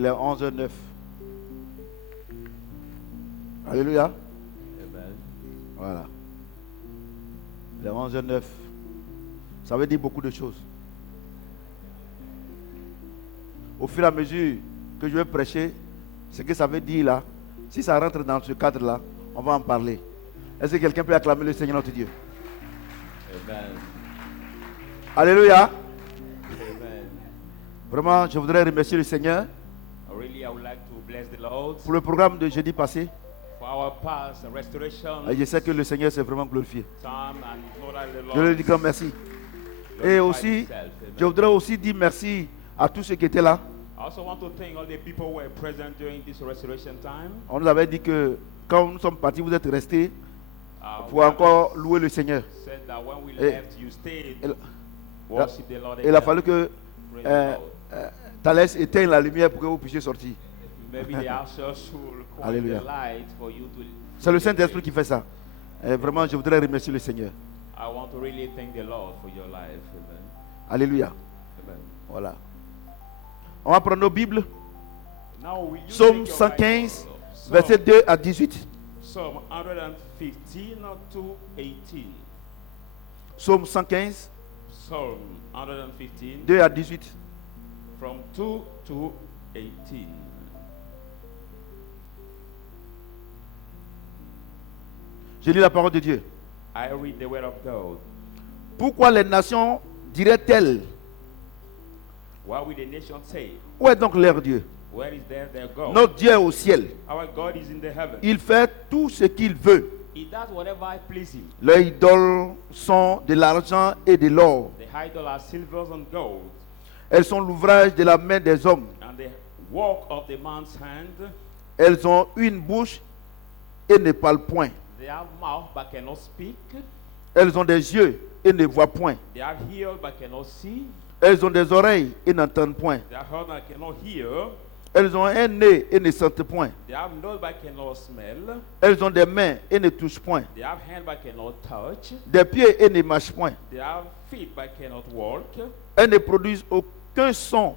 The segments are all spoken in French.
Il est 11h09. Alléluia. Amen. Voilà. Il est 11h09. Ça veut dire beaucoup de choses. Au fur et à mesure que je vais prêcher, ce que ça veut dire là, si ça rentre dans ce cadre-là, on va en parler. Est-ce que quelqu'un peut acclamer le Seigneur notre Dieu? Amen. Alléluia. Amen. Vraiment, je voudrais remercier le Seigneur Really, I would like to bless the Lord pour le programme de jeudi passé. for our past restoration Et je sais que le Seigneur s'est vraiment glorifié. time and know that the Je Lord lui dis grand merci. Et glorified aussi, himself. Amen. je voudrais aussi dire merci à tous ceux qui étaient là. I also want to thank all the people who were present during this restoration time. On nous avait dit que quand nous sommes partis, vous êtes restés pour We encore louer le Seigneur. said that when we Et- left, you stayed, Et, worship the Lord. il a again. fallu que Praise the Lord. Thalès éteigne la lumière pour que vous puissiez sortir. Maybe the ushers should quench Alléluia. the light for you to. C'est le Saint-Esprit qui fait ça. Et vraiment, je voudrais remercier le Seigneur. I want to really thank the Lord for your life. Amen. Alléluia. Amen. Voilà. On va prendre nos Bibles. Now, will you Psaume take your 115, Bible? versets 2 à 18. Psalm 115 to 18. Psaume 115, Psalm 115 2 à 18. from 2 to 18. Je lis la parole de Dieu. I read the word of God. Pourquoi les nations diraient-elles, What will the nation say? où est donc leur Dieu? Where is their God? Notre Dieu est au ciel. Our God is in the heaven. Il fait tout ce qu'il veut. He does whatever I please him. Leurs idoles sont de l'argent et de l'or. The idols are silvers and gold, Elles sont l'ouvrage de la main des hommes. and the work of the man's hand. Elles ont une bouche et ne parlent point. They have mouth but cannot speak. Elles ont des yeux et ne voient point. They have ears but cannot see. Elles ont des oreilles et n'entendent point. They have heard but cannot hear. Elles ont un nez et ne sentent point. They have nose but cannot smell. Elles ont des mains et ne touchent point. They have hand but cannot touch. Des pieds et ne marchent point. They have feet but cannot walk. Elles ne produisent aucun son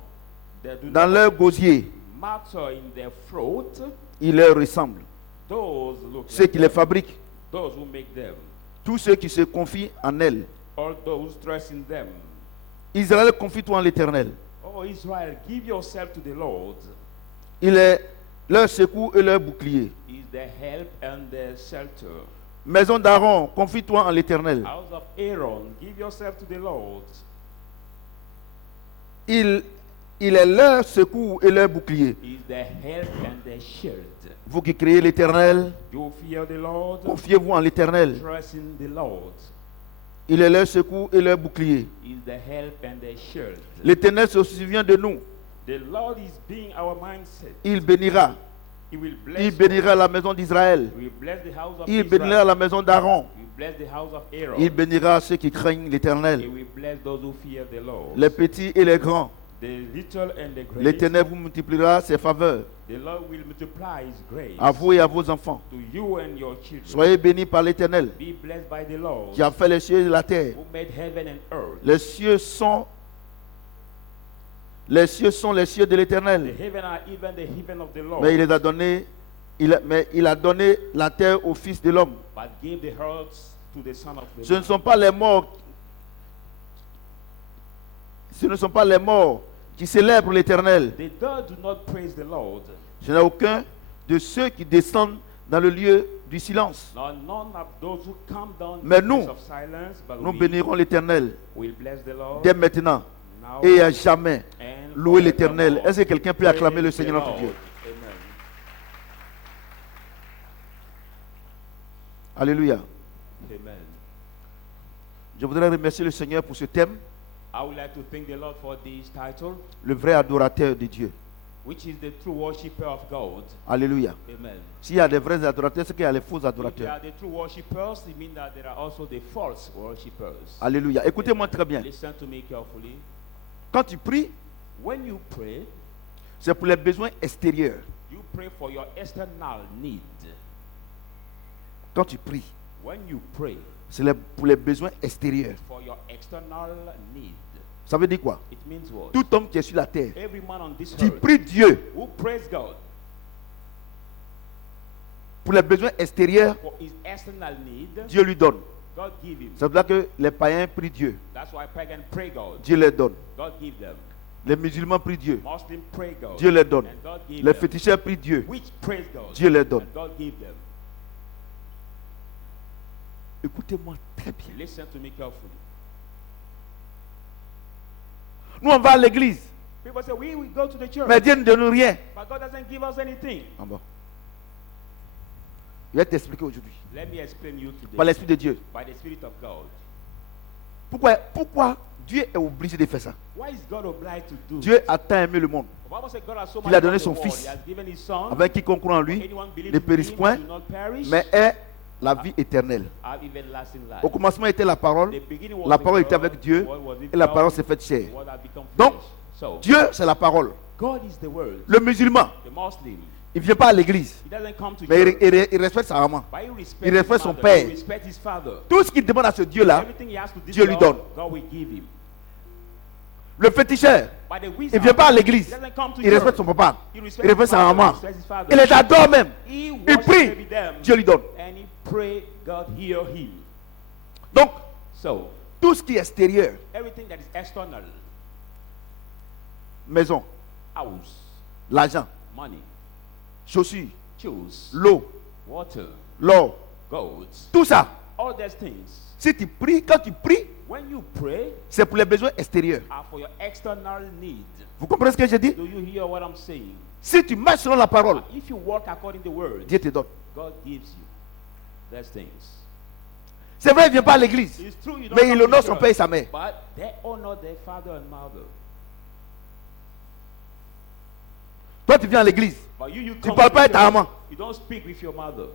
They do dans not leur gosier. matter in their throat. Ils leur ressemblent. Those look Ceux like qui les them. fabriquent, Those who make them. tous ceux qui se confient en elles. All those trust in them. Israël, confie-toi en l'Éternel. Oh Israel, give yourself to the Lord. Il est leur secours et leur bouclier. He is the help and the shelter. Maison d'Aaron, confie-toi en l'Éternel. House of Aaron, give yourself to the Lord. Il est leur secours et leur bouclier. He is the help and the shield. Vous qui créez l'Éternel, You fear the Lord. confiez-vous en l'Éternel. Trust in the Lord. Il est leur secours et leur bouclier. He is the help and the shield. L'Éternel se souvient de nous. The Lord is being our mindset. Il bénira. He will bless Il you. bénira la maison d'Israël. He will bless the house of Il bénira Israel. la maison d'Aaron. He will bless the house of Aaron. Il bénira ceux qui craignent He l'Éternel. will bless those who fear the Lord. Les petits et les grands. The little and the great. L'Éternel vous multipliera ses faveurs The Lord will multiply His grace à vous et à vos enfants. to you and your children. Soyez bénis par l'Éternel Be blessed by the Lord qui a fait les cieux et la terre. who made heaven and earth. Les cieux sont les cieux de The l'Éternel. heaven are even the heaven of the Lord, Mais il les a donné, mais il a donné la terre au Fils de l'homme. but gave the earth to the Son of the Ce ne Man. sont pas les morts. Ce ne sont pas les morts qui célèbrent l'Éternel. The dead do not praise the Lord, Je n'ai aucun de ceux qui descendent dans le lieu du silence. nor none of those who come down Mais to the nous, place of silence, but Nous we bénirons l'Éternel will bless the Lord dès maintenant now et à jamais. and Louer l'Éternel. forevermore. Est-ce que quelqu'un peut acclamer le Praise Seigneur the notre Dieu? Lord. Amen. Alléluia. Amen. Je voudrais remercier le Seigneur pour ce thème, I would like to thank the Lord for this title, le vrai adorateur de Dieu. which is the true worshipper of God. Alléluia. Amen. S'il y a des vrais adorateurs, c'est qu'il y a les faux If there adorateurs. are the true worshippers, it means that there are also the false worshippers. Alléluia. Écoutez-moi très bien. Listen to me carefully. Quand tu pries, When you pray, c'est pour les besoins extérieurs. you pray for your external need. Quand tu pries, When you pray c'est pour les besoins extérieurs. for your external need. Ça veut dire quoi? It means what? Tout homme qui est sur la terre, Every man on this qui earth prie Dieu who praise God pour les besoins extérieurs, for his external need, Dieu lui donne. God give him. C'est pour ça que les païens prient Dieu, That's why pagan pray God. Dieu les donne. God give them. Les musulmans prient Dieu, Muslim pray God. Dieu les donne. And God give Les them. féticheurs prient Dieu, Which praise God. Dieu les donne. And God give them. Écoutez-moi très bien. Listen to me carefully. Nous, on va à l'église, People say we go to the church, mais Dieu ne donne rien. but God doesn't give us anything. Ah bon. Je vais t'expliquer aujourd'hui, Let me explain you today. par l'Esprit de Dieu. By the Spirit of God. Pourquoi Dieu est obligé de faire ça? Why is God obliged to do? Dieu a tant aimé le monde, The Bible says God has so Il much a donné loved the son world. Fils, He has given his son. avec quiconque croit en lui, Anyone believe ne in périsse him point, do not perish, mais ait la vie éternelle. have everlasting life. Au commencement était la parole, The beginning was la with parole était God, avec Dieu, the word was with et la God, parole s'est faite chair. the word had become Donc, flesh. So, Dieu, c'est la parole. God is the word. Le musulman, The Muslim, il ne vient pas à l'église, he doesn't come to mais church. il respecte sa maman. But he respects il respecte his son mother, père. he respects his father. Tout ce qu'il demande à ce Dieu-là, Everything he has to Dieu lui God, donne. God will give him. le féticheur, But the il ne wizard, vient pas à l'église, he doesn't come to il respecte church. son papa, He il respects respecte his sa mother, maman, he respects his father. il les adore même, He il worships prie, with them. Dieu lui donne. And he pray, God hear him. Donc, So, tout ce qui est extérieur, everything that is external, maison, house, l'argent, money, chaussures, shoes, l'eau, water, l'or, gold, tout ça, all these things, si tu pries, quand tu pries, when you pray, c'est pour les besoins extérieurs. are for your external need. Vous comprenez ce que je dis? Do you hear what I'm saying? Si tu marches selon la parole, If you walk according to the word, Dieu te donne. God gives you these things. C'est vrai, il ne vient pas à l'église, It's true you don't mais come il to honore son church, père et sa mère. but they honor their father and mother. Toi, tu viens à l'église, But you tu come ne parles to pas the avec ta church, maman. you don't speak with your mother.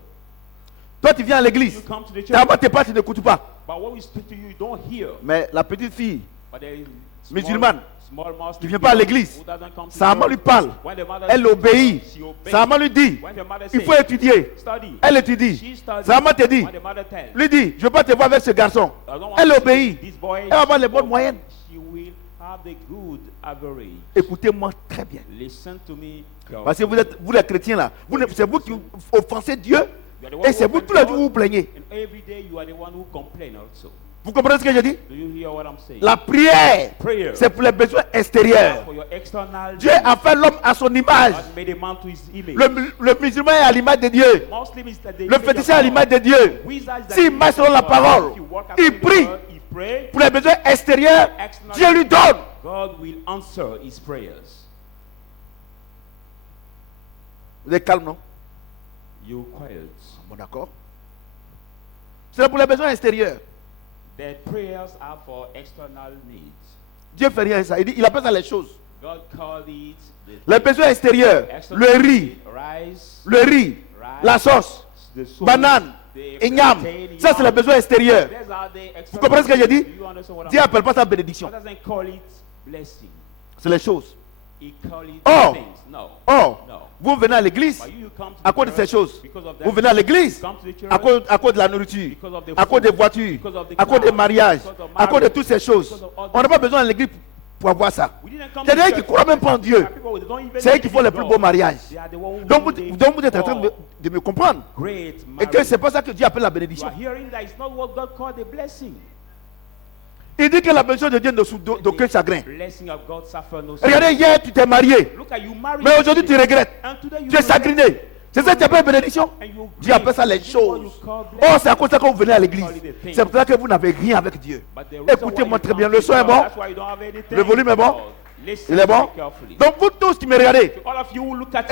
Toi, tu viens à l'église, You come to the ta church, maman te parle, tu n'écoutes pas. but when we speak to you, you don't hear. Mais la petite fille, But there is musulmane, small Muslim qui ne vient pas à girl l'église, who doesn't come to sa maman church. lui parle, When the mother elle speaks, obéit. she obeys. Sa maman lui dit, When the mother il says, faut étudier. study, Elle étudie. she studies. Sa maman te dit, When the mother tells, lui dit, je ne veux pas te voir avec ce garçon. I don't want Elle to see obéit. this boy, Elle va avoir les she bonnes obeys. moyennes. She will have the good average. Écoutez-moi très bien. Listen to me, girl. Parce que vous les chrétiens là, c'est vous qui offensez Dieu You are the one et who c'est vous offend tous les jours God, vous vous plaignez. and every day you are the one who complain also. Vous comprenez ce que je dis? Do you hear what I'm saying? La prière, Prayer c'est pour les besoins extérieurs. for your external Dieu a fait l'homme à son image. God made a man to his image. Le musulman est à l'image de Dieu. Muslim is the Le image of féticheur est à God. l'image de Dieu. Wizard is the S'il image marche selon of la God. parole, If you walk il according to prie. the word, he pray, Pour les besoins extérieurs, Dieu lui donne. God will answer his prayers. Vous êtes calme, non? You quiet. Bon, d'accord. C'est pour les besoins extérieurs. Their prayers are for external needs. Dieu fait rien à ça. Il appelle ça les choses. God called it Les besoins extérieurs, external le riz, rice, la sauce, the soup, banane, the igname. plantain, Ça, c'est les besoins extérieurs. These are the external Vous comprenez ce que j'ai dit? needs. Do you understand what I'm Dieu n'appelle pas ça bénédiction. God doesn't call it blessing. C'est les choses. He call it Oh. things. No. Or, No. vous venez à l'église But you come to à the cause de ces church choses. because of that. Vous venez à l'église Come to the church à cause de la nourriture, because of the à cause food, des voitures, because of the à cause des cars, mariages, because of à cause de marriage, toutes ces choses. because of all On n'a these pas besoin de l'église pour avoir ça. We didn't come C'est to eux church qui ne croient même pas en Dieu. People, they don't even C'est eux qui font les believe plus in beaux God. mariages. They are the one who Donc do vous, the donc vous êtes en train more de me comprendre. great Et que marriage. c'est pas ça que Dieu appelle la You bénédiction. are hearing that it's not what God called a blessing. Il dit que la bénédiction de Dieu ne souffre d'aucun chagrin. Blessing of God suffer no Regardez, hier tu t'es marié, Look at you married. mais aujourd'hui tu today, regrettes. and today you Tu es regret, chagriné. C'est ça que tu appelles bénédiction. and you Dieu appelle ça les This is what you choses. call Oh, blessing. c'est à cause de ça que vous venez à l'église. C'est pour ça que vous n'avez rien avec Dieu. But the reason Écoutez-moi why très you bien, come le to son est God, bon. that's why you don't have anything Le volume est bon. with God. Listen Il est bon. very carefully. Donc vous tous qui me regardez, All of you who look at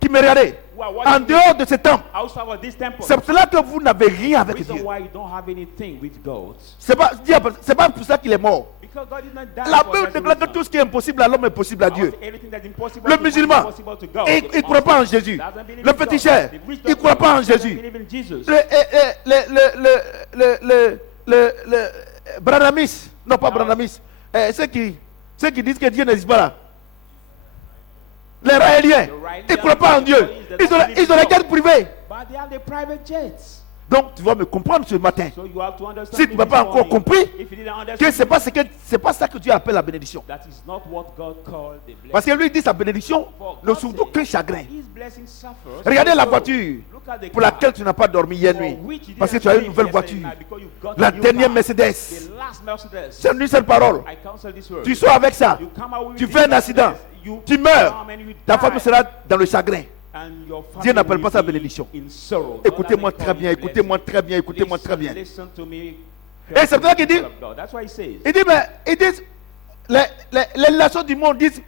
qui me regardez, who are en watching dehors de ce temple, outside of this temple, c'est pour cela que vous n'avez rien avec reason Dieu. why you don't have anything with God. C'est pas pour ça qu'il est mort. Because God did not die La for Bible that déclare que reason. tout ce qui est impossible à l'homme est possible à Dieu. Anything that's impossible Le to man is musulman, possible to God. il ne croit pas en Jésus. Doesn't believe Le in God. féticheur, The il rich ne croit pas en doesn't Jésus. believe in Jesus. Le Branamis, non pas Branamis, ceux qui disent que Dieu n'existe pas là. Les Raéliens, ils ne croient pas en Dieu. Ils ont la guerre privée. But they have the private jets. Donc tu vas me comprendre ce matin. So you have to understand Si tu me n'as this pas encore morning. compris, If you didn't que c'est pas ça que Dieu appelle la bénédiction. That is not what God called the blessing. Parce que lui dit sa bénédiction For ne God souffre says d'aucun chagrin. His blessing suffers. Regardez la Also, voiture look at the pour car laquelle tu n'as pas dormi hier for nuit. which you Parce que didn't tu as une sleep nouvelle yesterday voiture. night because you've got La a new dernière car. Mercedes. The last Mercedes. C'est une seule parole. I counsel this word. Tu sors avec ça. You come out with Tu this fais un Mercedes, accident. you Tu meurs. come and you Ta femme die, sera dans le chagrin. and your family Dieu n'appelle will pas ça be bénédiction. in sorrow. God Écoutez-moi doesn't très call bien, it écoutez-moi blessing. très bien, écoutez-moi très bien. Listen to me. Et c'est pour ça qu'il dit, People of God. That's why he says. il dit, mais ils disent, les nations du monde disent,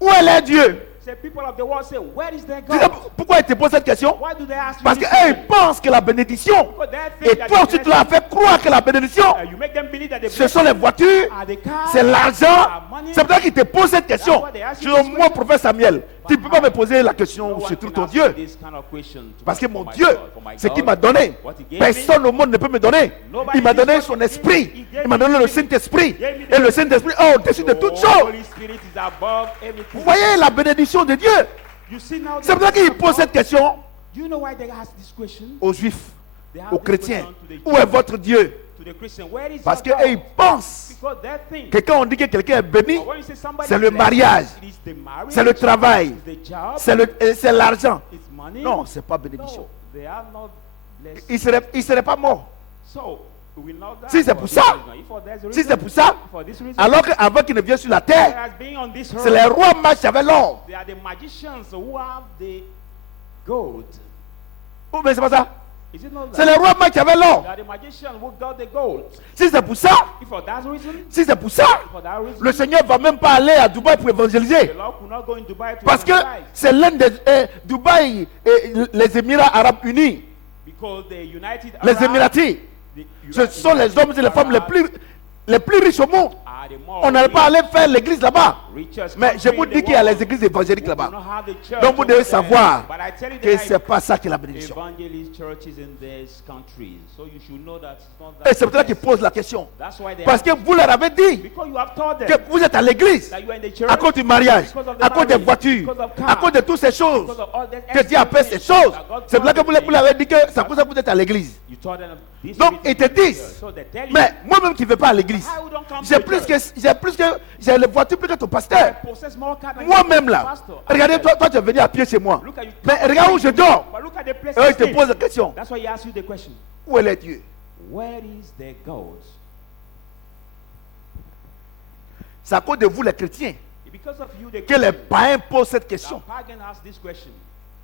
où est leur Dieu? The people of the world say, where is their Tu sais God? pourquoi ils te posent cette question? Why do they ask you Parce this qu'eux, question? ils pensent que la bénédiction, Because they think et that toi the aussi tu leur as blessing- fait croire que la bénédiction, you make them believe that the ce sont les voitures, are the cars, c'est l'argent. are money. C'est pour ça qu'ils te posent cette question. That's why they ask Je you dis, this moi, question. prophète Samuel, tu ne peux pas me poser la No question one sur tout can ton ask Dieu. me this kind of question to- Parce que for mon my Dieu, God, for my ce qu'il God, m'a donné, what he gave personne au monde ne peut me donner. Nobody Il m'a donné gave son me. esprit. He gave Il m'a me donné le the- Saint-Esprit. gave me the- Et le Saint-Esprit est au-dessus de The toutes choses. Holy Spirit is above everything. Vous voyez la bénédiction de Dieu. You see now C'est pour ça qu'il pose cette question Do you know why they ask this question? aux Juifs, They ask aux this chrétiens. question to the Où est Jews, votre Dieu? to the Christian. Where is Parce your God? qu'ils pensent Because they think que quand on dit que quelqu'un est béni, or when you say somebody c'est is le blessed, mariage, it is the marriage, c'est le travail, it's the job, c'est l'argent. it's money. Non, c'est pas bénédiction. No, they are not blessed. Il serait pas mort. So, we know that Si c'est for pour this ça, reason. If for that Si reason, c'est pour ça, for this reason, alors qu'avant qu'il ne vienne sur la terre, whereas being on this c'est les earth, rois mages qui avaient l'or. they are the magicians who have the gold. Oh, mais c'est pas ça. Is it not C'est that? les rois mages qui avaient l'or. They are the magicians who got the gold. Si c'est pour ça, If for that reason, si c'est pour ça, for that reason, le Seigneur va même pas aller à Dubaï pour évangéliser. the Lord could not go in Dubai to Parce que evangelize. c'est l'un des Dubaï et les Émirats Arabes Unis, Because the United les Arab- Émiratis, the ce United sont les hommes et les femmes les plus riches au monde. are the more On n'allait pas aller faire l'église là-bas. richest Mais je country vous in dis the qu'il y a world. les églises évangéliques We do là-bas. not have the church Donc vous over devez there. savoir But I tell you que that c'est pas ça qui est la bénédiction. evangelist churches in these countries. So you should know that it's not that. Et c'est pour ça qu'ils posent la question. That's why they Parce que vous leur avez dit because you have taught them que vous êtes à l'église that you are in the church à cause du mariage, because of the à cause des marriage, voitures, because of cars, à cause de toutes ces choses because of all that que Dieu appelle ces choses. that God C'est pour ça que told vous leur avez dit que c'est à cause que vous êtes à l'église. You taught them this Donc reason ils te to be disent, here. So they tell you, mais moi-même qui ne vais pas à l'église, how don't come j'ai to plus church? que j'ai les voitures plus que ton pasteur. I possess more car than Moi-même your là, pastor. regardez, toi tu es venu à pied chez moi. Look at you. Mais regarde où je dors. But look at the place Et eux, you ils te stay. posent la question. That's why he asked you the question. Où est le Dieu? Where is their God? C'est à cause de vous les chrétiens Because of you, the que les Christians, païens posent cette the question. pagan asked this question.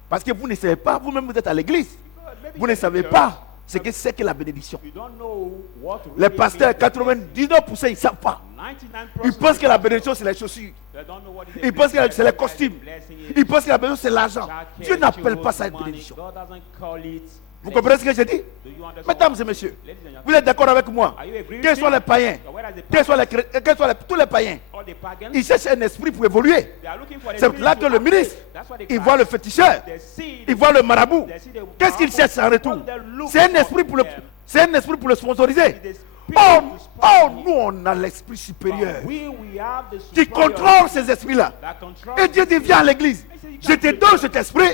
Parce que vous ne savez pas, vous-même vous êtes à l'église. Because maybe Vous ne you're in savez church, pas ce que c'est que la bénédiction. you don't know what Les really pasteurs, means the blessing. 99%, ils ne savent pas. 99% Ils pensent que la bénédiction, c'est les chaussures. they don't know what is the Ils pensent que blessing. c'est les What is the costumes. blessing is. Ils pensent que la bénédiction, c'est l'argent. Jacket, Dieu n'appelle pas shoes, ça une money. bénédiction. God doesn't call it Vous blessing. comprenez ce que je dis? Do you understand? Mesdames et messieurs, Ladies and gentlemen, vous êtes d'accord avec moi? are you agree Quels with sont me? les païens? So whereas the Quels sont, pagans, tous les païens? all the pagans, Ils cherchent un esprit pour évoluer. they are looking for the C'est là spirit que to le operate. ministre, That's why they il cry. voit le féticheur, They see il the- voit le marabout. they see the Qu'est-ce qu'il cherche en retour? What they look C'est un for esprit pour le, them. c'est un esprit pour le sponsoriser. It is spirit Oh, to sponsor nous on a l'esprit supérieur But we have the qui superior contrôle ces esprits-là. that controls Et Dieu dit, viens à l'église. Je te donne cet esprit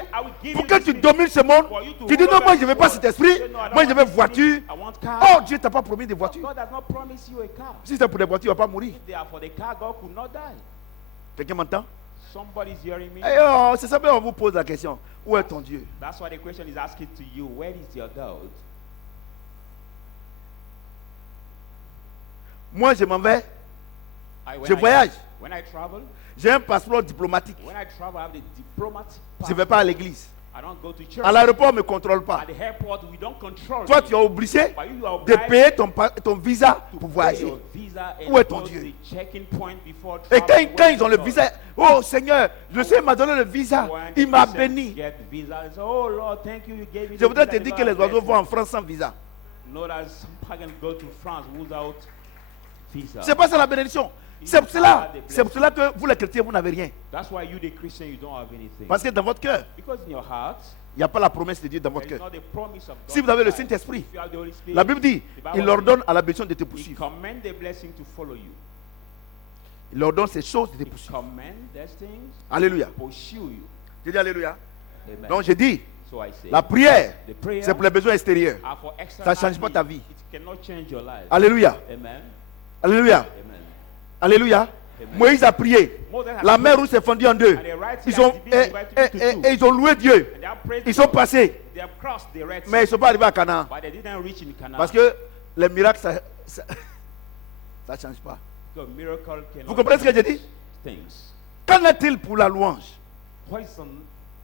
pour que tu domines ce monde. Tu dis, non, moi je ne veux pas cet esprit. Moi je veux voiture. I want car. Oh, Dieu t'a pas promis des voitures. God does not promise you a car. Si c'est pour des voitures, tu ne vas pas mourir. If they are for the car, God could not die. Quelqu'un m'entend? Somebody's hearing me. Eh, oh, c'est ça, mais on vous pose la question. Où est ton Dieu? That's why the question is asking to you, where is your God? Moi, je m'en vais. When Je voyage. When I travel, J'ai un passeport diplomatique. when I travel, I have the diplomatic Je ne vais pas à l'église. I don't go to church. À l'aéroport, on ne me contrôle pas. At the airport, we don't control. Toi, you. tu es obligé But you are de obliged payer ton visa to pour pay voyager. your visa and Où est ton go to Dieu? the checking point before Et traveling. quand Where ils ont is le God? visa, oh Seigneur, le Seigneur m'a donné le visa, When il the m'a Christians béni. get visa, they say, oh Lord, thank you, you gave me Je the voudrais visa, te dire the que les Lord oiseaux bless vont en me. France sans visa. Not as some pagans go to France without visa. C'est pas ça la bénédiction. C'est pour cela que vous les chrétiens, vous n'avez rien. That's why you, the Christian, you don't have anything. Parce que dans votre cœur, Because in your heart, il n'y a pas la promesse de Dieu dans votre there is cœur. not the promise of God. Si vous avez le inside. Saint-Esprit, If you have the Holy Spirit, la Bible dit, the Bible il leur says, donne à la bénédiction de te He poursuivre. command the blessing to follow you. Il leur donne ces choses de te He poursuivre. command these things Alléluia. to pursue you. Je dis Alléluia. Amen. Donc je dis, So I say, La prière, the prayer c'est pour les besoins extérieurs. are for external Ça ne change pas ta needs. vie. It cannot change your life. Alléluia. Amen. Alléluia. Amen. Alléluia. Moïse a prié. La mer rouge s'est fondue en deux. Et ils ont loué Dieu. Ils sont passés. They have crossed the Red Sea, Mais ils ne sont pas arrivés à Canaan. but they didn't reach in Canaan. Parce que les miracles, ça ne change pas. The miracle cannot Vous comprenez ce que j'ai dit? things. Qu'en est-il pour la louange? What is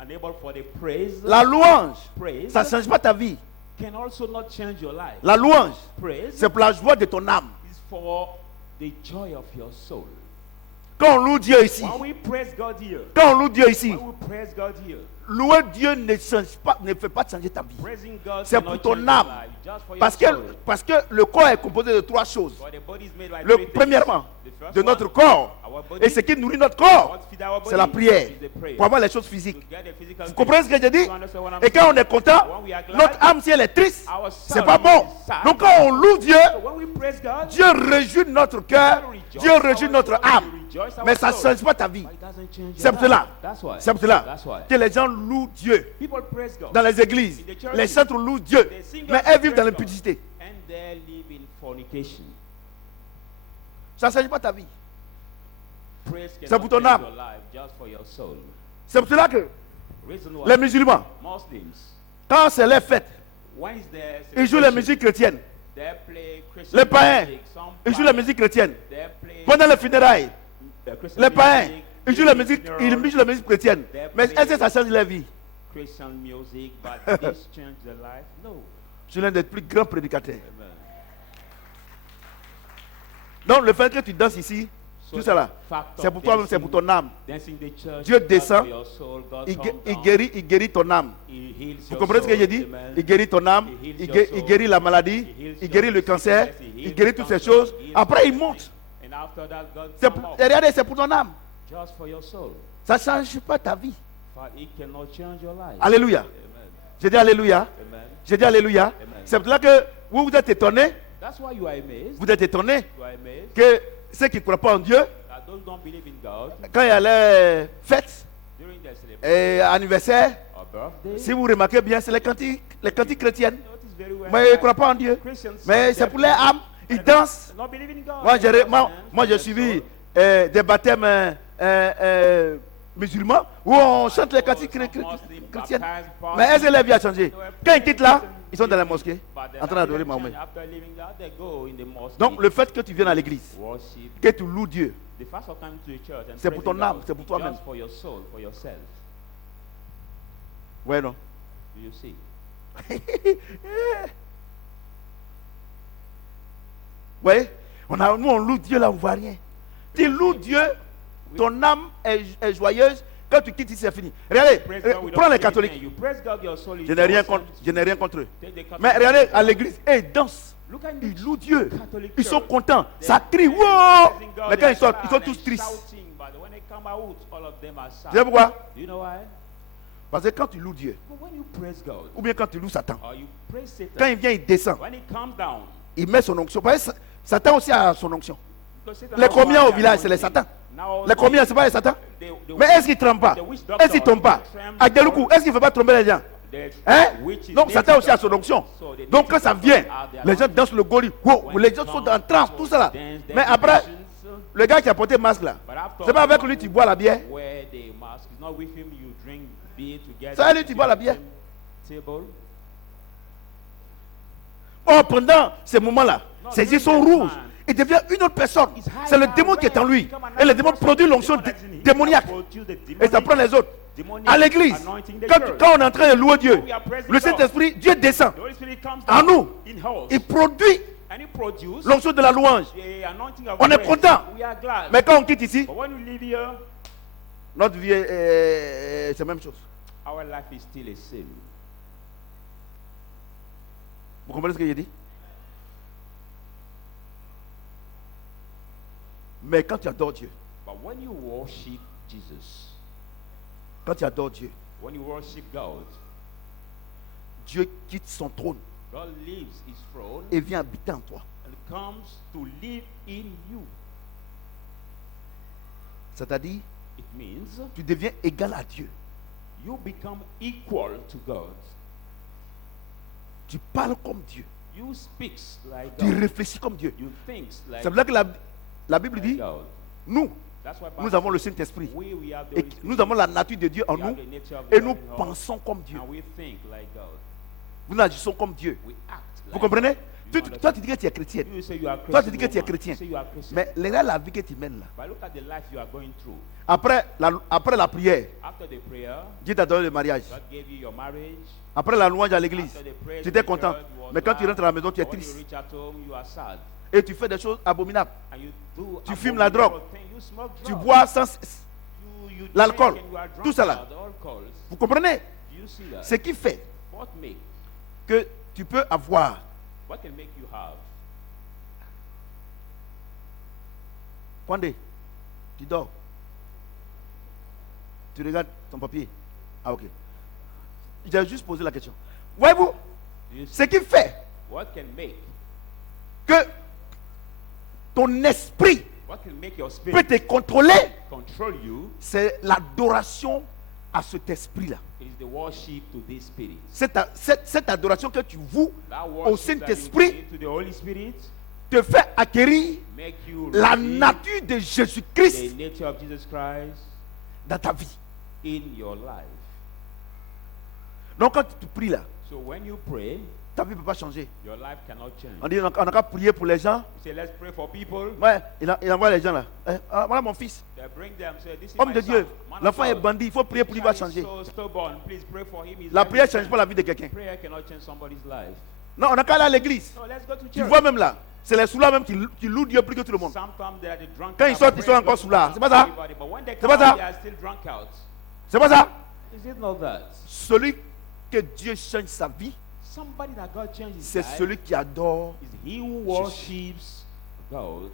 unable for the praise? La louange, Praise ça ne change pas ta vie. can also not change your life. La louange, Praise c'est pour la joie de ton âme. is for the joy of your soul. Quand on loue Dieu ici, When we praise God here, quand on loue Dieu ici, when we praise God here, louer Dieu ne change pas, ne fait pas changer ta vie. praising God C'est cannot pour ton change your âme. life, just for your Parce soul. que le corps est composé de trois choses. For the body is made by Le three things. premièrement, The first de one, notre corps. our body, Et ce qui nourrit notre corps, what feed our c'est la body prière. is the prayer. Pour avoir les choses physiques. To get the physical Vous comprenez ce que j'ai dit? You understand what I'm Et quand on est content, When we are glad, notre âme, si elle est triste, our c'est soul pas bon. is sad. Donc quand on loue Dieu, So when we praise God, Dieu réjouit notre cœur, Dieu réjouit notre âme. Mais ça ne change pas ta vie. but it doesn't change your C'est pour life. cela. That's why. C'est pour cela That's why. que les gens louent Dieu. People praise God. Dans les églises, les centres louent Dieu. Mais elles vivent dans l'impudicité. And they live in fornication. Ça ne change pas ta vie. Praise C'est cannot pour ton change âme. your life, just for your soul. C'est pour cela que Reason why les musulmans, Muslims, quand c'est leur fête, when is their ils jouent la celebration, musique chrétienne. they play Christian Les païens, music, some ils jouent la païens, musique chrétienne. they play Pendant les funérailles, Christian les païens, music, ils jouent la during musique, funeral, ils jouent la musique chrétienne. Mais est-ce que ça change leur vie? Christian music, but this change their life? No. Je suis l'un des plus grands prédicateurs. Amen. Donc le fait que tu danses ici, So tout ça là, the fact c'est of pour toi-même, c'est pour ton âme. dancing the church, Dieu God descend, for your soul, God Il, come il down, guérit ton âme. he heals Vous your comprenez ce que soul, j'ai dit? amen. Il guérit ton âme, He heals il, your il soul. guérit la maladie, He heals il guérit your le cancer, sickness, he il heals guérit the toutes ces cancer, choses. he heals Après, il everything. monte. And after that, God C'est come pour, up, regardez, c'est pour ton âme. just for your soul. Ça ne change pas ta vie. For it cannot change your life. Alléluia. Amen. J'ai dit Alléluia. Amen. J'ai dit Alléluia. C'est pour cela que vous êtes étonnés. That's why you are amazed. Vous êtes étonnés You are amazed que ceux qui ne croient pas en Dieu, that those who don't believe in God quand il y a les fêtes during their celebration et anniversaires, or birthday. si vous remarquez bien, c'est les cantiques chrétiennes. Notice very well Mais ils ne that croient pas en Dieu. Christians Mais c'est pour leur âme. Ils dansent. not believe in God. Moi, They moi, j'ai dance suivi for their des baptêmes musulmans où on chante les cantiques chrétiennes. Mais est-ce que leur vie a changé? Quand ils quittent là, ils sont dans la mosquée en train d'adorer Mahomet. Donc, le fait que tu viennes à l'église, que tu loues Dieu, c'est pour ton âme, c'est pour toi-même. Just for your soul, for yourself. Ouais, non? Do you see? Ouais, nous on loue Dieu là, on ne voit rien. Tu loues Dieu, ton âme est joyeuse. Quand tu quittes ici, c'est fini. Regardez, Praise God without prends les anything. catholiques. You praise God, your soul is Je n'ai rien awesome. contre, je n'ai rien contre eux. Take the Catholic Mais regardez, Church. à l'église, ils dansent. Look at Ils the louent Dieu. Catholic Ils sont Church. contents. Ça They're crie, wow! praising God, Mais quand they're ils sortent, ils sont glad tous and tristes. shouting, but when they come out, all of them are sad. Tu sais pourquoi? Do you know why? Parce que quand tu loues Dieu, But when you praise God, ou bien quand tu loues Satan, or you praise Satan, quand il vient, il descend. when he comes down, Il met son onction. Parce que Satan aussi a son onction. because Satan Les also combien has au their village, c'est les anointing. Satans. Now Les combien, c'est pas les Satans. the Mais est-ce qu'il ne tremble pas? Est-ce qu'il ne tombe pas? À Deloukou, est-ce qu'il ne fait pas tromper les gens? Hein? Donc Satan aussi a son onction. Donc quand ça vient, les gens dansent le goli. Wow, les gens sont en transe, tout ça là. Mais après, le gars qui a porté le masque là, c'est pas avec lui que tu bois la bière. C'est avec lui que tu bois la bière. Oh, pendant ces moments-là, ses yeux sont rouges. Il devient une autre personne. C'est le démon qui est en lui. Et le démon produit l'onction démoniaque. Et ça prend les autres. À l'église, quand on est en train de louer Dieu, le Saint-Esprit, Dieu descend en nous. Il produit l'onction de la louange. On est content. Mais quand on quitte ici, notre vie c'est la même chose. Vous comprenez ce que j'ai dit? Mais quand tu adores Dieu, But when you worship Jesus, quand tu adores Dieu, when you worship God, Dieu quitte son trône God leaves his throne et vient habiter en toi. and comes to live in you. C'est-à-dire, It means tu deviens égal à Dieu. you become equal to God. Tu parles comme Dieu. You speak like Tu God. réfléchis comme Dieu. You think like C'est pour ça que la Bible dit, God. nous, That's why nous avons le Saint-Esprit. we have the Et Holy Spirit. nous avons la nature de Dieu en We have nous. the nature of Et God nous in us, pensons comme Dieu. and we think like God. Nous agissons comme Dieu. We act Vous like comprenez? God. Toi, tu dis que tu es chrétien. You say you are Toi, tu Christian dis que tu es woman. chrétien. You say you are Christian. Mais regarde la vie que tu mènes là. But look at the life you are going through. Après la prière, After the prayer, Dieu t'a donné le mariage. God gave you your marriage. Après la louange à l'église, After the prayer, tu étais content. Mais quand tu rentres à la maison, tu es When you triste. reach at home, you are sad. Et tu fais des choses abominables. And you do Tu fumes la drogue. abominable things. You smoke Tu drugs. bois sans... You l'alcool. drink and you are Tout ça là. drunk with alcohols. Vous comprenez? Do you see that? Ce qui fait What make? que tu peux avoir What can make you have? Kwande, tu dors. Tu regardes ton papier. Ah, ok. J'ai juste posé la question. Voyez-vous, Do you see? ce qui fait What can make? que ton esprit What can make your peut spirit te contrôler, control you? c'est l'adoration à cet esprit-là. It is the worship to this spirit. Cette adoration que tu voues That au worship that you Saint-Esprit give to the Holy Spirit te fait acquérir make you la receive nature de the Jésus-Christ nature of Jesus Christ dans ta vie. in your life. Donc quand tu pries là, So when you pray, ta vie ne peut pas changer. your life cannot change. On dit on n'a qu'à prier pour les gens. You say, let's pray for people. Ouais, il envoie les gens là. Voilà mon fils. They bring them. Say, this is Homme my de son, Dieu, man of l'enfant est God. bandit, il faut prier pour lui, il va Child is changer. so stubborn. Please pray for him. His La life prière will ne change change. pas la vie de quelqu'un. Prayer cannot change somebody's life. Non, on n'a qu'à aller à l'église. So let's go to Tu church. vois même là, c'est les sous-là même qui louent Dieu plus que tout le monde. Sometimes they are the drunk. Quand ils sortent, ils sont encore sous là. C'est pas ça? But when they C'est come pas ça? out, they are still drunk out. C'est pas ça? Is it not that? Celui que Dieu change sa vie, Somebody that God changes his c'est life celui qui adore. is he who worships God.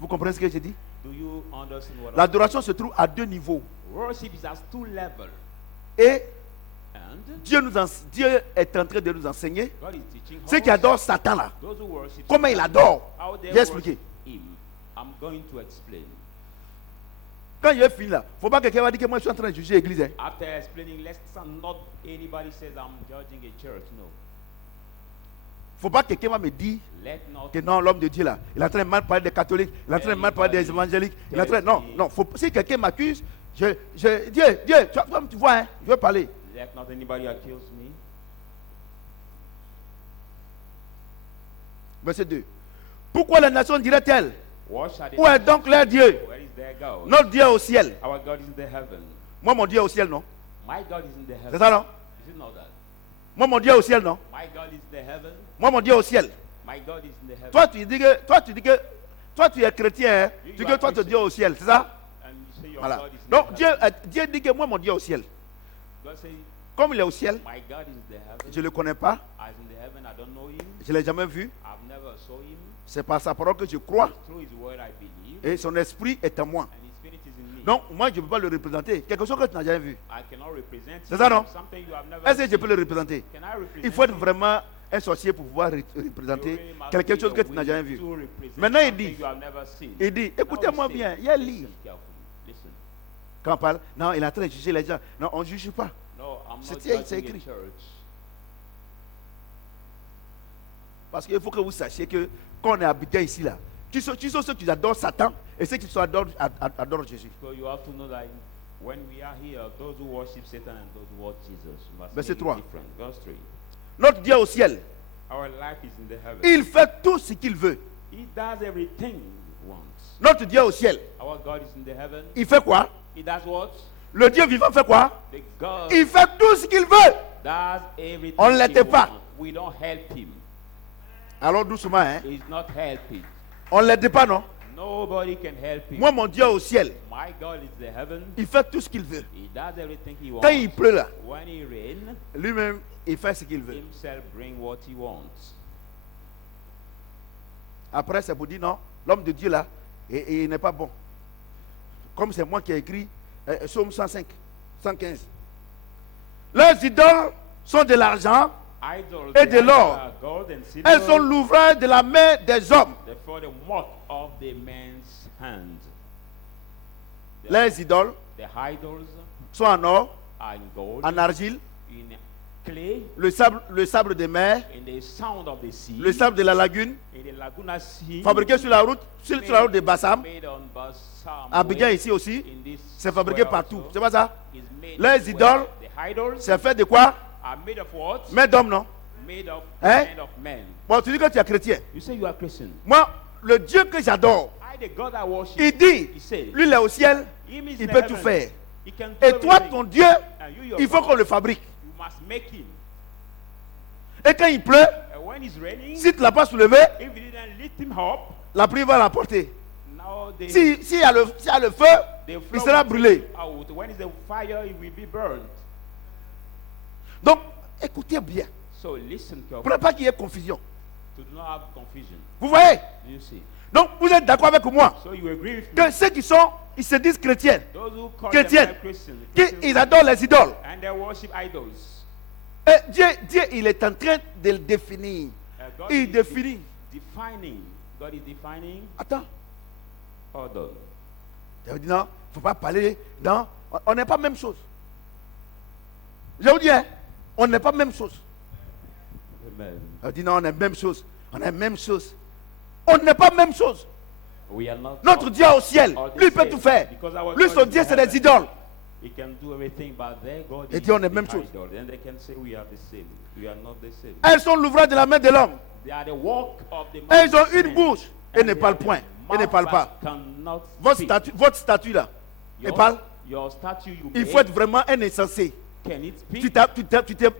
Vous comprenez ce que j'ai dit? Do you understand what I'm L'adoration se trouve à deux niveaux. saying? Worship is at two levels. Et And Dieu est en train de nous enseigner. God is teaching Ceux qui us, adorent Satan là, those who worship comment il Satan, adore. how they J'ai expliqué. worship him. I'm going to explain. Quand il est fini là, il ne faut pas que quelqu'un va dire que moi je suis en train de juger l'église. Hein. After explaining, let's not anybody says I'm judging a church. No. Il ne faut pas que quelqu'un va me dire Let not que non, l'homme de Dieu là, il est en train de mal parler des catholiques, il est en train de mal parler des évangéliques, il est en train... Non, non, si quelqu'un m'accuse, Dieu, tu vois, hein, je veux parler. let not anybody accuse me. Verset 2. Pourquoi les nations diraient-elles, What shall they où est donc leur Dieu? Where is their God? Notre Dieu est au ciel. Our God is in the heaven. Moi, mon Dieu est au ciel, non? My God is in the C'est heaven. ça, non? Is it not that? Moi, mon Dieu est au ciel, non? My God is in the heaven. Moi, mon Dieu est au ciel. My God is in the heaven. Toi, toi, tu es chrétien, hein? Tu dis que toi, ton Dieu est au ciel, c'est ça? And you say your Voilà. God is in Donc, the Dieu, heaven. Dieu dit que moi, mon Dieu est au ciel. God say, Comme il est au ciel, my God is in the heaven. je ne le connais pas, As in the heaven, I don't know him. je ne l'ai jamais vu. I've never saw him. C'est par sa parole que je crois Through his word, I believe. et son esprit est en moi. And his spirit is in me. Donc, moi, je ne peux pas le représenter. Quelque chose que tu n'as jamais vu. I cannot represent C'est ça, non? something you have never Est-ce que je seen. peux le représenter? Can I represent Il faut être him? vraiment un sorcier pour pouvoir représenter You really must quelque be chose que a tu n'as jamais vu. witch to represent Maintenant, il something dit, you have never seen. il dit, Now écoutez-moi he bien, says, il y a un listen livre. carefully. Listen. Quand on parle, non, il est en train de juger les gens. Non, on ne juge pas. No, I'm not C'est judging écrit. a church. Parce qu'il faut que vous sachiez que quand on est habitant ici, là, qui sont ceux qui adorent Satan et ceux qui adorent Jésus. So you have to know that when we are here, those who worship Satan and those who worship Jesus must Verset make it 3. different. Verse 3. Notre Dieu au ciel, Our life is in the heaven. il fait tout ce qu'il veut. He does everything he wants. Notre Dieu au ciel, Our God is in the heaven. il fait quoi? He does what? Le Dieu vivant fait quoi? The God Il fait tout ce qu'il veut. does everything On ne he l'aide pas. wants. We don't help him. Alors doucement, hein? He's not helping. On ne l'aide pas, non? Nobody can help him. Moi, mon Dieu au ciel, My God is the heaven. il fait tout ce qu'il veut. He does everything he Quand il wants. pleut là, When he rains, lui-même, il fait ce qu'il veut. himself bring what he wants. Après, c'est pour dire non, l'homme de Dieu là, et il n'est pas bon. Comme c'est moi qui ai écrit Psaume 105, 115. Leurs idoles sont de l'argent, Idols, Et they de l'or. are gold and silver. elles sont l'ouvrage de la main des hommes. Therefore, the work of the man's hand. Les idoles The idols sont en or, in gold, en argile, in clay, le sable des mers, in the sound of the sea, le sable de la lagune, in the Laguna Sea, fabriqué sur la route de Bassam, made on Bassam à Abidjan Way, ici aussi. in this C'est fabriqué square partout. also, C'est pas ça? is made Les everywhere. idoles, The idols c'est fait de quoi? are made of what? Main d'homme, non? Made of Hein? hand of men. Bon, tu dis que tu es chrétien. You say you are Christian. Moi, le Dieu que j'adore, I, the God I worship, il dit, he said, lui, il est au ciel, him is il in peut heaven. tout faire. He can do Et toi, everything. ton Dieu, And you, your il faut God, qu'on le fabrique. you must make him. Et quand il pleut, And when it's raining, si tu ne l'as pas soulevé, if you didn't lift him up, la pluie va l'emporter. now the, S'il y a le feu, the il floor sera will brûlé. take out. When it's the fire, it will be burned. Donc, écoutez bien. So listen Pour carefully ne pas qu'il y ait confusion. to do not have confusion. Vous voyez? Do you see? Donc, vous êtes d'accord avec moi So you agree with me? que ceux qui ils se disent chrétiens, Those who call chrétiennes, themselves Christians, qu'ils adorent les idoles. and they worship idols. Et Dieu, il est en train de le définir. God Il is définit. defining. God is defining Attends. order. Je vous dis non, il ne faut pas parler dans. On n'est pas même chose. Je vous dis, hein, on n'est pas même chose. Amen. Je dis non, on est même chose. On est même chose. On n'est pas même chose. We are not Notre Dieu au ciel, all the lui il peut same, tout faire. because our Lui, God son is Dieu, in c'est des heaven. idoles. He can do everything, but their God Et is Dieu, on est the même chose. idol. Then they can say we are the same. We are not the same. Elles sont l'ouvrage de la main de l'homme. They are the work of the Elles ont man's une hand, bouche et and ne they parlent are the point. Et ne mouth parlent that pas. cannot speak. Votre statue là, elle parle. Your statue you Il made, faut être vraiment un insensé. can it speak?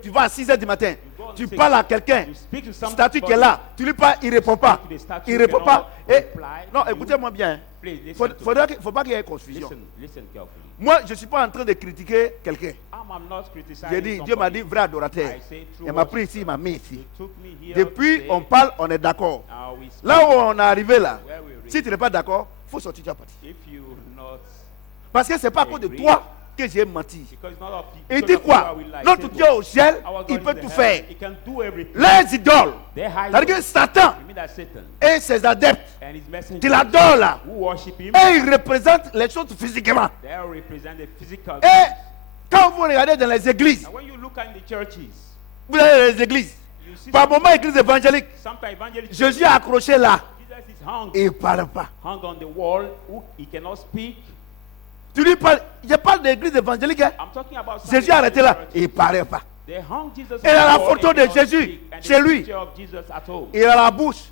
Tu vas à 6 h du matin. go and Tu say- parles à quelqu'un. You speak to some Statue qui est là. Tu lui parles, il ne répond pas. Speak to the statue, Il ne répond cannot pas. Et, reply non, to you. écoutez-moi bien. hein. Please Il listen ne faut pas qu'il y ait confusion. listen carefully. Moi, je ne suis pas en train de critiquer quelqu'un. I'm not criticizing J'ai dit, Dieu m'a dit, somebody. vrai adorateur. I say true Il m'a worship. pris ici, il m'a mis ici. You took me here Depuis, today. on parle, on est d'accord. Now we speak. Là où on est arrivé là, Where we read. si tu n'es pas d'accord, il faut sortir de la partie. If you not, Parce que ce n'est pas à cause de Agree. toi que j'ai menti. because it's not of Il because dit of quoi? you I will lie. Notre Say Dieu what? au ciel, Our God il is peut in tout heaven. faire. He can do everything. Les idoles. They hide C'est-à-dire que us. Satan You mean that Satan et ses adeptes and his messengers qui l'adorent là, who worship him, et ils représentent les choses physiquement. they represent the physical. Et quand vous regardez dans les églises, And when you look at the churches, vous avez les églises, you see par moment, église évangélique, sometimes evangelists, Jésus est accroché là, Jesus is hung, et il ne parle pas. hung on the wall, who he cannot speak. Tu lui parles, je parle d'église évangélique, hein. I'm talking about some Jésus est arrêté là, churches. et il ne parle pas. They hung Jesus Et la on the wall photo and de cannot Jésus speak, and chez the lui. picture of Jesus at home. Il a la bouche,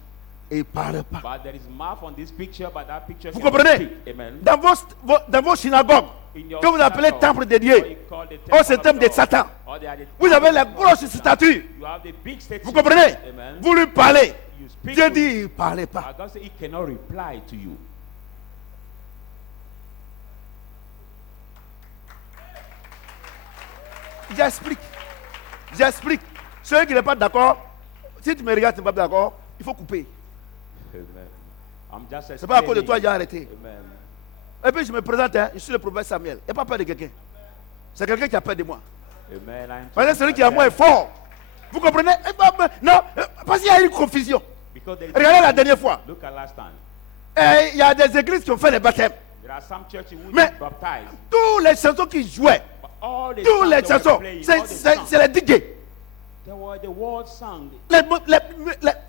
et il ne parle pas. But there is mouth on this picture, but that picture Vous cannot comprenez? speak. Amen. Dans vos synagogues, In your que vous appelez synagogue, temple what dédié, you call the oh, temple c'est of temple de God, Satan. or they are the Vous avez temple les of grosses Satan. statues. You have the big statues. Vous comprenez? Amen. Vous lui parlez. You speak Dieu to dit, him. il ne parlait pas. But God said he cannot reply to you. J'explique. J'explique. Celui qui n'est pas d'accord, si tu me regardes, tu n'es pas d'accord, il faut couper. Amen. I'm just C'est pas à cause de toi explaining. que j'ai arrêté. Amen. Et puis je me présente, hein, je suis le prophète Samuel. Il n'y a pas peur de quelqu'un. C'est quelqu'un qui a peur de moi. Amen. I'm Parce que celui qui a moi est talking fort. Vous comprenez? Non, parce qu'il y a eu une confusion. because there is- Regardez la dernière fois. Look at last time. Et il y a des églises qui ont fait les baptèmes. There are some churches who Mais- get baptized. Tous les chansons qu'ils jouaient, But all the tous songs les they were chansons, playing, all c'est the songs, c'est les DJ. they were the world song,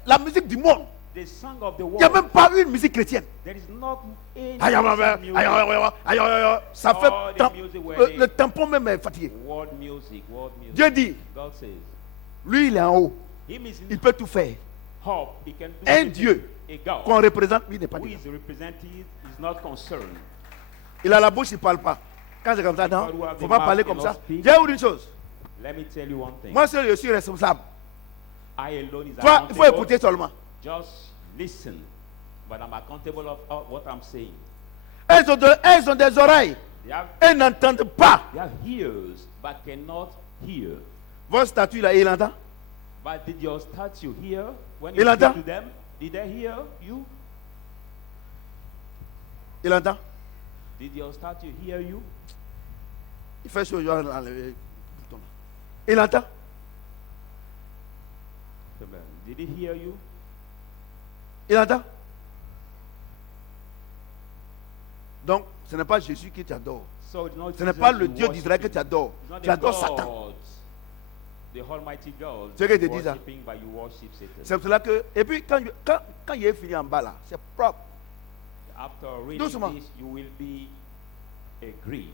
La musique du monde. the song of the Il n'y a world. même pas une musique chrétienne. There is not any Aïe, aïe, aïe, music. aïe, aïe, aïe, aïe, aïe, aïe. Ça fait All the music were le tampon même est fatigué. World music, world music. Dieu dit, God says, lui il est en haut, him is il in peut tout faire. hope. He can do Un everything. Dieu A God qu'on représente, lui n'est pas who dedans. is represented is not concerned. Il a la bouche, il ne parle pas. Quand c'est comme ça, non, il ne faut pas parler comme ça. Je vais vous dire une chose. Let me tell you one thing. Moi seul, je suis responsable. I alone is Toi, il faut accountable. écouter seulement. Just listen. But I'm accountable of what I'm saying. Elles ont des oreilles. Elles n'entendent pas. They have ears but cannot hear. Votre statue là, il entend. But did your statue hear when Il you entend. speak to them? Did they hear you? Il entend. Did your statue hear you? Il fait chaud, je vais enlever le bouton là. Il entend. Amen. Did he hear you? Il entend. Donc, ce n'est pas Jésus qui t'adore. So it's not Ce n'est Jesus pas le you Dieu d'Israël que worshiping. tu adores. It's not Tu the adores God, Satan. the Almighty God. C'est ce que je te you dis ça. worshiping, but you worship Satan. C'est pour cela que. Et puis, quand il est fini en bas là, c'est propre. After reading Doucement. this, you will be agree.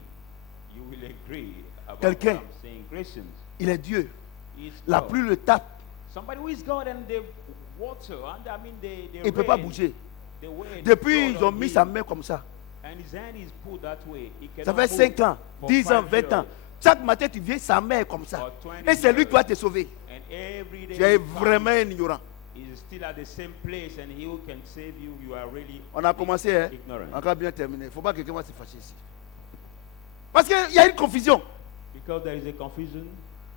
You will agree about Quelqu'un. what I'm saying. Christians, Il est Dieu. is La God. pluie le tape. Somebody who is God and the water, and I mean the Il ne peut pas rain, bouger. the wind, Depuis, God ils ont on mis him, sa main comme ça. and his hand is put that way. He Ça cannot fait move 5 ans, for 10 ans, 5 20 ans. years. Chaque matin, tu viens, sa main est comme ça. Or 20 Et c'est lui qui doit years. te sauver. And every day Tu es you come, vraiment un ignorant. he's still at the same place, and he who can save you, you are really On a commencé, hein? ignorant. Encore bien terminé. Il ne faut pas que quelqu'un va se fâcher ici. Parce qu'il y a une confusion. Because there is a confusion.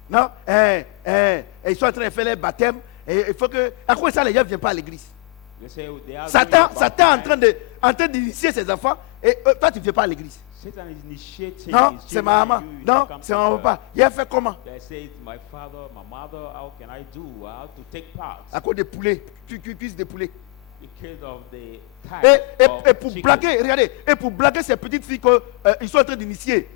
Non? Ils sont en train de faire les baptêmes. Et il faut que. À quoi ça, les gens ne viennent pas à l'église? They say they are Satan going est en baptized. train d'initier ses enfants. Et toi, tu ne viens pas à l'église. Satan is initiating Non, his c'est children, ma maman. and you Non, come c'est to mon church. papa. Il a fait comment? They say, it's my father, my mother, how can I do? How to take part? À cause des poulets. Tu cuises des poulets. Because of the Et, type of et pour chicken. blaguer, regardez, et pour blaguer ces petites filles qu'ils sont en train d'initier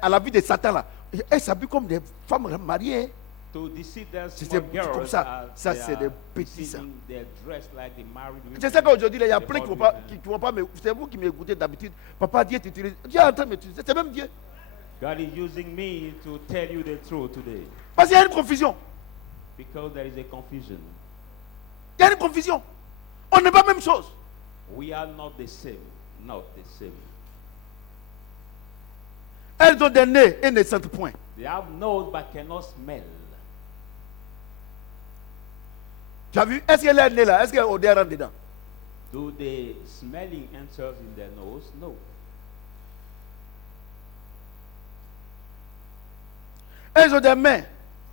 à la vie de Satan là, elles s'habillent comme des femmes mariées. Hein. To deceive their C'est small comme girls ça. as Ça, they c'est des are petits, ça. deceiving, they're dressed like the married women. Je sais qu'aujourd'hui, il y a The plein qui ne bald vont women. pas me. C'est vous qui m'écoutez d'habitude. Papa, Dieu t'utilise. Dieu est en train de m'utiliser. C'est même Dieu. God is using me to tell you the truth today. Parce qu'il y a une confusion. Because there is a confusion. Il y a une confusion. On n'est pas la même chose. We are not the same. Not the same. Elles ont des nez et ne sentent point. They have nose but cannot smell. Tu as vu? Est-ce que leur nez là, est-ce qu'il y a odeur en dedans? Do the smelling enters in their nose? No. Elles ont des mains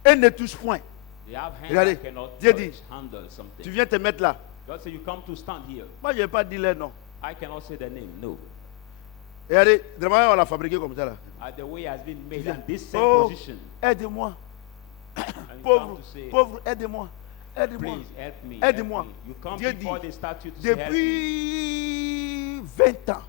et ne touchent point. They have hands Regardez, that cannot Dieu touch, dit, handle something. Tu viens te mettre là. God said, you come to stand here. Moi, je n'ai pas dit leur nom. I cannot say the name. No. Regardez, vraiment, on l'a fabriqué comme ça là. The way it has been made viens. and this same Oh, position. aide-moi. And you Pauvre, come to say, pauvre, aide-moi. Aide-moi. please help me. Aide-moi. Help me. You come Dieu before dit, the statue to say, help me. Depuis 20 ans,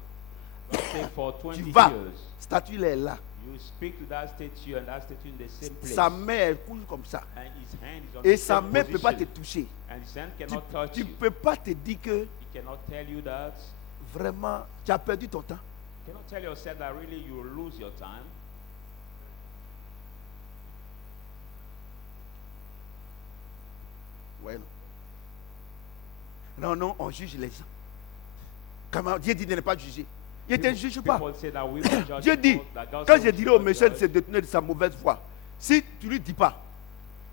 God say, for 20 tu vas. years, Statue là est là. you speak to that statue and that statue in the same place. Sa main elle coule comme ça. And his hand is on Et the sa same main ne peut pas te position. toucher. And his hand Tu cannot touch ne you. peux pas te dire que He cannot tell you that. vraiment tu as perdu ton temps. You cannot tell yourself that really you will lose your time. Ouais, non. Non, on juge les gens. Comment Dieu dit de ne pas juger. Il ne te juge pas. People say that we will judge Dieu dit, people, that God quand says je we dirai should au not monsieur de judge. se détourner de sa mauvaise foi, si tu ne lui dis pas,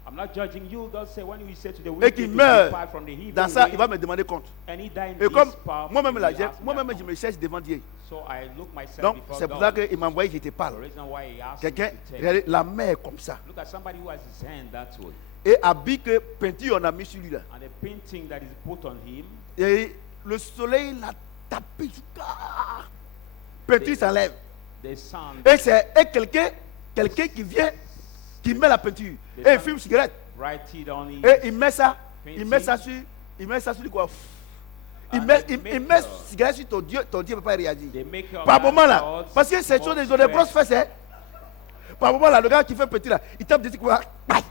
I'm not judging you. God said when we say to the et wicked qu'il to meurt depart from the evil dans ça, way, il va me demander compte. and he died in Et comme his power, moi-même, he là, will ask me moi-même, that je me cherche devant Dieu. So I look myself Donc, before c'est pour God. ça qu'il m'a envoyé, je te The parle. reason why he asked me Quelqu'un, to tell you. regardez, la main est comme ça. Look at somebody who has his hand that way. Et habit que peinture on a mis sur lui là. And the painting that is put on him, Et le soleil l'a tapé jusqu'à. Peinture s'enlève. the sun, Et c'est quelqu'un qui vient, qui met la peinture. Et il fume une cigarette. write it on his Et il met ça sur quoi? Il And met, they il make met a- cigarette sur ton Dieu ne peut pas réagir. they make your Par moment là, thoughts parce que c'est more chose, ils ont des grosses stressed. fesses. Hein. Par moment là, le gars qui fait petit là, il tape des trucs. Aïe.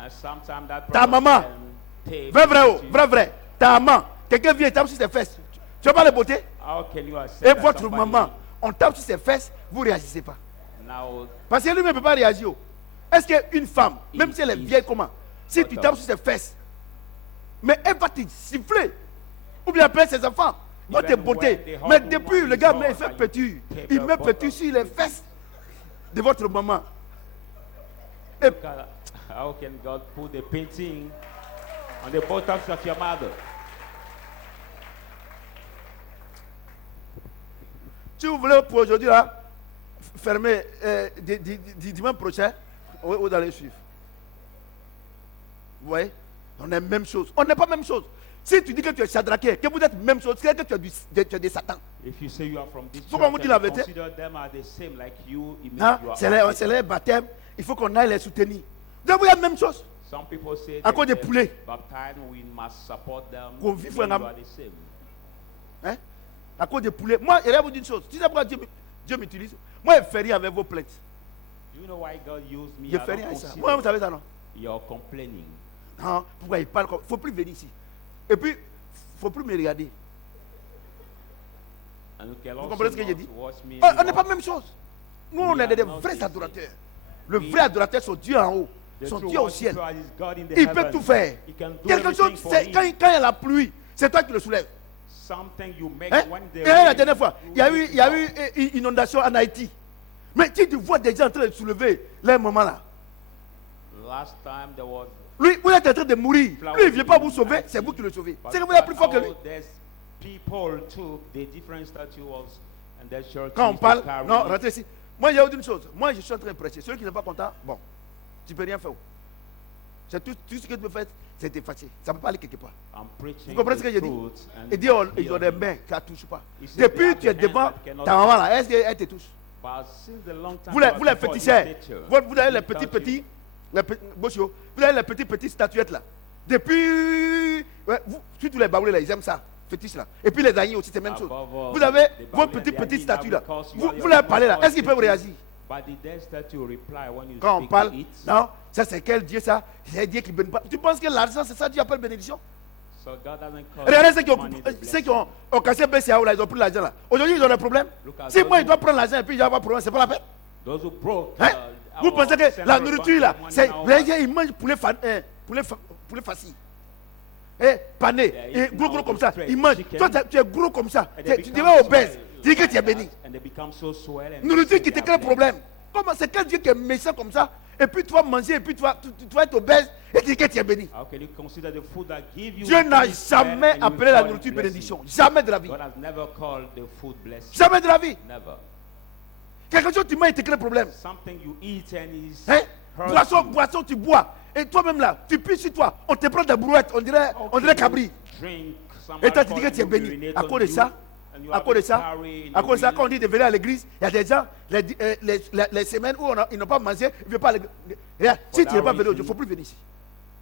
And sometimes that Ta person maman. can take Vrai, it. vrai. Ta maman, quelqu'un vient et tape sur ses fesses. Tu vois pas les beautés? How can you accept Et that votre somebody maman, on tape sur ses fesses, vous ne réagissez pas. now Parce que lui ne peut pas réagir. Est-ce qu'une femme, même si elle est vieille, comment? Si tu tapes sur ses fesses, mais elle va te siffler. Ou bien appeler ses enfants. Oh, t'es beauté. Mais depuis, le gars, il fait petit. Il met petit sur les fesses de votre maman. Et look at how can God put the painting on the buttocks of your mother? si vous voulez pour aujourd'hui, là, fermer dimanche prochain, vous allez suivre. Vous voyez? On est même chose. On n'est pas même chose. Si tu dis que tu es Shadraké, que vous êtes même chose, c'est que tu es des Satan. If you say you are from this Faut qu'on vous church dise la and vérité. consider them as the same like you, it means Hein? you are C'est les baptêmes. Il faut qu'on aille les soutenir. Donc vous êtes la même chose. Some people say À cause des they're poulets. baptized, we must support them. Qu'on vive when en you are the same. Hein? À cause des poulets. Moi, il va vous dire une chose. Tu sais pourquoi Dieu m'utilise? Moi, je ne fais rien avec vos plaintes. Do you know why God used me? Je I ne fais don't rien avec ça. consider Moi, vous savez ça, non? You're complaining. Non, pourquoi il parle comme... Il ne faut plus venir ici. Et puis, il ne faut plus me regarder. And you can Vous also comprenez ce que j'ai not dit? watch me On n'est pas anymore. la même chose. Nous, on We est are des not vrais the adorateurs. same. Le We- vrai adorateur, c'est Dieu en haut. The Son true Dieu au ciel. worshiper is God in the Il peut heavens. tout faire. He can do Quelque everything chose, for c'est him. quand il y a la pluie, c'est toi qui le soulèves. Something you make Hein? when Et there la rain, dernière fois, you il y a lift eu, il y a it up. eu une inondation en Haïti. Mais tu vois des gens en train de soulever là, moment là. Last time there was. Lui, vous êtes en train de mourir. Lui, il ne vient pas vous sauver, c'est vous qui le sauvez. But C'est que vous êtes plus fort que lui. now there's people took the different statues and their churches Quand on to parle, carry non, it. rentrez ici. Moi, il y a une chose. Moi, je suis en train de prêcher. Ceux qui ne sont pas contents, bon, tu ne peux rien faire. C'est tout ce que tu peux faire, c'est t'effacer. Ça ne peut pas aller quelque part. I'm preaching Vous comprenez ce the que je dis? truth and Et Dieu, ils ont des mains qui ne touchent pas. He said Depuis they que have tu es the devant hands that cannot ta maman là, est-ce qu'elle te touche? But since the long time Vous les God before féticheurs, this nature, vous avez les he touched you. petits, vous avez les petites statuettes là. Depuis, ouais, surtout les baoulés là, ils aiment ça, fétiche là. Et puis les agneaux aussi, c'est la même chose. Above all, Vous avez the vos baoulés, petites the statues là. because you Vous, are vous your leur parlez là, small est-ce qu'ils peuvent statue. réagir? But the dead statue reply when you Quand on speak parle, to it. non, ça c'est quel Dieu ça? C'est Dieu qui bénit pas. Tu penses que l'argent c'est ça Dieu appelle bénédiction? So God doesn't call Regardez ceux money the qui ont blessing. cassé BCAO là, ils ont pris l'argent là. Aujourd'hui ils ont des problèmes. Look at Si those moi who- il doit prendre l'argent et puis il va avoir problème, c'est pas la peine. Those who broke, Hein? Vous our pensez que la central nourriture là, bank money c'est now, les gens ils mangent poulet facile. Pané, Yeah, et it's gros now comme ça, straight ils mangent. chicken. Toi tu es gros comme ça, and they tu become deviens obèse. swell Tu dis que like tu es that, béni. and they become so swell and Nourriture qui te they crée are problème. Comment c'est quel Dieu qui est méchant comme ça? Et puis tu vas manger et puis tu vas être obèse et tu dis que tu es béni. How can you consider the food that give you Dieu n'a peace, and jamais you appelé la call it nourriture blessing? bénédiction. Jamais de la vie. God has never called the food blessing. Jamais de la vie. Never. Quelque chose tu manges et te crée problème. Something you eat and is Hein? hurt you. Boisson, tu bois. Et toi-même là, tu pisses sur toi. On te prend des brouettes, on dirait Okay, cabri. you drink some Et toi tu dis que alcohol, tu es you béni. urinate À on cause de you, ça, and you à have cause de it ça, carry in à your cause de ça, will. quand on dit de venir à l'église, il y a des gens, les semaines où ils n'ont pas mangé, ils ne viennent pas à l'église. Regarde, si tu n'es pas venu, il ne faut plus venir ici.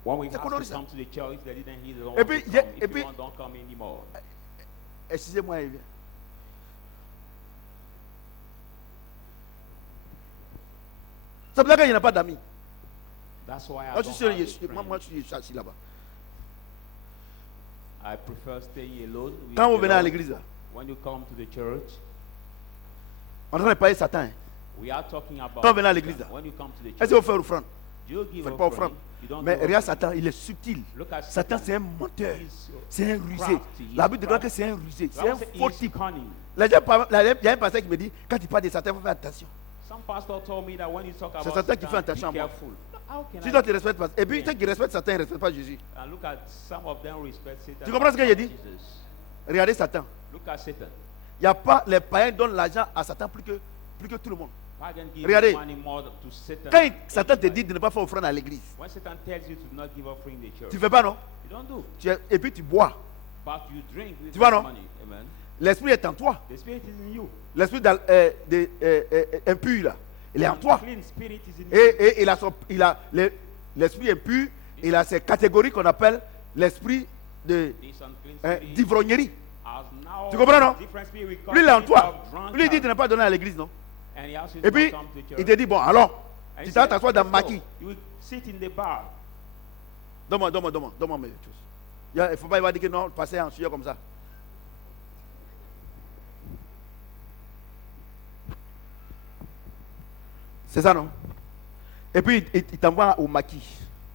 When we C'est asked connu, to ça. come to the church, they didn't hear the Et Lord puis, to j'ai- come. et If puis- you want, don't come anymore. Excusez-moi, il vient. C'est pour ça qu'il n'y a pas d'amis. That's why Moi, I je don't suis have sûr, a moi, friend. je suis assis là-bas. I prefer staying alone. with Quand vous the venez à Lord. l'église, là, When you come to the church, on est en train de parler de Satan. Hein. we are talking about. Quand vous venez à l'église, là, When you come to the est-ce church, que vous faites offrande? you give Faites offering. pas offrande. You don't Mais give regarde offering. Satan, il est subtil. Look at Satan, c'est un menteur. He's C'est un rusé. crafty, La Bible déclare que crafty. c'est un rusé. The C'est Bible un says faux he's type. cunning. Il y a un pasteur qui me dit, quand il parle de Satan, il faut faire attention. Some pastor told me that when you talk C'est about Satan qui fait Satan, attention à be moi. careful. How can Si I- toi tu respectes pas, et puis Yeah. ceux qui respectent Satan, ils ne respectent pas Jésus. And look at some of them respect Satan. Tu comprends ce que j'ai dit? Jesus. Regardez Satan. Look at Satan. Il n'y a pas, les païens donnent l'argent à Satan plus que tout le monde. Pagan give Regardez. money more to Satan. Quand than Satan te anybody. dit de ne pas faire offrande à l'église, When Satan tells you to not give offering in the church, tu ne fais pas non? you don't do. Et puis tu bois. But you drink with Tu vois, this non? money. Amen. L'esprit est en toi. The spirit is in you. L'esprit impur là, il est en toi. Clean spirit is in you. Et l'esprit impur, il a ces catégories qu'on appelle l'esprit This unclean spirit d'ivrognerie. has now Tu comprends, non? different spirit. We call Lui, il est en it toi. of drunkard. Lui, il dit de ne pas donner à l'église, non? And he asks you Et to puis, not come to church. il te dit, bon, alors, And tu he t'as said, t'asseoir dans "Let's le go." maquis. You will sit in the bar. Donne-moi mes choses. Il ne faut pas y avoir dit que non, passer en sueur comme ça. C'est ça, non? Et puis, il t'envoie au maquis.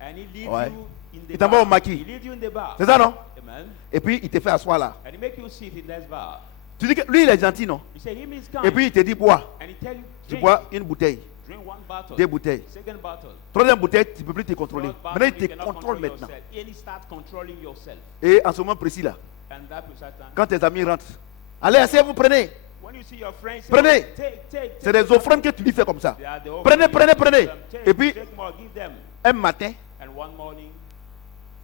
And he leads Ouais. you in the Il t'envoie bar. au maquis. He leads you in the bar. C'est ça, non? Amen. Et puis, il te fait asseoir là. And he make you sit in this bar. Tu dis que lui, il est gentil, non? You say him is kind. Et puis, il te dit, bois. And he tell you Tu drink. bois une bouteille, Drink one bottle. 2 bouteilles. Second bottle. Troisième bouteille, tu ne peux plus te contrôler. Third bottle, Maintenant, il you te cannot contrôle control maintenant. yourself. And he start controlling yourself. Et en ce moment précis là, And that precise time. quand tes amis rentrent, allez, assez, vous prenez. When you see your friends, say, Prenez. Take. C'est des offrandes que tu lui fais comme ça. They are the Prenez, offerings. prenez. Give them. Take, Et puis, take more, give them. un matin, And one morning,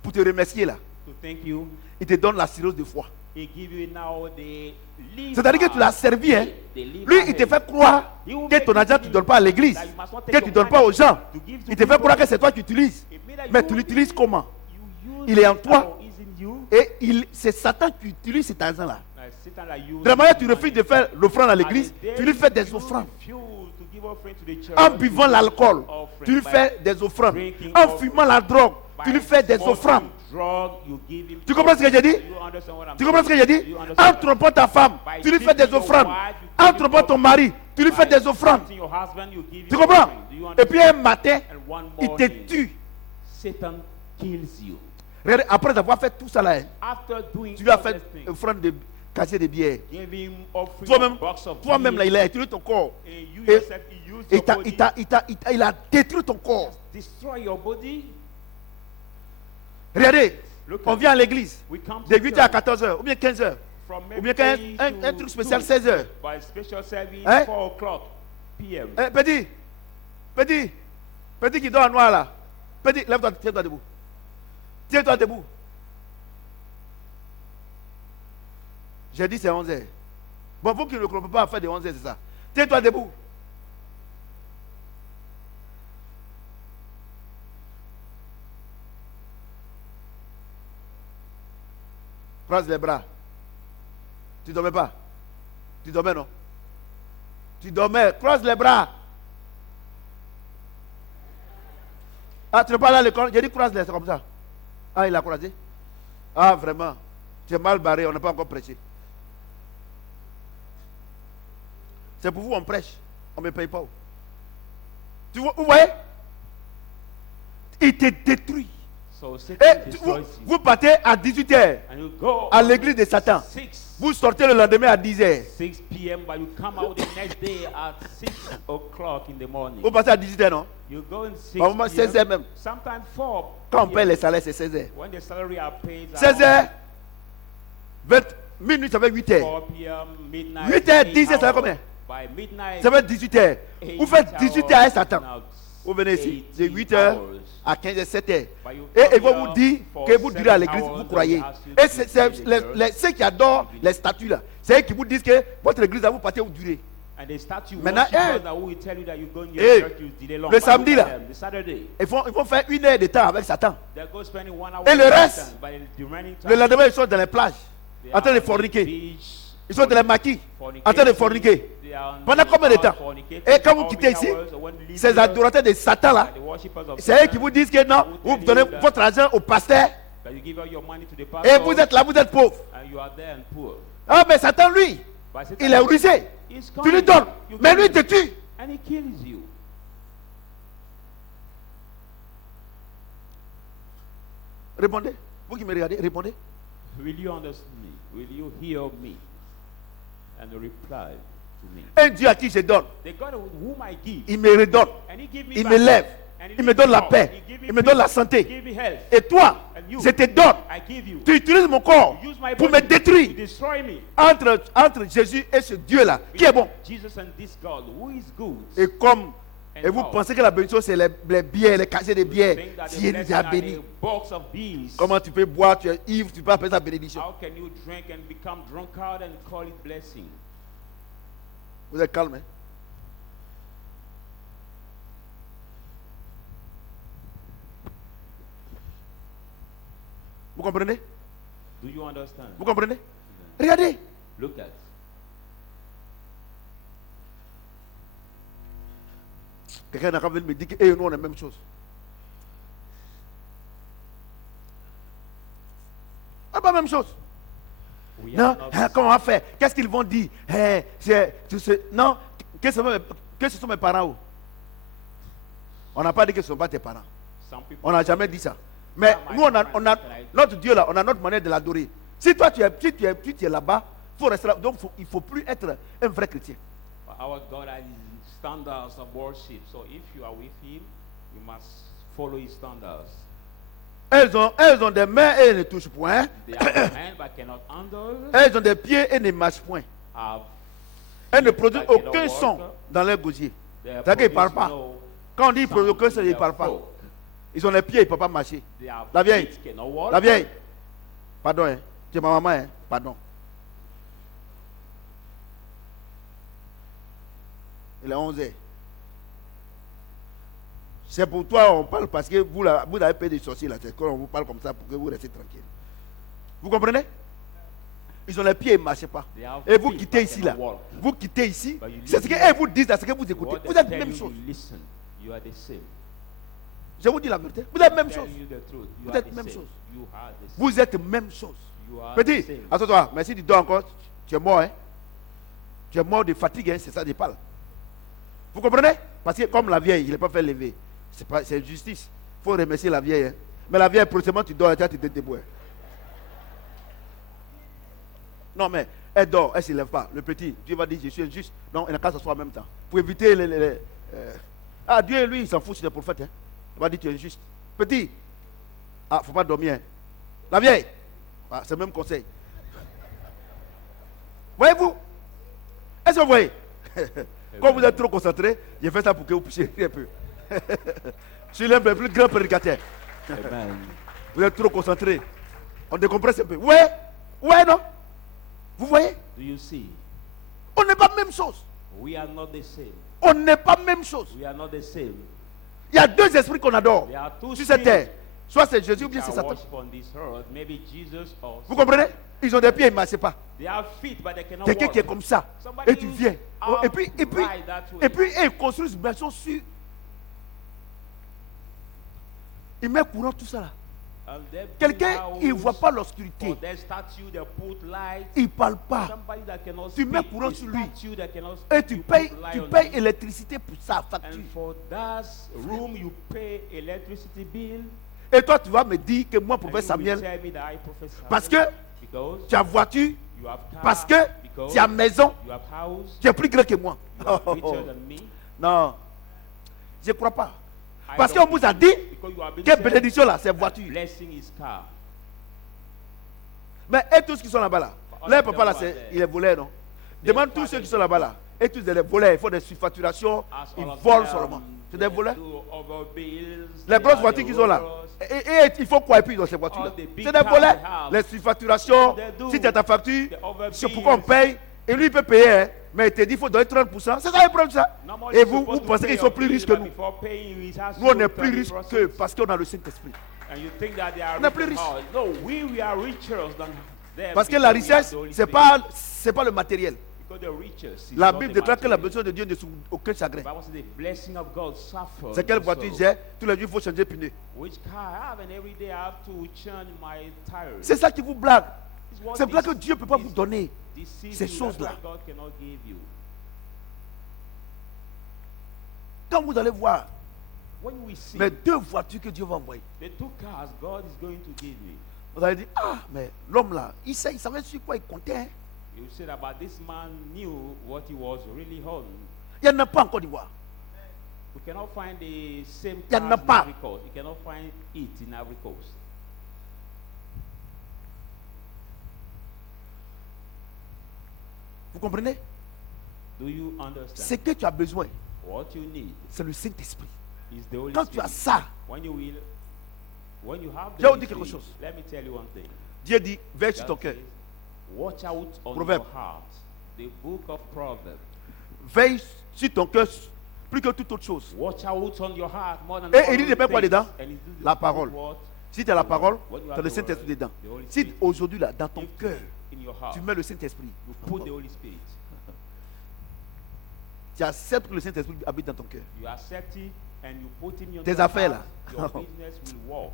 pour te remercier là, to thank you, il te donne la cirrhose de foie. he give you now the liver. C'est-à-dire que tu l'as servi, hein. The liver Lui, il te head. fait croire He will que make ton you argent, tu ne believe donnes pas à l'église, that you must not take que tu your ne donnes pas money aux gens. to give to Il te fait people. croire que c'est toi qui utilises. It mean that Mais you tu l'utilises comment? you use Il est en it toi. or is in you. Et c'est Satan qui utilise cet argent-là. Now, Satan like you. De la manière tu refuses de faire l'offrande à l'église, tu lui fais des offrandes. En buvant l'alcool, tu lui fais des offrandes. En fumant la drogue, tu lui fais des offrandes. Tu comprends ce que j'ai dit? Tu comprends ce que j'ai dit? En trompant ta femme, tu lui fais des offrandes. En trompant ton mari, tu lui fais des offrandes. Tu comprends? Et puis un matin, il te tue. Satan kills you. Regardez, après avoir fait tout ça là, After doing tu lui as all fait these things, offrande de casier de bière. give him offering Toi-même, of box of toi-même là, beer, il a détruit ton corps. and you Et- yourself, he used your body, Il a détruit ton corps. destroy your body. Regardez, Look on at vient à l'église We come de to 8h à church 14h ou bien 15h. from Ou bien qu'un maybe un to truc spécial 2, 16h. by special service Hein? 4 o'clock p.m. Petit qui dort en noir là. Petit, lève-toi, tiens-toi debout. Tiens-toi debout. J'ai dit c'est 11h. Bon, vous qui ne comprenez pas à faire de 11h, c'est ça. Tiens-toi debout. Croise les bras. Tu dormais pas? Tu dormais, non? Tu dormais. Croise les bras. Ah, tu n'es pas là à l'école? J'ai dit croise-les, c'est comme ça. Ah, il a croisé? Ah, vraiment. Tu es mal barré, on n'a pas encore prêché. C'est pour vous, on prêche. On ne me paye pas. Tu vois, vous voyez? Il te détruit. So Satan Et destroys you. vous partez à 18h And you go à l'église de Satan. 6 Vous sortez le lendemain à 10h. p.m. but you come out the next day at 6 o'clock in the morning. Vous passez à 18h, non? You go in 6 Au moment 16h p.m. même. Sometimes 4 Quand on p.m. paye les salaires, c'est 16h. When the salary are paid 16h, 20 minutes, ça fait 8h. 4 p.m. midnight 8h, 10h, ça fait hours. combien? By midnight Ça fait 18h. Vous faites 18h à Satan. now Vous venez ici, de 18 8h hours. à 15h, 7h. But you Et come ils vont here vous dire for que vous direz à 7 l'église, hours, vous they croyez. ask you Et to c'est say the church. ceux qui adorent les statues là, c'est eux qui vous disent que votre église, là, vous partez où durer. And they start you Maintenant, worshipers that will tell you that you go in your eh, church, you delay long. le But samedi, look at là. them, the Saturday, Ils vont faire 1 heure de temps avec Satan. they go spending 1 hour Et le with reste, Satan, but the remaining Le time, lendemain, ils sont dans les plages, they en train are de on the forniquer. beach, Ils sont dans les maquis, en train de forniquer. they are on Pendant the combien de house temps? fornicating Et quand vous for quittez 8 ici, hours, when you leave ces here, adorateurs de Satan là, the worshippers of c'est eux Satan, qui vous disent que non, vous donnez votre argent au pasteur that you give out your money to the et pastor, vous êtes là, vous êtes pauvre. and you are there and poor. Ah, mais Satan, lui, But Satan il est rusé. is Tu lui coming, donnes, you mais give lui, il him, te tue. and he kills you. Répondez. Vous qui me regardez, répondez. Will you understand me? Will you hear me? And reply to me. Un Dieu à qui je donne, The God whom I give, il me redonne. and he give me Il back. me lève. And he Il me lift donne me la up. paix. He give me Il me donne la peace. santé. He give me health. Et toi, And you, je te donne. I give you. Tu utilises mon corps You use my pour me body to détruire. destroy me. Entre Jésus et ce Dieu-là, qui est bon. Jesus and this God, who is good. Et vous pensez que la bénédiction, c'est les bières, les casiers de bières. Think that the Dieu nous blessing a are bénis. the box of bees. Comment tu peux boire, tu es ivre, tu peux appeler ça bénédiction. How can you drink and become drunkard and call it blessing? Vous êtes calme, hein? Vous comprenez? Do you understand? Vous comprenez? Regardez. Look at. Quelqu'un n'a qu'à venir me dire que eh, nous on est la même chose. C'est pas la même chose. We Non, are not hein, comment on va faire? Qu'est-ce qu'ils vont dire? Non, que ce sont mes parents. On n'a pas dit que ce ne sont pas tes parents. some people. On n'a jamais dit ça. Mais nous, notre Dieu là, on a notre manière de l'adorer. Si toi tu es là-bas, faut rester là. Donc il ne faut plus être un vrai chrétien. Our God has his standards of worship. So if you are with him, you must follow his standards. Elles ont des mains et elles ne touchent point. They have hand but cannot handle. Elles ont des pieds et ne marchent point. Have Elles ne produisent that cannot aucun walk. son dans leur gosier. They have C'est-à-dire qu'ils ne parlent produced pas. no Quand on dit qu'ils sound produisent aucun son, in ils ne their parlent pas. throat. Ils ont les pieds, ils ne peuvent pas marcher. They have La vieille. feet, cannot walk. La vieille. Pardon, hein. Tu es ma maman, hein. Pardon. Il est 11h. C'est pour toi on parle parce que vous avez payé des sorciers là. C'est quand on vous parle comme ça pour que vous restiez tranquille. Vous comprenez? Ils ont les pieds, ils ne marchent pas. They have Et vous feet quittez but ici, cannot là. walk. Vous quittez ici. But you C'est ce live qu'ils vous disent, c'est ce que vous écoutez. What Vous they êtes tell même you, chose. you listen. You are the same. Je vous dis la vérité. Vous êtes même chose. Telling you the truth. You Vous are êtes the même same. chose. You are the same. Vous êtes même chose. You are the Petit, same. attends-toi. Merci du dos encore. Tu es mort, hein. Tu es mort de fatigue, hein. C'est ça, je parle. Vous comprenez? Parce que comme la vieille, il n'est pas fait lever. C'est justice. Il faut remercier la vieille. Hein. Mais la vieille, prochainement, tu dors, tu te débrouilles. Non, mais elle dort, elle ne se lève pas. Le petit, Dieu va dire, je suis injuste. Non, il n'a qu'à s'asseoir en même temps. Pour éviter les Ah, Dieu, lui, il s'en fout, c'est un prophète. Hein. Il va dire, tu es injuste. Petit, ah, il ne faut pas dormir. Hein. La vieille, ah, c'est le même conseil. Voyez-vous? Est-ce que vous voyez? Quand vous êtes trop concentré, je fais ça pour que vous puissiez rire un peu. Je suis l'un des plus grands prédicateurs. Amen. Vous êtes trop concentré. On décompresse un peu. Ouais, ouais, non? Vous voyez? Do you see? On n'est pas même chose. We are not the same. On n'est pas même chose. We are not the same. Il y a deux esprits qu'on adore There are two sur cette terre. spirits Soit c'est Jésus ou bien c'est that Satan. worship on this earth. Maybe Jesus or Vous comprenez? Ils ont des pieds, ils ne marchent pas. they have feet but they cannot Quelqu'un walk. qui est comme ça. Somebody Et tu viens. who's Et puis, upright that way. ils construisent une maison sur. Ils mettent courant, tout ça là. And they build Quelqu'un, il ne house voit pas for l'obscurité. their statue, they put light. Il ne parle pas. Somebody that cannot Tu mets speak, courant a sur lui. statue that cannot Et speak, tu you payes, put light tu on payes it. électricité pour sa facture. And for that room you pay electricity bill. Et toi, tu vas me dire que moi, And prophète you will Samuel, tell me that I prophesy parce que because tu as voiture, you have car, parce que because tu as maison, you have house, tu es plus grand que moi. you are richer than me. Non, je ne crois pas. I Parce don't qu'on vous a believe dit because you have been que said bénédiction là, c'est that voiture. blessing is car. Mais et tous ceux qui sont là-bas là, leur papa là, il est voleur, non? Demande tous ceux qui sont là-bas là. Et tous les voleurs, ils font des surfacturations, As ils all of volent them, seulement. C'est des they voleurs. do overbills, Les they grosses are voitures the qu'ils ont là. robbers. Et il faut quoi et puis dans ces voitures là? All the big C'est des cars voleurs. they have. Les surfacturations, They do. si tu as ta facture, The overbills. c'est pourquoi on paye. Et lui il peut payer, hein. Mais il te dit qu'il faut donner 30%. C'est ça le problème ça. Normally Et you're vous, supposed vous to pensez pay qu'ils your sont plus bill, riches que but nous. before paying, it has to Nous on go est plus 30%. riches que parce qu'on a le Saint-Esprit. And you think that they are On est rich plus and riches. hard. No, we are richer than them. Parce que la because we have richesse, the Holy c'est Spirit. pas le matériel. Because the riches is La not Bible the déclare que la material. bénédiction de Dieu ne souffre aucun chagrin. The Bible says the blessing of God suffers. C'est quelle also. voiture j'ai? Tous les jours, il faut changer de pneu. Which car I have, and every day I have to change my tires. C'est ça qui vous blague. It's what C'est pour ça this- que Dieu ne peut pas this vous donner deceives ces you, that's choses-là. why God cannot give you. Quand vous allez voir When we see les deux voitures que Dieu va envoyer, the two cars God is going to give me, vous allez dire, ah, mais l'homme là, il savait sur quoi il comptait. Hein. you said about this man knew what he was really on. Il n'y en a pas en Côte d'Ivoire. We cannot find the same Il y en cars a in pas. Ivory Coast. You cannot find it in Ivory Coast. Vous comprenez? Do you Ce understand? que tu as besoin, What you need c'est le Saint-Esprit. is the Holy Quand tu as Spirit. ça, When you have Je the vais vous Holy dire quelque Spirit, chose. let me tell you one thing. Dieu dit, veille sur God ton cœur. says, watch out on Proverbe. your heart. The book of Proverbs. Veille sur ton cœur plus que toute autre chose. Watch out on your heart more than Et all il dit de mettre quoi things. dedans? And it is La the parole. word, Si tu as la parole, When you tu have as le the Saint-Esprit word, dedans. the Holy Si Spirit. aujourd'hui là, dans ton If cœur, in your heart, tu mets le Saint-Esprit, you put the Holy Spirit. tu acceptes que le Saint-Esprit habite dans ton cœur. You accept it and you put in your Tes affaires, là. your business will walk.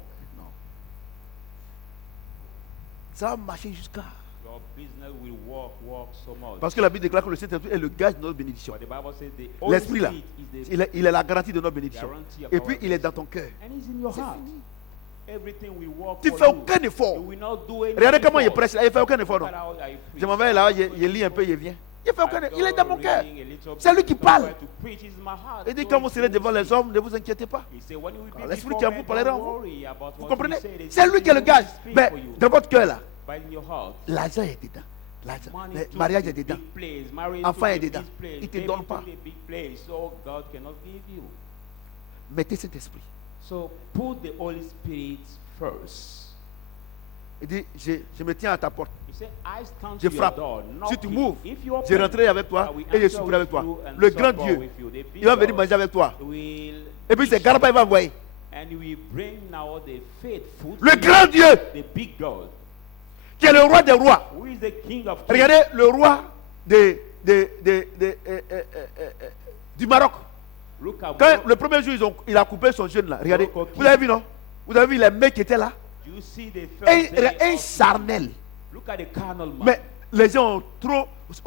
Ça va marcher jusqu'à. Your business will walk so much. Parce que la Bible déclare que le Saint-Esprit est le gage de notre bénédiction. But the Bible says the Holy L'Esprit là, Spirit is the il est la garantie de notre bénédiction. guarantee of Et our puis il est dans blessing. ton cœur. And it's in your C'est heart. fini. Everything will work Tu for fais you. aucun effort. You will not do any Regardez comment il effort. prêche là, il fait aucun effort. Look Non. at how I preach. Je m'en vais là, je lis un peu, il vient. Il fait aucun effort. Il est dans mon cœur. C'est lui qui parle. Il dit quand vous serez devant les hommes, ne vous inquiétez pas. L'Esprit qui en vous parlera en vous. Vous comprenez? C'est lui qui est le gage. Mais dans votre cœur là, l'argent est dedans. L'argent. Le mariage est dedans. Enfant est dedans. Il ne te donne pas. Mettez cet esprit. So put the Holy Spirit first. Il dit, je me tiens à ta porte. He said, I stand Je to your frappe. door, Si tu knocking. m'ouvres, If you je open, rentrerai avec toi I will et je answer souperai avec with toi. you and Le grand supper Dieu, with you. The big il va venir God manger avec toi. will Et puis c'est teach Garba, il va envoyer. and he will bring now the faithful Le to grand you, Dieu the big God, qui est le roi des rois. Who is the king of kings? Regardez le roi du Maroc. Look at Quand le premier jour, il a coupé son jeune là. Regardez. Morocco Vous avez vu, non? Vous avez vu les mecs qui étaient là? you see the first day Un of- charnel. Look at the carnal man. Mais les gens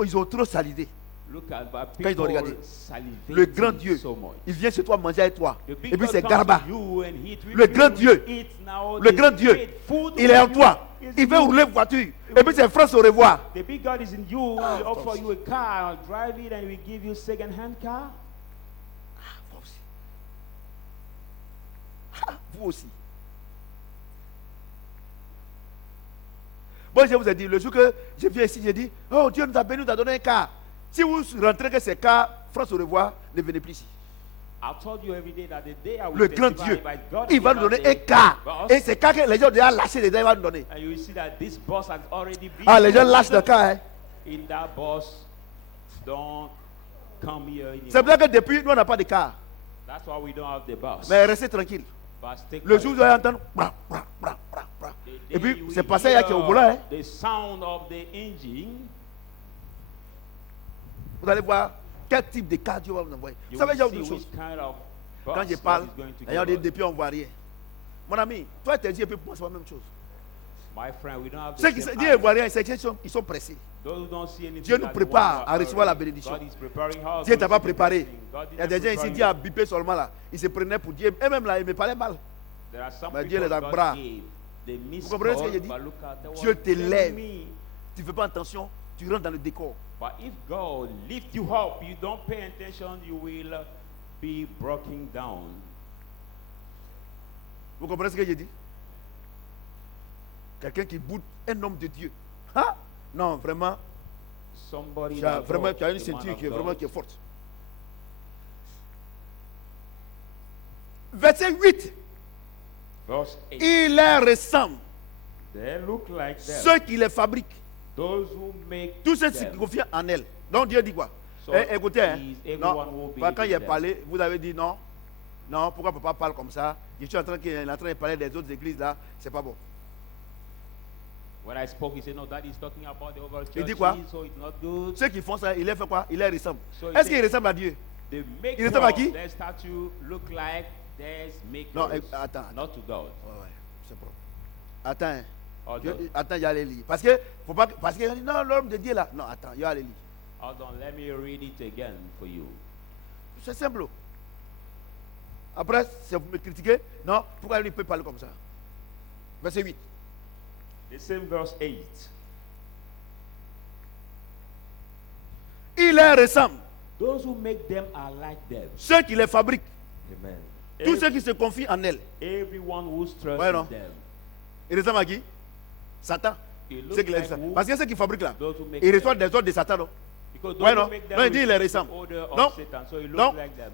ils ont trop salivé. Look at but Quand ils ont people regardé, salivating le grand Dieu, so much. il vient chez toi manger avec toi. The big Et puis God c'est comes Garba. to you and he eat with Le you, grand Dieu, eat now, le they grand Dieu, eat food il est en with toi. you. Il veut rouler voiture. Et puis c'est France au revoir. The big God is in you. He offer you a car, drive it, and we give you second-hand car. Vous aussi. Ah, vous aussi. Moi, je vous ai dit, le jour que je viens ici, j'ai dit, oh Dieu nous a béni, nous a donné un car. Si vous rentrez que c'est car, France au revoir, ne venez plus ici. I told you every day that the day I will Le grand testify Dieu, by God il va nous give us donner un a car. bus, Et c'est car que les gens ont déjà lâché, les gens il va nous donner. and you will see that this bus has already been Ah, les gens used. lâchent le car. Hein. In that bus, don't come here anymore. C'est pour ça que depuis, nous, on n'a pas de car. That's why we don't have the bus. Mais restez tranquille. But stay Le quiet. jour où vous allez entendre, bra, bra, bra, bra, bra. The Et day puis, you c'est will passé il y a qui est au hear volant. Hein. The sound of the engine. Vous allez voir quel type de car Dieu va vous envoyer. Vous You savez, will j'ai see autre which chose. kind of bus Quand je God parle, is going to les gens give disent us. depuis on ne voit rien. Mon ami, toi tes yeux et puis pour moi c'est la même chose. My friend, we don't have the Ceux qui same disent ne eyes. voient rien, c'est qu'ils sont pressés. Those who don't see anything Dieu nous as the prépare one who à are recevoir la already- bénédiction. God is preparing us Dieu to t'a pas receive the préparé. blessing. God Il y a didn't des gens ici, prepare Dieu a you. bipé seulement là. Ils se prenaient pour Dieu. Et même là, ils me parlaient mal. There are some Mais people Dieu les a God bras. gave. They miss Vous comprenez ce que God, j'ai dit? but look at the Dieu one telling t'élève. me. Tu ne fais pas attention, tu rentres dans le décor. But if God lift you up, you don't pay attention, you will be broken down. Vous comprenez ce que j'ai dit? Quelqu'un qui boude un homme de Dieu. Hein? Non, vraiment, Somebody tu as, that vraiment, God, tu as une the man ceinture of qui est God. vraiment qui est forte. Verset 8. Verse 8. Il leur ressemble. They look like them. Ceux qui les fabriquent. Those who make Tous ceux qui them. confient en elle. Donc Dieu dit quoi? So Écoutez, hein, is non, everyone will be quand il a them. parlé, vous avez dit non. Non, pourquoi papa parle comme ça? Je suis en train de parler des autres églises là, c'est pas bon. When I spoke, he said, no, that is talking about the overall Il dit church, quoi? so it's not good. Ceux qui font ça, il les fait quoi? Il les ressemble. So Est-ce he qu'il said- ressemble à Dieu? They make Il ressemble à qui? their statue look like theirs makers, Non, attends. not to God. Ouais, ouais, c'est bon. Attends, hein. Hold on. Attends, il y a les lire. Parce que, faut pas, parce qu'il dit non, l'homme de Dieu là. Non, attends, il y a les lire. Hold on, let me read it again for you. C'est simple. Après, c'est vous me critiquer. Non, pourquoi il peut parler comme ça? Verset 8. The same verse 8. Il les ressemble. Those who make them are like them. Ceux qui les fabriquent. Amen. Tous ceux qui se confient en elle. Everyone who trusts Ouais, non. in them. Il ressemble à qui? Satan. It Ceux looks qui les like ressemblent. who? Parce que ceux qui fabriquent là, Those who make ils them. reçoivent des ordres de Satan. Non? Because Ouais, those non. who make them Non, il dit il les receive the ressemble. order of Non. Satan, so it Non. looks like them.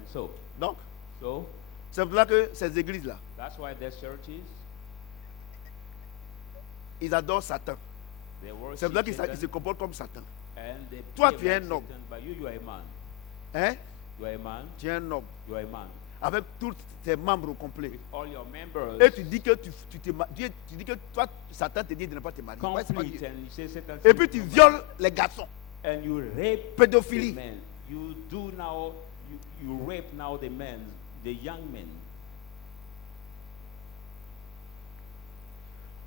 Donc, So c'est pour ça que ces églises là, that's why there's churches, ils adorent Satan. they worship C'est pour ça qu'ils Satan, se comportent comme Satan. and they Toi, behave tu es like un homme. Satan, but you are a man. Hein? You are a man. Tu es un homme. You are a man. Avec tous tes membres au complet. With all your members Et tu dis que tu dis que toi, Satan te dit de ne pas te marier. Ouais, c'est pas complete, Dieu. and you say Satan. Et puis tu violes les garçons. and you rape Pédophilie. the men. You do now. You rape now the men, the young men.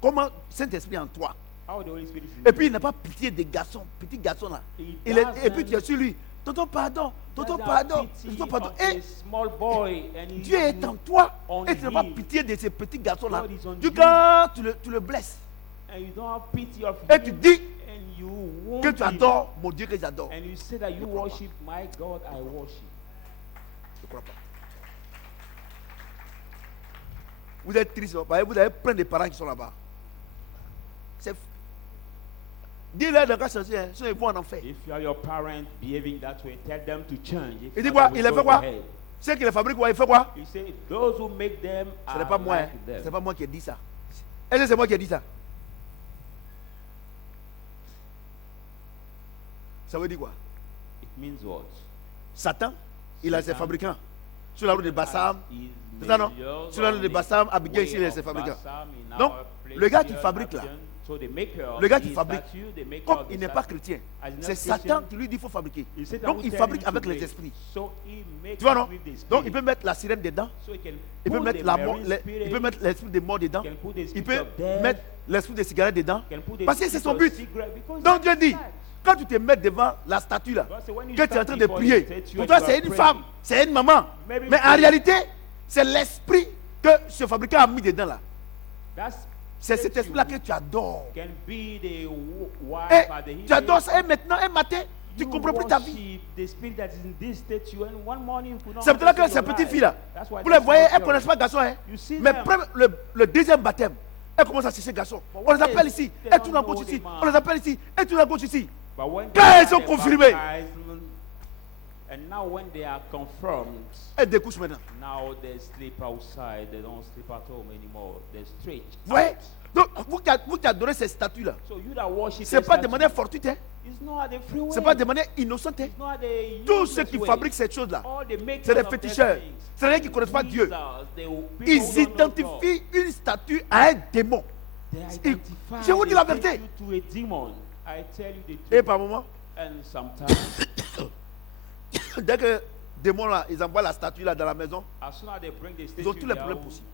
Comment Saint-Esprit en toi? How the Holy Spirit is in Et puis il you. n'a pas pitié des garçons, petits garçons là. He Et puis doesn't- tu es sur lui. Tonton pardon, tonton doesn't pardon, have pity tonton pardon. of Et a small boy, and he- Dieu est en toi. on Et tu n'as pas him. pitié de ces petits garçons là. God is on Du you. quand tu le blesses. and you don't have pity of Et him, tu dis and you want que tu him, adores mon Dieu que j'adore. and you say that you crois pas. worship my God, I worship. Je ne crois pas. Vous êtes triste, vous avez plein de parents qui sont là-bas. Dis-leur de ne pas changer, hein, sinon ils vont en enfer. If you are your parent behaving that way, tell them to change. If Il dit not, quoi? they will Il a go fait quoi? to hell. Ceux qui les fabriquent, il fait quoi? He said, those who make them Ce are n'est pas moi, hein. like them. Ce n'est pas moi qui ai dit ça. Est-ce que c'est moi qui ai dit ça? Ça veut dire quoi? It means what? Satan, il a ses Satan fabricants. Sur la route de Bassam, His c'est ça non? majors Sur la route de on the Bassam, à Abigail, way il a of ses fabricants. Bassam in Donc, our place le gars qui here, fabrique là, Abigail. So the maker Le gars of qui the fabrique, statue, the maker comme of the il n'est pas statue, chrétien, as he's not c'est Christian, Satan qui lui dit qu'il faut fabriquer. Satan Donc will il tell fabrique him avec to les make. esprits. So he makes Tu vois, it non? with the Donc il spirit. peut mettre la sirène dedans. So he can Il peut put mettre the la mort, marine il peut spirit, mettre l'esprit des morts dedans. he can put the Il spirit peut of death, mettre l'esprit des cigarettes dedans. he can put the Parce que c'est spirit son of but. cigarette, because Donc Dieu that's dit, that. quand tu te mets devant la statue là, God said, when you que tu es en stand train de before prier, the statue pour and toi you c'est are une praying, femme, c'est une maman. maybe Mais en because- réalité, c'est l'esprit que ce fabricant a mis dedans là. That C'est cet statue esprit là que tu adores. can be the wife Et at the tu adores ça et maintenant, un matin, tu you comprends plus ta vie. worship the spirit that is in this statue, and one morning you could not C'est pour cela que understand ces your petites life. filles là, That's why vous les they're voyez, small elles ne connaissent girls. pas garçon. Hein. You see Mais them. le deuxième baptême, elles commencent à chercher garçon. But On les when appelle they- ici, they elles don't tournent à know gauche the ici. man. On les appelle ici, elles tournent à gauche ici. But when Quand they elles sont are confirmées, baptized, and now when they are confirmed, elles découchent maintenant. now they sleep outside. They don't sleep at home anymore. They stretch Vous voyez? out. Donc, vous qui adorez ces statues là, So you that worship ce n'est the pas de statue, manière fortuite, hein. it's not at the free way. Ce n'est pas de manière innocente. Hein. It's not at the Tous ceux useless qui way. fabriquent ces choses là, All the makers c'est des of these féticheurs. things, C'est des gens qui ne connaissent pas Dieu. wizards, they will- people Ils who don't know God. identifient une statue à un démon. They Ils- identify, je vous dis they la take vérité. you to a demon. I tell you the Et truth. par moment, And sometimes, dès que démons là, ils envoient la statue là dans la maison, as soon as they bring the ils ont statue tous les down, problèmes possibles.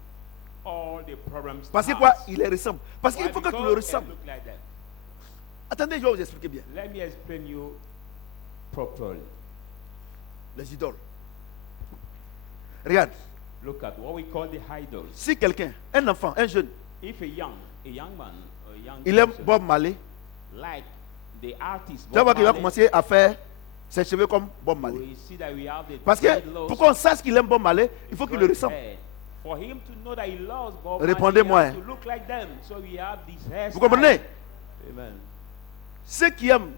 all the problems Parce que start. quoi? Il les ressemble. Parce Why? qu'il faut que tu Because le they ressembles. look like that. Attendez, je vais vous expliquer bien. Let me explain you properly. Les idoles. Regarde, Look at what we call the idols. si quelqu'un, un enfant, un jeune, If a young man, a young il aime person, Bob Marley, like the artist, tu vas voir Bob qu'il va Marley, commencer à faire ses cheveux comme Bob Marley. we see that we have the Parce que dreadlocks, pour qu'on sache qu'il aime Bob Marley, il faut qu'il le red ressemble. hair. For him to know that he loves Bob Répondez-moi, Marley, he has hein. to look like them. So we have these hairstyles. Vous comprenez? Amen. Ceux qui aiment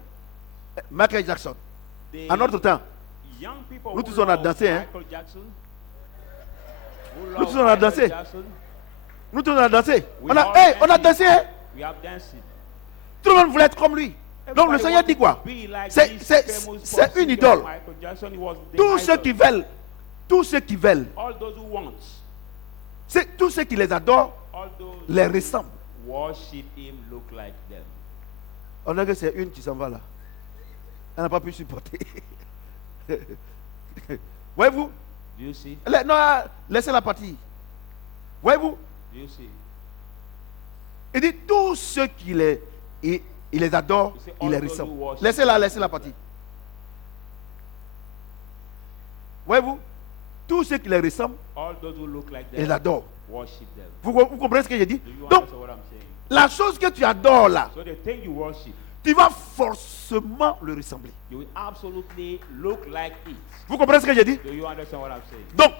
Michael Jackson, The à notre temps, young people nous who tous on a love dansé, hein. Michael Jackson, who Nous love tous on a Michael dansé. Jackson, nous tous on a dansé. We On a, all hey, on a danced. dansé, hein. we have dancing. Tout le monde voulait être comme lui. Donc le Everybody Seigneur dit wanted quoi? to be like C'est- this c'est- famous c'est pop une singer idole. Michael Jackson, he was the Tous ceux idol. qui veulent, tous ceux qui veulent, All those who want, c'est tous ceux qui les adorent, all those les who ressemblent. worship him look like them. On a que c'est une qui s'en va là. Elle n'a pas pu supporter. Voyez-vous? Do you see? Non, laissez-la partir. Voyez-vous? Do you see? Il dit tous ceux qui il les adorent, You see, il les all those who ressemble. worship Laissez-la partir. Voyez-vous? Tous ceux qui les ressemblent, All those who look like il les them, adore. worship them. Vous comprenez ce que j'ai dit? Do you Donc, understand what I'm saying? la chose que tu adores là, So the thing you worship, tu vas forcément le ressembler. you will absolutely look like it. Vous comprenez ce que j'ai dit? Do you understand what I'm saying? Donc,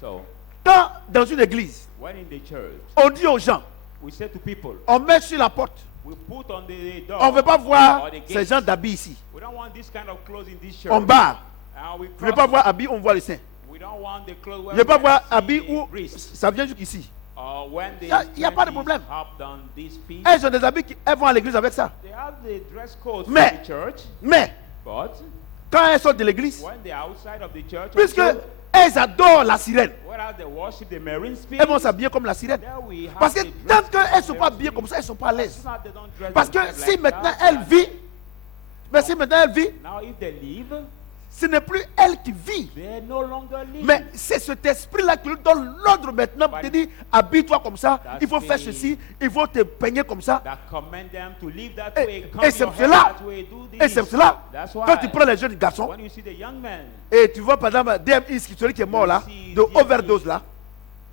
So, quand dans une église, when in the church, on dit aux gens, we say to people, on met sur la porte, we put on the door, on ne veut pas voir or the ces gate. gens d'habits ici. We don't want this kind of clothes in this church. On bat. And we Je ne veux cross pas it. voir habits, on voit les seins. We don't want the clothes Je ne veux pas voir see habits the où wrist. ça vient jusqu'ici. When they Y a pas de problème. Up down these feet, Elles ont des habits, elles vont à l'église avec ça. they have the dress code Mais- for the church, Mais, but quand elles sortent de l'église, when they're outside of the church, puisque also, elles adorent la sirène, whereas they worship the marine spirit, elles vont s'habiller comme la sirène. there we have Parce que the tant dress qu'elles ne code sont of pas the bien comme ça, elles ne sont pas à l'aise. As soon as they don't dress Parce que themselves si like maintenant that, elle vit, mais si maintenant elle vit, now if they leave, ce n'est plus elle qui vit. they no longer live. Mais c'est cet esprit-là qui lui donne l'ordre maintenant pour te dire, habille-toi comme ça, That's il faut faire the- ceci, il faut te peigner comme ça. that command them to live that Et- way, et cut c'est your pour hair cela- that way, do Et this. c'est cela, That's quand tu why prends les jeunes garçons, when you see the young men, et tu vois par exemple DMX, celui qui est mort là, see de DMX, overdose là,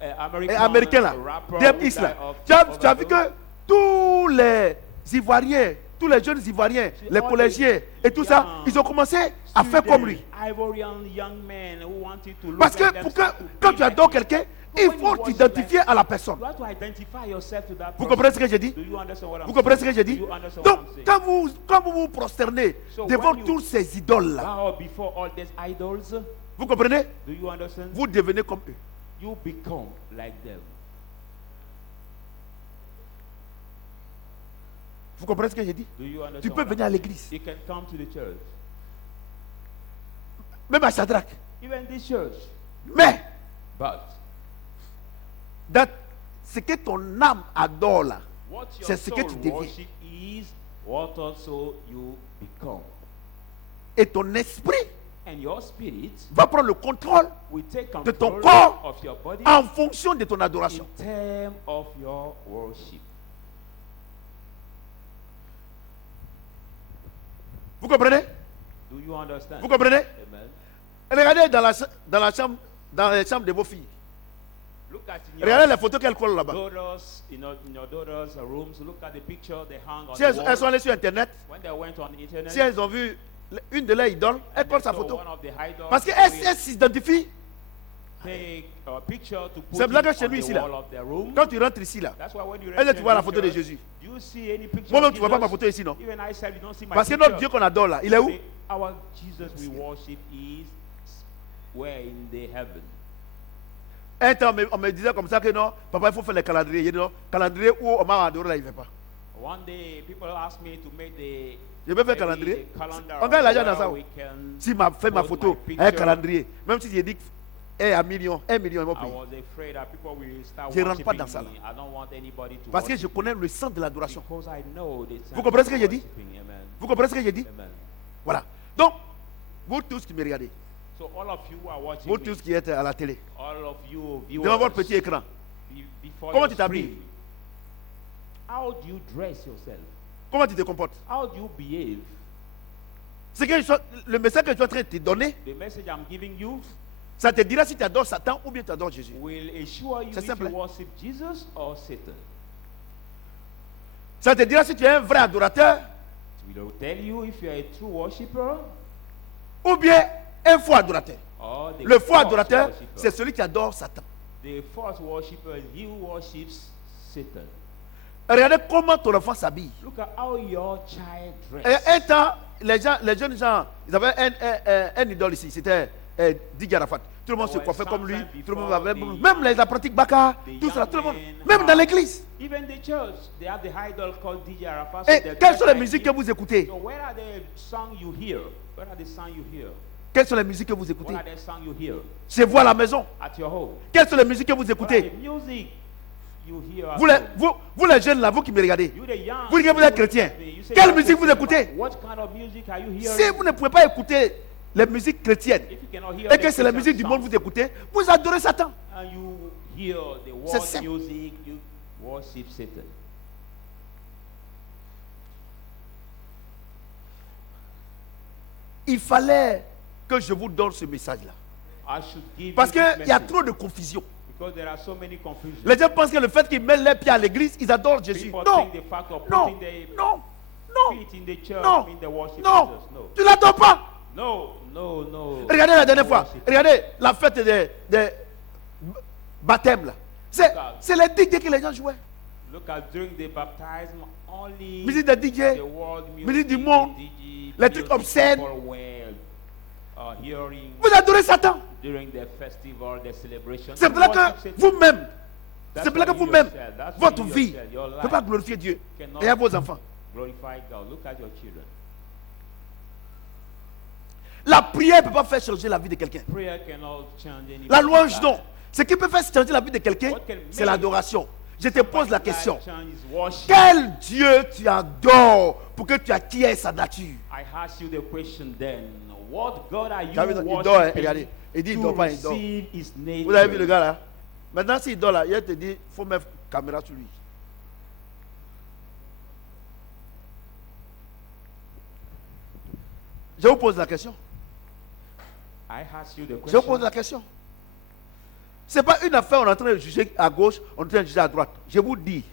et américain là, rapper DMX who là, died of tu as vu overdose. que tous les Ivoiriens, tous les jeunes Ivoiriens, See, les all collégiens the et tout ça, young ils ont commencé à faire comme lui. Ivorian young men who wanted to look Parce que like them, pour que, start to quand be tu like adores him. quelqu'un, But il when you faut worship t'identifier like à la personne. You have to identify yourself to that Vous person. comprenez ce que j'ai dit? Do you understand what I'm Vous comprenez ce saying? que j'ai Do dit? you understand Donc, what I'm saying? quand vous vous prosternez So devant when you- tous ces idoles-là, Bow before all these idols, vous comprenez? do you understand? Vous devenez comme eux. You become like them. Vous comprenez ce que j'ai dit? Do you understand? Tu peux what I'm venir à saying? l'église. You can come to the church. Même à Shadrach. Even this church. Mais, But dans ce que ton âme adore là, What your C'est ce que soul tu deviens. worship is what also you become. Et ton esprit And your spirit va prendre le contrôle will take de ton control corps of your body en fonction de ton adoration. in terms of your worship. Vous comprenez? Do you understand? Vous comprenez? Amen. Regardez dans les chambres de vos filles. Look at in your Regardez les photos qu'elles collent là-bas. daughters, in your daughters' rooms. Look at the picture they hang on Si the elles sont wall. allées sur Internet, When they went on the internet, si elles ont vu une de leurs idoles, elles they collent sa saw photo. one of the idols, Parce they qu'elles s'identifient. take a picture to put C'est it blague on chez lui the ici, là. wall of their room. Quand tu rentres ici, là, That's why when you est-ce que tu vois la enter photo de church, Jésus? do you see any picture Moi-même, of tu ne vois pas ma Jesus? photo ici, non? Even I said you don't see my Parce que picture. notre Dieu qu'on adore là, il est où? See, our Jesus we worship is where in the heaven. Un temps, on me disait comme ça que non, papa, il faut faire les calendriers. Il dit non, calendrier où on m'a adoré là, il ne fait pas. One day, people asked me to make the Je vais faire maybe calendrier. the calendar On gagne l'argent dans where ça. we can Si m'a fait ma put photo, my un picture. calendrier, même si j'ai dit un million, ils vont I payer. was afraid that people will start Je rentre pas worshiping dans ça, me. I don't want anybody to Parce que je worship connais le sens de l'adoration. because I know the Vous comprenez ce que j'ai dit? worshiping. Amen. Vous comprenez ce que j'ai dit? Amen. Voilà. Donc, vous tous qui me regardez, So all of you who are watching vous me, tous qui êtes à la télé, all of you viewers, devant votre petit écran, before comment your tu t'habilles? screen, how do you dress yourself? comment tu te comportes? How do you behave? C'est que le message que je suis en train de te donner, The message I'm giving you ça te dira si tu adores Satan ou bien tu adores Jésus. will assure you C'est if simple. you worship Jesus or Satan. Ça te dira si tu es un vrai adorateur It will tell you if you are a true worshipper ou bien un faux adorateur. or the Le faux false adorateur, worshipper. c'est celui qui adore Satan. The false worshipper, he who worships Satan. Regardez comment ton enfant s'habille. Look at how your child Et dress. un temps, les jeunes gens, ils avaient un idole ici, c'était Didier Arafat. Tout le monde se coiffait comme lui, tout le monde avait, même les pratiques Baka, tout ça, tout le monde, même dans l'église. Even the church, they have the idol called DJ Arafat. Et they're quelles sont les like musiques que him. vous écoutez? So where are the songs you hear? Where are the songs you hear? Quelles sont les musiques que vous écoutez? What are the songs you hear Chez vous à la maison. at your home? Quelles sont les musiques que vous What are écoutez? the music you hear at Vous les, home? vous les jeunes là, vous qui me regardez, You the young, vous dites que vous êtes you chrétien. you say Quelle you are musique vous Christian, écoutez? but what kind of music are you hearing? Si vous ne pouvez pas écouter les musiques chrétiennes If you cannot hear et the que c'est la Christian musique du monde songs, que vous écoutez, vous adorez Satan. and you hear the C'est world simple. music, you worship Satan. Il fallait que je vous donne ce message-là. I should give Parce you this qu'il y a message trop de confusion. because there are so many confusions. Les gens pensent que le fait qu'ils mettent les pieds à l'église, ils adorent Jésus. People Non, think the fact of non, putting the non, non, feet in the church non, mean they worship non. Jesus. No. Tu l'adores pas. No, no, no. Regardez la dernière fois. Worship. Regardez la fête des baptêmes là. C'est les DJ que les gens jouaient. Look at during the baptism, only Musique de DJ. the world music, musique du monde, the DJ, les trucs music obscènes. people were hearing Vous adorez Satan. during the festival, the celebration. C'est pour ça que vous-même, That's c'est pour ça que why you vous-même, yourself, that's why votre you vie yourself, your ne life peut pas glorifier Dieu cannot et à vos enfants. glorify God. Look at your children. La prière ne peut pas faire changer la vie de quelqu'un. Prayer cannot change anything. La louange, non. Ce qui peut faire changer la vie de quelqu'un, What can c'est make l'adoration. Je te pose la question. Change is worship. Quel Dieu tu adores pour que tu acquières sa nature? I ask you the question then. What God are you David, il dort, hein, worshiping regardez. Il dit, il to dort pas, il dort. receive his nature? Vous avez vu le gars là? Maintenant, s'il dort là, il te dit, il faut mettre caméra sur lui. Je vous pose la question. I ask you the Je vous question. pose la question. Ce n'est pas une affaire, on est en train de juger à gauche, on est en train de juger à droite. Je vous dis,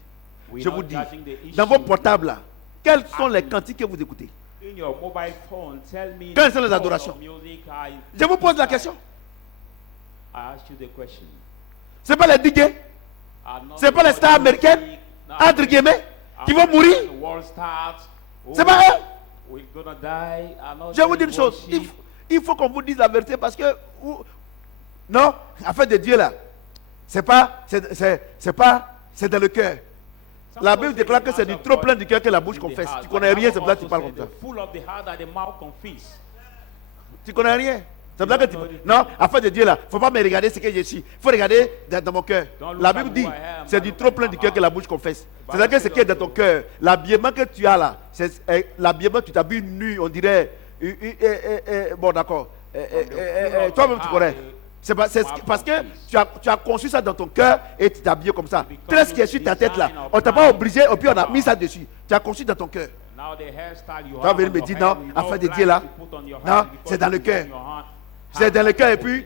We're je not vous dis, judging the issue. dans vos portables là, quels sont les cantiques que vous écoutez? In your mobile phone, tell me Quelles the sont les kind of adorations? music Je vous pose la question. I ask you the question. Ce n'est pas les DJ, Are not ce n'est pas les the stars music, américaines, not entre guillemets, qui vont mourir. the world stars. Ce n'est pas eux. We're gonna die. Are not Je vous dis they une chose, worship? il faut qu'on vous dise la vérité parce que, non, affaire de Dieu là, c'est pas, c'est dans le cœur. La Bible déclare que c'est du trop plein du cœur que la bouche confesse. Tu connais rien, c'est pour ça que tu parles comme ça. Full of the heart that the mouth confess. Tu connais rien. C'est pour ça que tu... Non, afin de Dieu là, il ne faut pas me regarder ce que je suis. Il faut regarder dans mon cœur. La Bible dit, c'est du trop plein du cœur que la bouche confesse. C'est-à-dire que ce qui est dans ton cœur, l'habillement que tu as là, c'est l'habillement, tu t'habilles nu, on dirait... bon, d'accord. Toi-même, tu connais. C'est parce que tu as conçu ça dans ton cœur et tu t'habilles comme ça. Tout ce qui est sur ta tête là, on ne t'a pas obligé et puis on a mis ça dessus. Tu as conçu dans ton cœur. Tu vas venir me dire non, afin de Dieu là. Non, c'est dans le cœur. C'est dans le cœur et puis,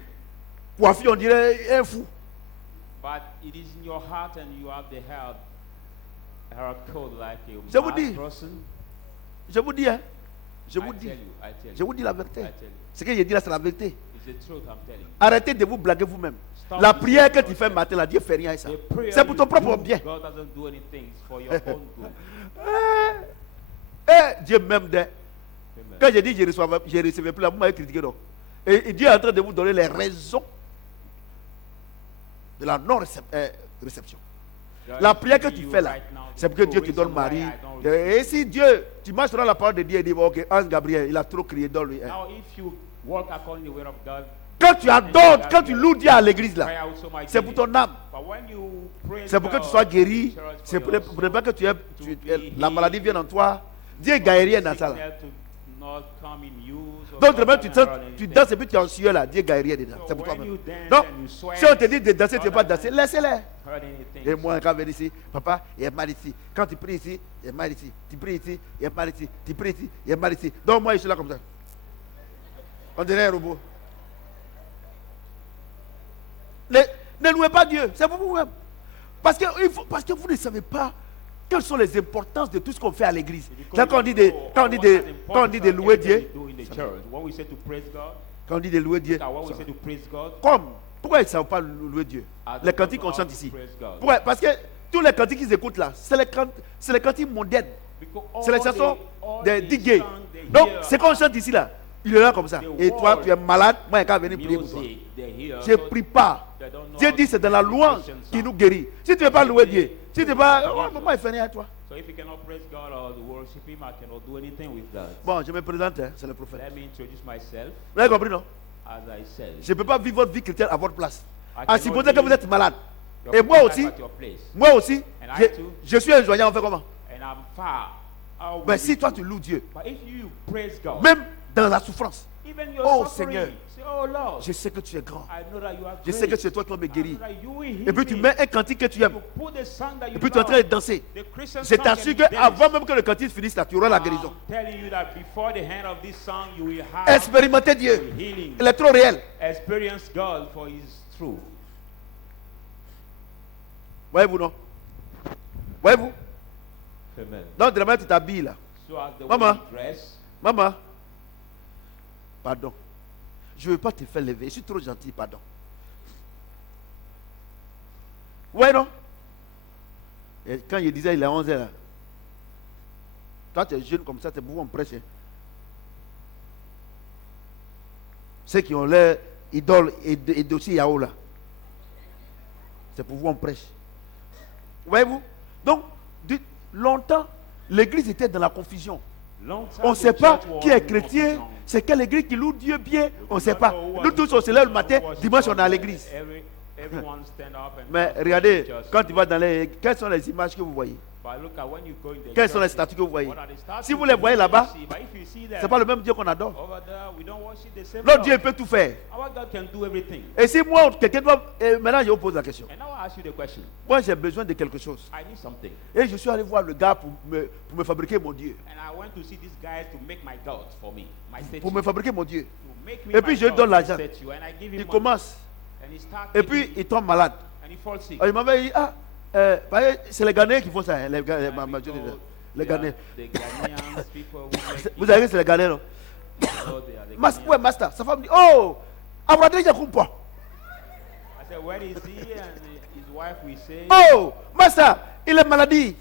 coiffé, on dirait un fou. Je vous dis, hein. Je vous dis la vérité. Ce que je dis là, c'est la vérité. Arrêtez de vous blaguer vous-même. La prière que tu fais matin, là, Dieu ne fait rien à ça. C'est pour ton propre bien. Dieu m'aime. Quand j'ai dit je ne recevais plus, là, vous m'avez critiqué. Donc. Et Dieu est en train de vous donner les raisons de la non-réception. La prière que tu fais là, c'est pour que Dieu te donne Marie. Et si Dieu, tu marches dans la parole de Dieu et dis, ok, Ange Gabriel, il a trop crié dans lui. Quand tu adores, quand tu loues Dieu à l'église là, c'est pour ton âme. C'est pour que tu sois guéri. C'est pour ne pas que la maladie vienne en toi. Dieu ne gagne rien dans ça là. Donc, tu danses et puis tu es en sueur là. Dieu ne gagne rien dedans. C'est pour toi-même. Donc, si on te dit de danser, tu ne veux pas danser, laissez-les. Et moi, quand je viens ici, papa, il est mal ici. Quand tu pries ici, il est mal ici. Tu pries ici, il est mal ici. Tu pries ici, il est mal ici. Donc, moi, je suis là comme ça. On dirait un robot. Ne louez pas Dieu, c'est pour vous-même. Parce que vous ne savez pas quelles sont les importances de tout ce qu'on fait à l'église. Quand on dit de louer Dieu, quand on dit de louer Dieu, comme, pourquoi ils ne savent pas louer Dieu? Les cantiques qu'on chante ici. Pourquoi? Parce que tous les cantiques qu'ils écoutent là, c'est les cantiques mondaines. C'est les chansons des DJ. Donc, ce qu'on chante ici là, il est là comme ça. Et toi, tu es malade, moi, je vais venir prier pour toi. Je ne prie pas. Dieu dit c'est dans la louange qui nous guérit. Si tu ne veux pas louer Dieu, si tu ne veux pas, maman, il fait rien à toi. Bon, je me présente, hein, c'est le prophète. Vous avez compris, non? Je ne peux pas vivre votre vie chrétienne à votre place. À supposer que vous êtes malade. Et moi aussi, je suis un joyeux, on fait comment? Mais si toi tu loues Dieu, même dans la souffrance, oh Seigneur, je sais que tu es grand. Je sais que c'est toi qui vas me guérir. Et puis tu mets un cantique que tu aimes. Et puis tu es en train de danser. Je t'assure qu'avant même que le cantique finisse là, tu auras la guérison. Expérimentez Dieu. Il est trop réel. Voyez-vous, non? Voyez-vous? Donc, de la manière tu t'habilles là. Maman, pardon. Je ne veux pas te faire lever. Je suis trop gentil, pardon. Ouais, non? Et quand il disait il est 11h, là. Quand tu es jeune comme ça, c'est pour on prêche. Hein. Ceux qui ont l'air idoles et dossiers Yahoo là. C'est pour vous on prêche. Voyez-vous? Donc, longtemps, l'église était dans la confusion. On ne sait pas qui est chrétien, c'est quelle église qui loue Dieu bien, on ne sait pas. Nous tous on se lève le matin, dimanche on est à l'église. Mais regardez, quand tu vas dans les... Quelles sont les images que vous voyez? Quelles sont les statues que vous voyez? Si vous les voyez là-bas, ce n'est pas le même Dieu qu'on adore. L'autre Dieu peut tout faire. Et si moi, quelqu'un doit... Maintenant, je vous pose la question. Moi, j'ai besoin de quelque chose. Et je suis allé voir le gars pour me fabriquer mon Dieu. Pour me fabriquer mon Dieu. Et puis, je lui donne l'argent. Il commence. Et puis, il tombe malade. Il m'avait dit, c'est les Ghanéens qui font ça, hein, les Ghanéens. Vous savez que c'est les Ghanéens, non? Ouais, master, sa femme dit, oh, Abradé Yakumpa. Oh, master, il est maladie.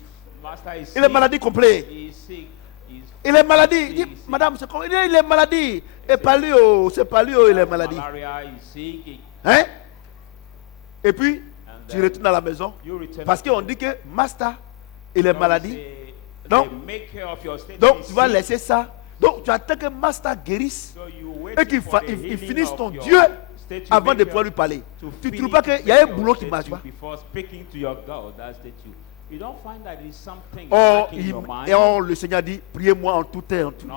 Il est maladie complet. Il est maladie. Il dit, madame, il est maladie. Et palio, c'est palio, il est maladie. Hein? Et puis, tu retournes à la maison parce qu'on dit que master, il est maladie. Donc, tu vas laisser ça. Donc, tu attends que master guérisse. et qu'ils finissent ton Dieu avant de pouvoir lui parler. Tu ne trouves pas qu'il y a un boulot qui ne marche pas? Or, le Seigneur dit, priez-moi en tout temps, en tout lieu.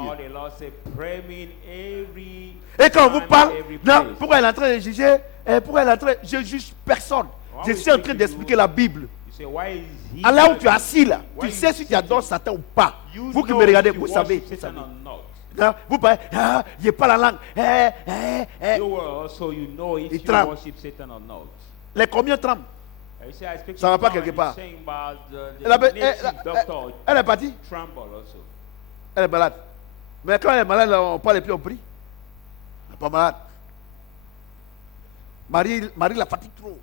Et quand on vous parle, non, pourquoi elle est en train de juger? Pourquoi elle est en train? Je ne juge personne. Je suis en train d'expliquer la Bible. Là où tu es assis là, tu sais si tu adores Satan ou pas. Vous qui me regardez, vous savez. Non, vous parlez, il n'est pas la langue. Il tremble. Les combien tremblent? Ça ne va pas quelque part. Elle est partie. Elle est malade. Mais quand elle est malade, on parle et puis on prie. Elle n'est pas malade. Marie la fatigue trop.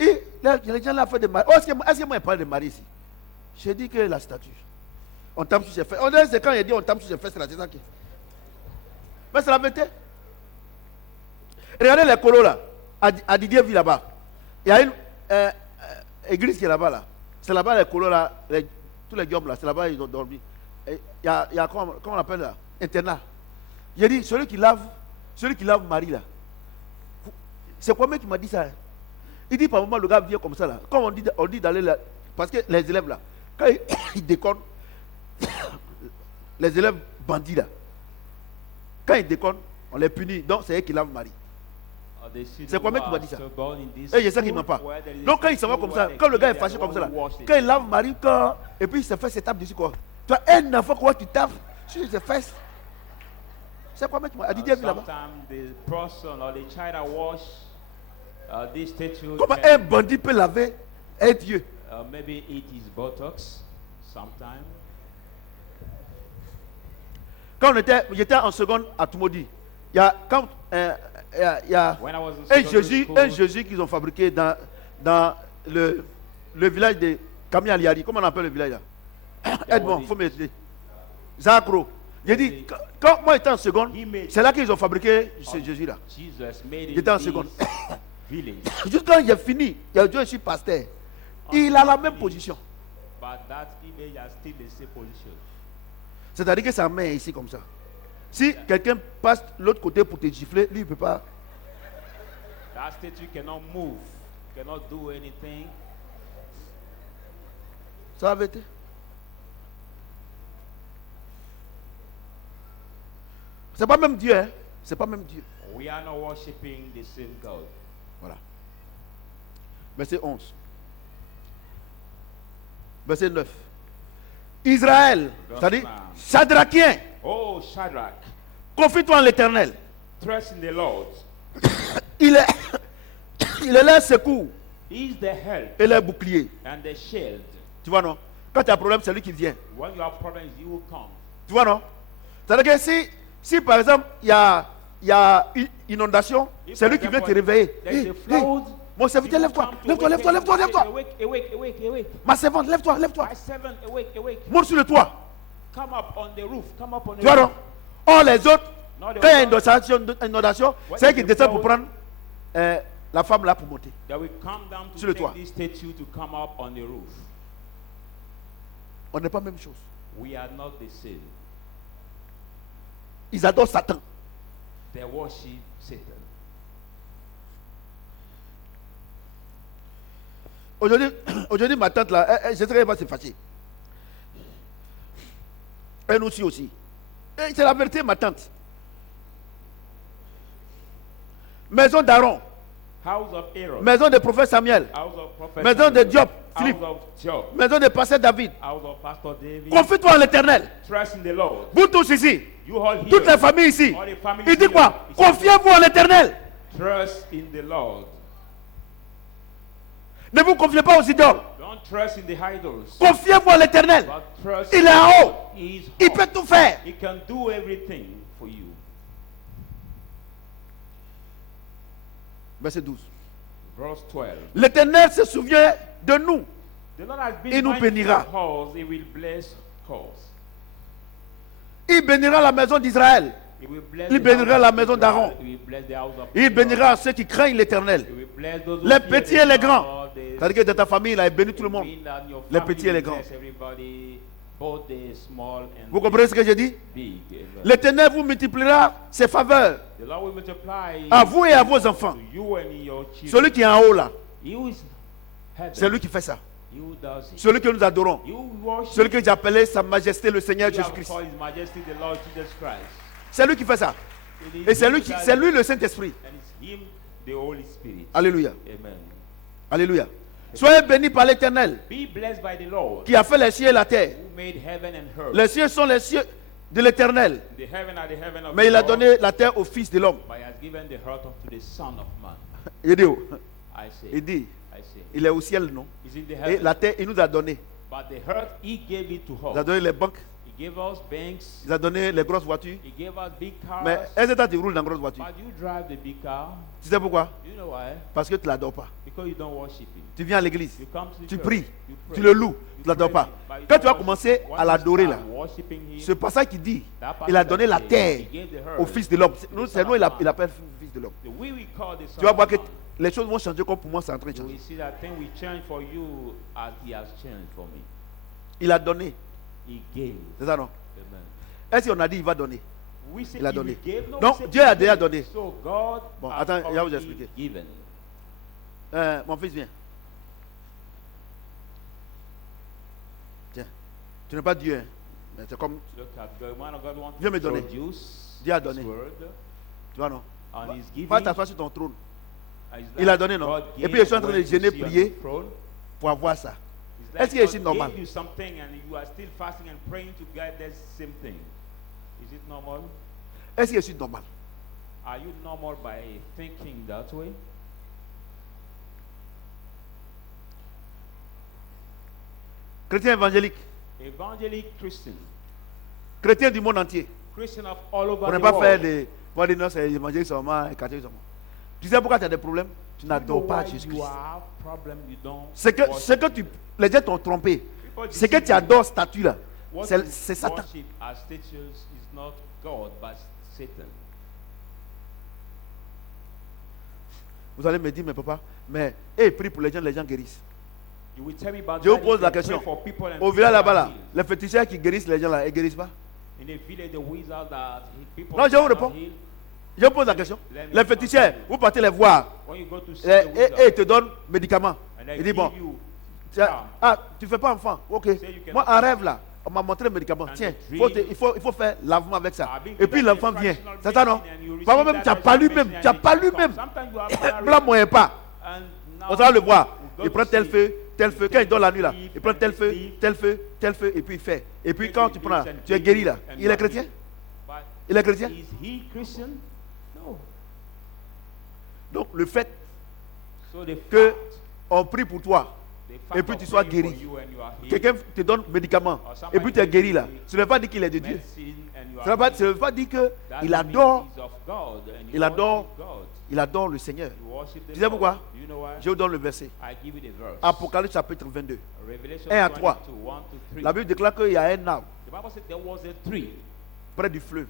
Et les gens l'ont fait de Marie. Est-ce que moi je parle de Marie ici? J'ai dit que la statue. On tape sur ses fesses. C'est quand il dit on tape sur ses fesses, c'est ça qui. Mais c'est la vérité. Regardez les colos là. À Didier-Ville là-bas. Il y a une église qui est là-bas là. C'est là-bas les colos là. Tous les jobs là. C'est là-bas ils ont dormi. Il y a comment on appelle là? Internat. J'ai dit celui qui lave Marie là. C'est quoi-même qui m'a dit ça? Hein? Il dit par moment le gars vient comme ça là. Comme on dit d'aller là. Parce que les élèves là, quand ils déconnent, les élèves bandits là, quand ils déconnent, on les punit. Donc c'est eux qui lavent Marie. C'est quoi-même qui m'a dit ça? Et je sais qu'il ne ment pas. Donc quand il s'en va comme ça, quand le gars est fâché comme ça là, quand il lave Marie, et puis il se fait ses tapes dessus quoi. Tu as un enfant quoi, tu tapes sur ses fesses. C'est quoi-même qui m'a dit là-bas? Comment un bandit peut laver un Dieu? Maybe it is Botox sometime. Quand j'étais en seconde à Tumodi, il y a un Jésus qu'ils ont fabriqué dans le village de Kamialiari. Comment on appelle le village là? Edmond, il faut m'aider. Zakro. J'ai dit, quand moi j'étais en seconde, c'est là qu'ils ont fabriqué ce Jésus là. J'étais en seconde. Juste quand j'ai fini, je suis pasteur. Il a la même position. C'est-à-dire que sa main est ici comme ça. Si quelqu'un passe de l'autre côté pour te gifler, lui il ne peut pas. That statue cannot move, cannot do anything. Ça va été. C'est pas même Dieu, hein? C'est pas même Dieu. We are not worshiping the same God. Voilà. Verset 11. Verset 9. Israël, c'est-à-dire Shadrachien. Oh, Shadrach. Confie-toi en l'Éternel. Trust in the Lord. Il est leur secours. He is the help et leur bouclier. and the shield. Tu vois non? Quand tu as un problème, c'est lui qui vient. When you have problems, he will come. Tu vois non? C'est-à-dire que si par exemple il y a une inondation, c'est lui qui vient te réveiller. Hey, mon serviteur, lève-toi, lève-toi, lève-toi, lève-toi, lève-toi. Awake. Ma servante, lève-toi, lève-toi. My servant, awake. Monte sur le toit. Come up on the roof. Come up on the Tu vois non? roof. Or les autres, quand il y a une inondation, c'est eux qui descendent pour prendre la femme là pour monter. They will come down to Sur le take toit. this statue to come up on the roof. On n'est pas la même chose. We are not the same. Ils adorent Satan. They worship Satan. Aujourd'hui, ma tante là, je sais qu'elle va se fâcher. Elle aussi. Et c'est la vérité, ma tante. Maison d'Aaron. House of Aaron. Maison de prophète Samuel. House of Prophet Maison de Samuel. Diop, House Philippe. of Job. Maison de pasteur David. House of Pastor David. Confie-toi en l'Éternel. Trust in the Lord. Vous tous ici. You all here. Toutes les familles ici. All the families Il dit here. quoi? He said, Confiez-vous en l'Éternel. Trust in the Lord. Ne vous confiez pas aux idoles. Don't trust in the idols. Confiez-vous en l'Éternel. But trust Il est en haut. He is Il high. peut tout faire. He can do everything for you. Verset 12. Verse 12. L'Éternel se souvient de nous. The Lord has been Il nous mindful bénira. of us. He will bless us. Il bénira la maison d'Israël. He will bless Il the bénira house la of maison Israel. d'Aaron. He will bless the house of Il Israel. bénira ceux qui craignent l'Éternel. He will bless those who Les fear petits the et les grands. Lord. C'est-à-dire que dans ta famille, il a béni tout le monde. In your Les family, petits et les he grands. bless everybody. both the small and Vous comprenez ce que je dis? big. Amen. L'Éternel vous multipliera ses faveurs The Lord will multiply à vous et à vos enfants. to you and your children. Celui qui est en haut là, He who is heaven, c'est lui qui fait ça. he who does it. Celui que nous adorons. You worship Celui que j'appelais Sa Majesté le Seigneur you have Jésus-Christ. called His Majesty the Lord Jesus Christ. C'est lui qui fait ça. It is Et c'est him lui, that- c'est lui le Saint-Esprit. and it's him, the Holy Spirit. Alléluia. Amen. Alléluia. Soyez bénis par l'Éternel Be blessed by the Lord qui a fait les cieux et la terre. who made heaven and earth. Les cieux sont les cieux de l'Éternel. The heaven are the heaven of Mais the il a Lord, donné la terre au Fils de l'homme. but he has given the earth unto the Son of Man. Il dit, oh, I say, il dit, I say. il est au ciel, non? Is in the Et heaven. la terre, il nous a donné. But the earth, he gave it to Il a us. donné les banques, He gave us banks. il a donné les grosses voitures. He gave us big cars. Mais est-ce que toi, tu roules dans une grosse voiture? But you drive the big car. Tu sais pourquoi? You know why? Parce que tu ne l'adores pas. Because you don't worship him. Tu viens à l'église, You come to the tu church, pries, you tu pray, le loues, you tu ne l'adores praise pas. him, but you Quand tu vas don't commencer worship. à Once l'adorer you là, start worshiping him, c'est pas ça qu'il dit. that part Il a that donné la day, terre he gave the earth au Fils de l'homme. to the Nous, Son c'est nous, of il Man. appelle Fils de l'homme. The way we call the Son Tu vas of voir que Man, les choses vont changer comme pour moi, c'est en train de you changer. will see that thing will change for you as he has changed for me. Il a donné. He gave. C'est ça, non? Amen. Est-ce qu'on a dit il va donner? We say Il a he donné. gave, no, Donc, we say Dieu he a déjà gave. donné. So God Bon, has attends, il va vous already expliquer. given. Mon fils, viens. Tiens. Tu n'es pas Dieu, hein? Mais c'est comme, Look at the man of God wants Viens to me donner. produce Dieu a his donné. word, tu vois, non? and he's giving. Va t'asseoir sur ton trône It's like Il a donné, non? God Et gave puis, je suis en train de when you gêner, sit on prier. the throne. pour avoir ça. It's Est-ce like qu'il est ici God normal? gave you something and you are still fasting and praying to get that same thing. Is it normal? Est-ce que je suis normal? Are you normal by thinking that way? Chrétien évangélique, Evangelic Christian, chrétien du monde entier. Christian of all over On ne the pas world. faire des. On va dire non, c'est évangélique seulement et catholique seulement. Tu sais pourquoi tu as des problèmes? Tu You know n'adores pas why Jésus-Christ. you have problem, you don't C'est que worship. les gens t'ont trompé. People C'est que deceive tu you. adores statut là. What C'est you Satan. worship as statues is not God, but Satan. Vous allez me dire, mais papa, mais prie pour les gens guérissent. You will tell me about Je vous that, pose you la can question. pray for people and Au people village là-bas are là, healed. les féticheurs qui guérissent les gens là, ils guérissent pas. In a village, the wizard that people Non, je vous cannot réponds. heal. Je vous pose la question. Let me Les féticheurs, vous partez les voir. When you go to see Et the wizard, ils te donnent médicaments. and they Il dit give bon, you tu fais pas enfant. Ok. Say you cannot Moi en rêve là, on m'a montré le médicament. And Tiens, the dream- il faut faire lavement avec ça. I've been Et puis given l'enfant a vient. fractional C'est ça non? medicine and you receive Parfois même that tu n'as pas lu fractional même. Tu n'as medicine pas and lu it même. comes. Sometimes you have Blâme-moi pas. And now On va le voir. we go Il to prend tel see feu, tel feu. Quand il dort la nuit là, sleep il prend tel and feu, sleep. tel feu, tel feu, et puis il fait. Et puis Take quand the tu prends, pills and tu es take guéri it là. and Il you est are chrétien? healed. But Il est chrétien? is he Christian? No. Donc le fait So the que fact, on prie pour toi, the et fact puis of tu sois praying for guéri. you and you are healed, quelqu'un te donne médicament, et puis tu es guéri là. Ce ne veut pas dire qu'il est de Dieu. medicine and you Ça are ne veut pas dire that qu'il means adore, he's of God and you il adore, worship God. il adore le Seigneur. You worship the Tu sais pourquoi? Lord. You know why? Je vous donne le verset. I give you the verse. Apocalypse chapitre 22. Revelation 1 à 3. 22, 1 to 3. La Bible déclare qu'il y a un arbre The Bible said there was a tree près du fleuve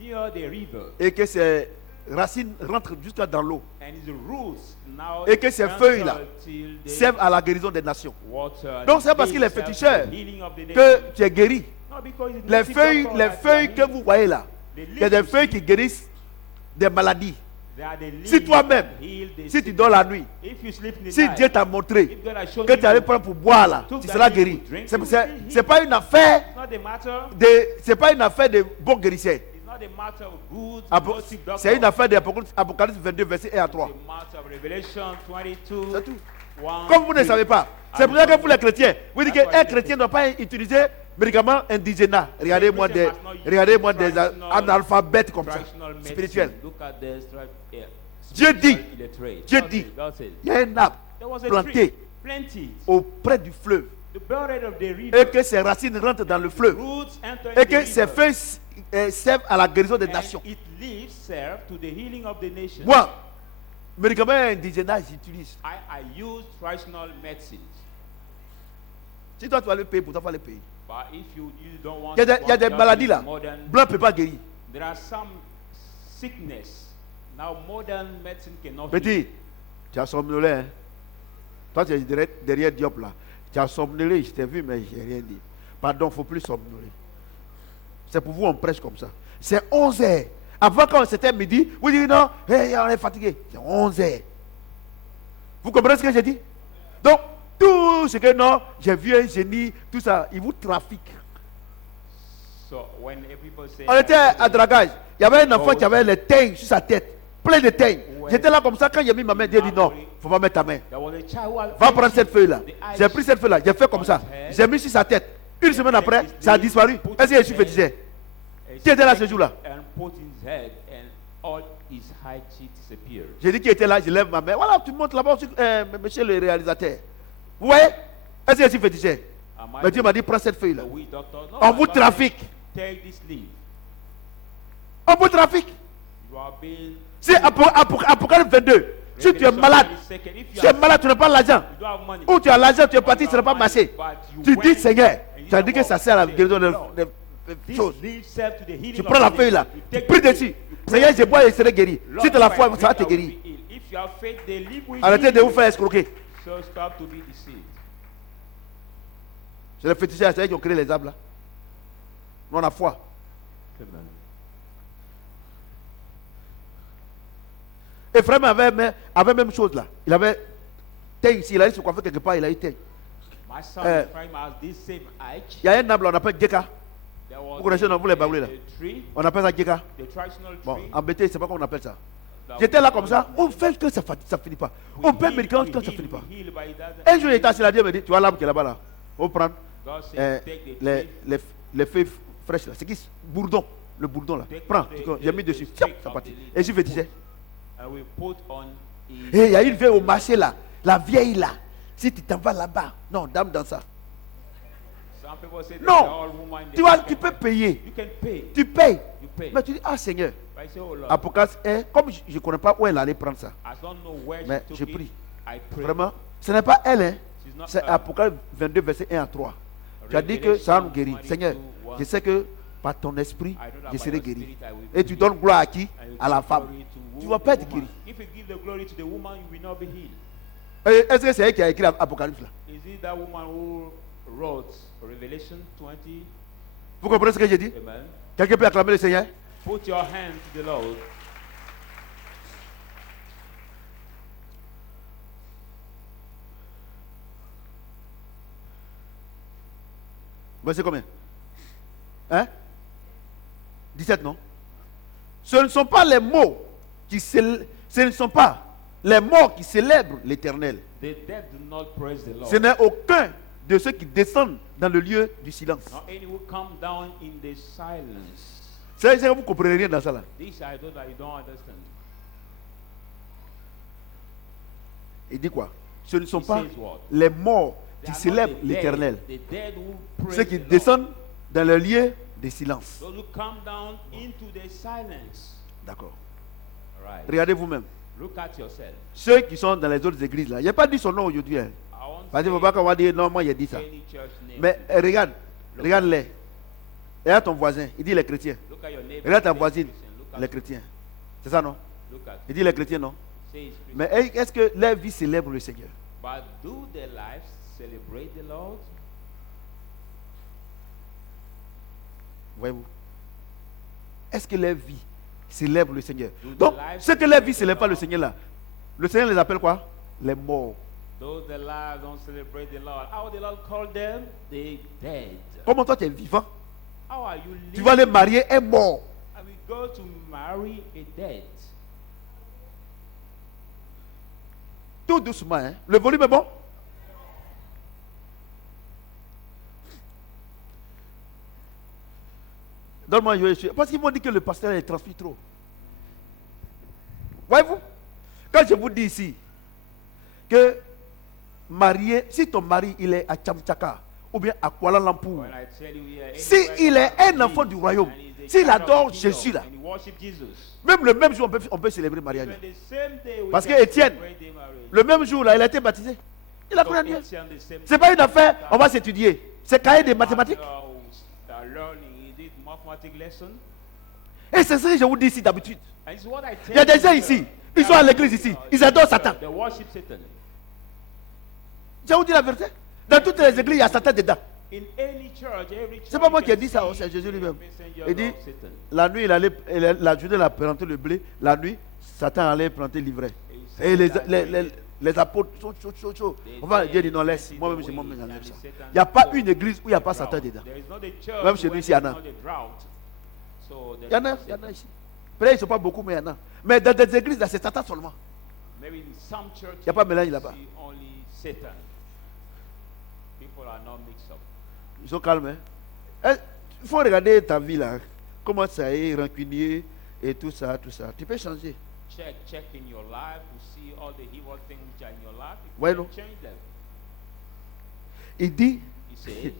near the river, et que ses racines rentrent jusqu'à dans l'eau and his roots now et que ces enter feuilles-là till they servent à la guérison des nations. water. Donc c'est parce They qu'il est serve féticheur the healing of the que nation. tu es guéri. Not because it's Les medical feuilles, doctor les that feuilles you que are vous voyez là, The il y a des leaves feuilles qui guérissent des maladies. they are the leaves Si toi-même, that heal the si tu sick. dors la nuit, If you sleep in the si night, Dieu t'a montré if God has shown que you tu allais prendre pour boire là, took tu that seras thing guéri. to drink, C'est you c'est- will be c'est pas une affaire it's not a matter. c'est pas une affaire de bon guérisseur. It's not a matter of good. Apo- good sick doctor. C'est une affaire d'Apocalypse 22, verset 1 à 3. It's a matter of Revelation 22. C'est tout. 1, Comme vous ne 3. savez pas, c'est pour ça que vous les chrétiens, vous dites That's why qu'un you chrétien ne doit pas utiliser médicaments indigénats. Regardez-moi des analphabètes comme ça, Traditional medicine. spirituels. Look at this, yeah. Dieu dit, Illiterate. Dieu That's dit, it, that's it. il y a un arbre There was a planté tree, planted, auprès du fleuve the buried of the et river. que ses racines rentrent dans le fleuve Roots enter et in que the ses river. feuilles servent à la guérison des And nations. its leaves serve to the healing of the nation. Moi, médicaments indigénats, j'utilise. I use traditional medicines. Si toi tu vas le payer, pour toi, il faut le payer. But if you don't want Il y a des just maladies use là. modern, Blanc ne peut pas guérir. there are some sickness. Now modern medicine cannot heal. Petit, tu as somnolé. Hein? Toi, tu es derrière Diop là. Tu as somnolé, je t'ai vu, mais je n'ai rien dit. Pardon, il ne faut plus somnoler. C'est pour vous, on prêche comme ça. C'est 11 heures. Avant, quand c'était midi, vous dites non, hey, on est fatigué. C'est 11 heures. Vous comprenez ce que j'ai dit? Donc, tout ce que non, j'ai vu un génie, tout ça, ils vous trafiquent. So when people say, On était à Dragage. Il y avait un enfant qui avait les teignes sur sa tête, plein de teignes. J'étais là comme ça, quand j'ai mis ma main, j'ai dit non, il ne faut pas mettre ta main. there was a child who had Va prendre cette feuille-là. the eyes J'ai pris cette feuille-là, j'ai fait comme ça. J'ai mis sur sa tête. Une semaine après, ça a disparu. Est-ce que je suis féticheur? Qui était là ce jour-là? and put in his head, and all his high teeth disappeared. J'ai dit qu'il était là, je lève ma main. Voilà, tu montes là-bas, monsieur le réalisateur. Vous voyez? Est-ce que je suis féticheur? Mais Dieu m'a dit, prends cette feuille-là. We doctor, no, On vous but trafique. take this leave. On vous trafique. You are being C'est Apocalypse 22. Si tu es malade, tu es malade, tu n'as pas l'argent. you don't have money. Ou tu as l'argent, tu es parti, tu n'as pas marché. But you Tu dis, went Seigneur, and you tu as dit que ça sert à la guérison de This choses. leave serve to the healing Tu of prends la the feuille là, nation. You tu take pries it, dessus. you pray Seigneur, je it. bois et je serai guéri. Lord, Si tu as la if I foi, drink, ça va te I will guérir. be healed. If you have faith, the leaf will Arrêtez heal de vous you. faire escroquer. So stop to be deceived. C'est les féticheurs, c'est eux qui ont créé les arbres là. Nous, on a foi. Amen. Ephraim avait même chose là. Il avait teint ici, il allait se coiffer quelque part, il a eu teint. My son Eh. Ephraim has this same age. Il y a un arbre, on appelle Geka. There was Vous connaissez, non, vous les baoulez, là. a tree, On appelle ça Geka. the traditional Bon, tree. embêté, c'est pas comment on appelle ça. that J'étais we là comme ça, heal. on fait que ça finit pas. We On paie heal, médicaments we quand ça heal, finit pas. we heal, but it doesn't Un jour, il heal. était assis là, Dieu me dit, tu vois l'arbre qui est là-bas là. On prend God said, euh, take the les, tree, les feuilles fraîches là. C'est qui? Bourdon. Le bourdon là. Take Prends, the- j'ai mis the dessus. stick Ça of partit. the leaf. Et je suis féticheur. and we put on his Et il y a une vieille au marché là. La vieille là. Si tu t'en vas là-bas. Non, dame dans ça. Some people say Non. that all women, Tu they peux can- payer. You can pay. Tu payes. You pay. Mais tu dis, ah Seigneur. But I say, oh Lord, Apocalypse 1, comme je ne connais pas où elle allait prendre ça. I don't know where Mais she je took prie. it. I pray. Vraiment, ce n'est pas elle, hein. She's not, C'est Apocalypse 22, verset 1 à 3. Tu as dit que ça va nous guérir. Seigneur, je sais que par ton esprit, I know that je by serai your guéri. spirit I will Et be tu healed. donnes gloire à qui? And you À la give femme. glory to Tu wo- vas pas être woman. guéri. If you give the glory to the woman, you will not be healed. Et est-ce que c'est elle qui a écrit Apocalypse là? Is it that woman who wrote Revelation 20? Vous comprenez ce que j'ai dit? Amen. Quelqu'un peut acclamer le Seigneur? Put your hand to the Lord. Verset combien? Hein? 17, non? Ce ne sont pas les mots qui ce ne sont pas les morts qui célèbrent l'Éternel. The dead do not praise the Lord. Ce n'est aucun de ceux qui descendent dans le lieu du silence. Not any who come down in the silence. C'est que vous ne comprenez rien dans ça là. This I don't that you don't understand. Il dit quoi? Ce ne sont He pas says what? les morts They qui are not célèbrent the dead, l'Éternel. the dead who praise Ceux qui the Lord. descendent dans le lieu des silences. Those who come down into the silence. D'accord. All right. Regardez vous-même. Look at yourself. Ceux qui sont dans les autres églises là. Il n'y a pas dit son nom aujourd'hui. Hein. I won't Parce qu'il ne say faut pas qu'on va dire non, moi j'ai dit ça. any church name. Mais regarde, regarde-les. Regarde ton voisin, il dit les chrétiens. Look at your neighbor. Regarde ta say voisine, Christian. Look at les chrétiens. C'est ça non? Look at Il dit les chrétiens non? say it's Christian. Mais est-ce que leur vie célèbre le Seigneur? But do their lives celebrate the Lord? Voyez-vous? Est-ce que leur vie célèbre le Seigneur? Do the Donc, lives ceux que leur vie ne celebrate célèbre the pas le Lord? Seigneur là, le Seigneur les appelle quoi? Les morts. Those that lives don't celebrate the Lord. How would the Lord call them? The dead. Comment toi tu es vivant? How are you living? Tu vas aller marier un mort. And we go to marry a dead. Tout doucement, hein? Le volume est bon? Donne-moi un joyeux. Parce qu'ils m'ont dit que le pasteur est transmis trop. Voyez-vous? Quand je vous dis ici que marié, si ton mari il est à Chamchaka ou bien à Kuala Lumpur, When I tell you here, si il est un enfant du royaume, s'il adore Jésus là, and he worship Jesus. même le même jour on peut célébrer le mariage. Even the same day we Parce que can Étienne, celebrate the marriage. Le même jour là, il a été baptisé. Il a So cru en Dieu. Etienne, the same C'est pas une affaire, on va s'étudier. C'est cahier des mathématiques. Learning, he did mathematics lesson. Et c'est ce que je vous dis ici d'habitude. And it's what I tell Il y a des you, gens ici, ils sont à l'église ici, ils adorent Satan. They worship Satan. Je vous dis la vérité. Dans toutes les églises, il y a Satan dedans. In any church, every church, C'est pas moi you qui ai can dit ça, see c'est Jésus the lui-même. messenger Il dit, of Satan. la nuit, la journée, il a planté le blé. La nuit, Satan allait planter l'ivraie. He Et said that les apôtres sont chauds. Enfin, Dieu dit non, laisse. Moi-même, c'est moi-même, j'enlève ça. Satan Il n'y a pas spoke une église où il n'y a pas Satan drought. dedans. There is not a church Même chez nous where ici, il y en a. there is not a drought. So Il y en a Satan. ici. Peut-être ils ne sont pas beaucoup, mais il y en a. Mais dans des églises, là, c'est Satan seulement. Maybe in some churches, Il y a pas mélange you là-bas. see only Satan. People are not mixed up. Ils sont calmes. Hein? Il faut regarder ta vie là. Comment ça est, rancunier et tout ça. Tu peux changer. Check in your life to see all the evil things which are in your life. You Ouais, can non. change them. Il dit, He said,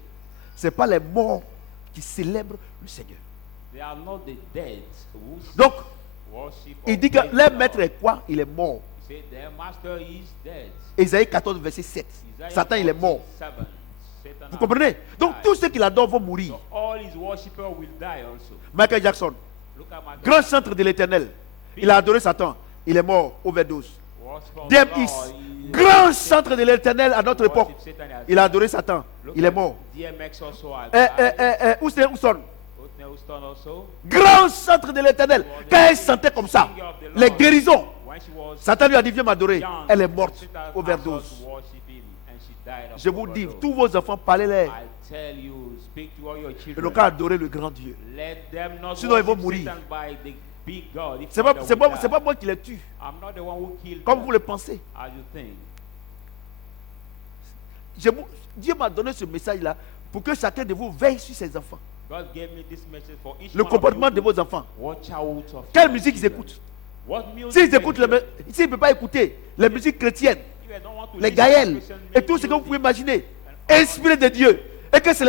ce n'est pas les morts qui célèbrent le Seigneur. they are not the dead who Donc, worship il or dit que praise leur the maître Lord. est quoi? Il est mort. He said, their master is dead. Ésaïe 14, verset 7. Isaiah Satan, il est mort. 47. Satan Vous has comprenez? Donc, died. tous ceux qui l'adorent vont mourir. So all his worshippers will die also. Michael Jackson, Look at my grand centre de l'éternel. Il a adoré Satan. Il est mort, overdose. DMX, grand centre de l'éternel à notre époque. Il a adoré Satan. Il est mort. DMX also has died. Houston, Whitney Houston also. grand centre de l'éternel. Quand elle sentait comme ça, les guérisons, When she was Satan lui a dit, viens m'adorer. young, Elle est morte, Satan asked her overdose. to worship him, and she died of Je vous dis, overdose. tous vos enfants, parlez-les. I tell you, speak to all your Ils children. n'ont qu'à adorer le grand Dieu. Let them not Sinon, ils vont worship mourir. Satan by the big God. If C'est not, pas, they c'est will pas, die. c'est pas moi qui les tue, I'm not the one who killed comme them, vous le pensez. as you think. Dieu m'a donné ce message-là pour que chacun de vous veille sur ses enfants. God gave me this message for each Le one comportement of de you. vos enfants. Watch out of Quelle your musique ils children. écoutent? What music S'ils they écoutent, hear. s'ils ne peuvent pas écouter les musiques chrétiennes, If they don't want to les listen to gaëls Christian et tout ce que vous music, pouvez imaginer, inspirés de Dieu, et que c'est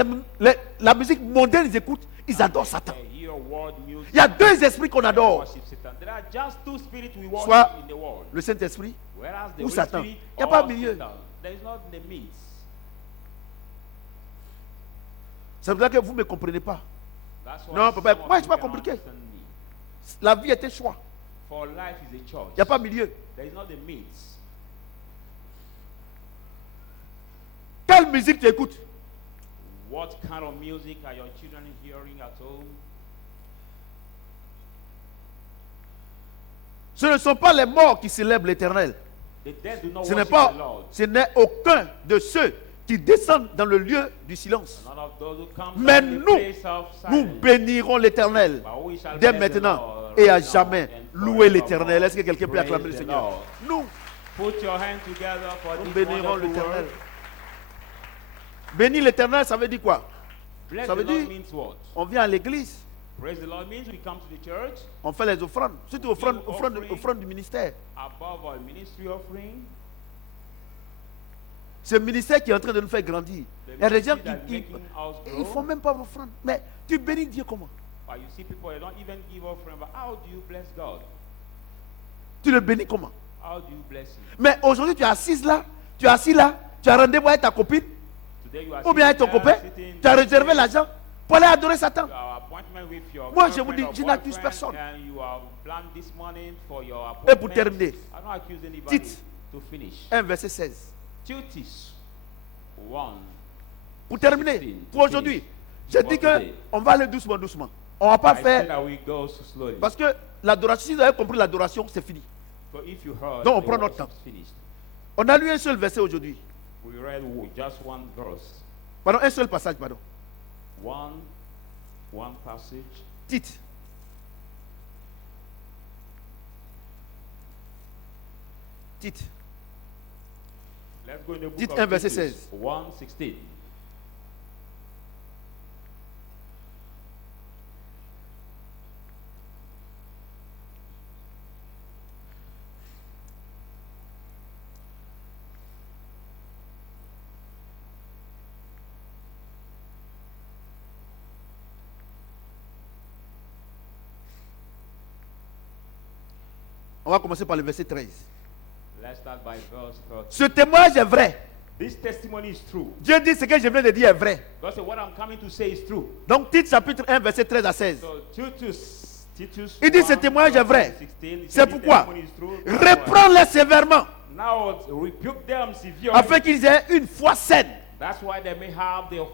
la musique mondaine qu'ils écoutent, ils adorent Satan. they hear world music, Il y a deux esprits qu'on they adore, worship Satan. There are just two spirits we worship Soit in the world. le Saint-Esprit. Whereas the ou Holy Satan. Spirit Il y a pas or milieu. Satan. There is not the midst. C'est pour ça que vous ne me comprenez pas. That's why Non, some papa, of moi, you c'est pas cannot compliqué. understand me. La vie est un choix. For life is a choice. Il n'y a pas milieu. There is not the midst. Quelle musique tu écoutes? What kind of music are your children hearing at home? Ce ne sont pas les morts qui célèbrent l'Éternel. The dead do not Ce n'est worship pas, the Lord. ce n'est aucun de ceux qui descendent dans le lieu du silence. None of those who come Mais from the nous, place of nous silence. bénirons l'Éternel But we shall dès bless the maintenant Lord et à right now jamais. and Louer forevermore. l'Éternel. Est-ce que quelqu'un peut acclamer le Praise the Seigneur? Lord. Nous, Put your hands together for nous this bénirons wonderful l'Éternel. word. Bénir l'Éternel, ça veut dire quoi? Bless Ça the veut Lord dire- means what? On vient à l'église, Praise the Lord means we come to the church on fait les offrandes, surtout offrandes du ministère. above our ministry offering. C'est le ministère qui est en train de nous faire grandir. Il y a des gens qui That making us ils ne grow. font même pas d'offrande. Mais tu bénis Dieu comment? But you see people, they don't even give offering. But how do you bless God? Tu le bénis comment? How do you bless Him? Mais aujourd'hui, tu es assise là, tu es assis là, tu as rendez-vous avec ta copine, Today you are ou bien avec ton sitting copain, there, sitting tu as there, réservé l'argent pour aller adorer Satan. your appointment with your Moi, je girlfriend vous dis, or je n'accuse boyfriend, personne. and you have planned this morning for your Et pour appointment. terminer, I don't accuse anybody. dites. To finish. 1 verset 16. Titus 1. Pour terminer, 16, pour aujourd'hui, je dis today. qu'on va aller doucement, doucement. On ne va pas I said faire, that we go so slowly. parce que l'adoration, si vous avez compris l'adoration, c'est fini. But if you heard, Donc, on the prend notre worship temps. is finished. On a lu un seul verset aujourd'hui. We read just one verse. Pardon, un seul passage, pardon. One passage. Tite. Tite. Let's go in the book Dites of 1 verset Titus, 16. 1:16. On va commencer par le verset 13. Let's start by verse 13. Ce témoignage est vrai. This testimony is true. Dieu dit ce que je viens de dire est vrai. God said, what I'm coming to say is true. Donc, Tite chapitre 1, verset 13 à 16. So Titus Il dit, 1, ce témoignage est vrai. 16, he C'est said, this pourquoi testimony is true. reprends-les sévèrement Now rebuke them severely. afin qu'ils aient une foi saine That's why they may have the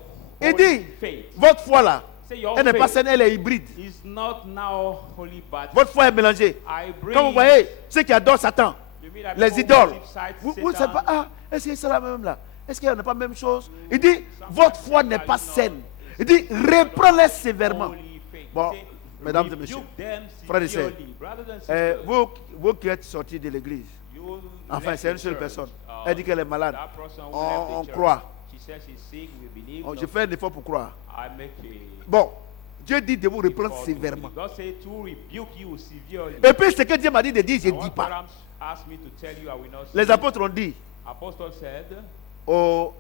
Il holy dit, faith. votre foi là, Say your elle n'est pas faith saine, elle est hybride. is not now holy, but Votre foi est mélangée. I bring. Quand vous voyez ceux qui adorent Satan, You mean that les people idoles, worship side vous ne Satan? savez pas, ah, est-ce que c'est la même là? Est-ce qu'il n'y a pas la même chose? Il dit, votre foi n'est pas saine. Il dit, reprends-les sévèrement. Holy faith. Bon, Say, mesdames et rebuke messieurs, them frères et sœurs, severely. Brothers and sisters, vous qui êtes sortis de l'église, you enfin left c'est une the seule church. personne. Elle dit qu'elle est malade. That person who On left the church, croit. She says she's sick, we believe. Je fais un effort pour croire. I make a Bon, Dieu dit de vous reprendre effort to sévèrement. believe. God said to rebuke you severely. Et puis ce que Dieu m'a dit de dire, je ne And dis what pas. God asked me to tell you, I will not say. Les apôtres ont dit Apostle said au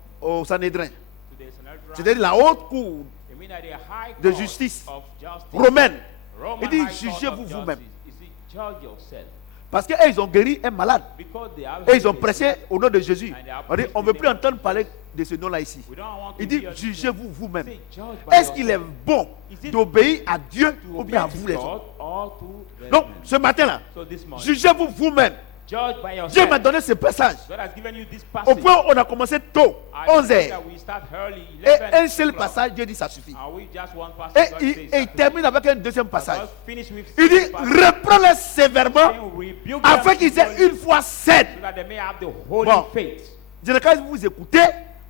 Sanhédrin, to the Sanhedrin, c'est-à-dire la haute cour I mean that the high de court justice of justice, romaine, Roman il dit, high court jugez-vous of vous-même. justice, you see, judge yourself. Parce qu'ils ont guéri un malade. Because they have Et ils ont healed prêché au nom de Jésus. And they On ne veut plus entendre parler de ce nom-là ici. We don't want to Il dit, hear jugez-vous vous-même. say, judge by Est-ce qu'il est yourself. bon Is it d'obéir à Dieu to ou obey bien à to vous les God autres? or to the Donc, men? ce matin-là, So this morning, jugez-vous vous-même. judge by Dieu yourself. m'a donné ce passage. God has given you this Au passage. point où on a commencé tôt, I 11 know heures. that we start early, Et 11 un seul o'clock. passage, Dieu dit ça suffit. Are we just one Et passage? God il, says et il that termine avec un deuxième passage. God finish with Il dit, this passage. reprends-les sévèrement Saying, rebuke afin them qu'ils aient severely, une foi saine. so that they may have the holy Bon. faith. Je ne sais pas si vous écoutez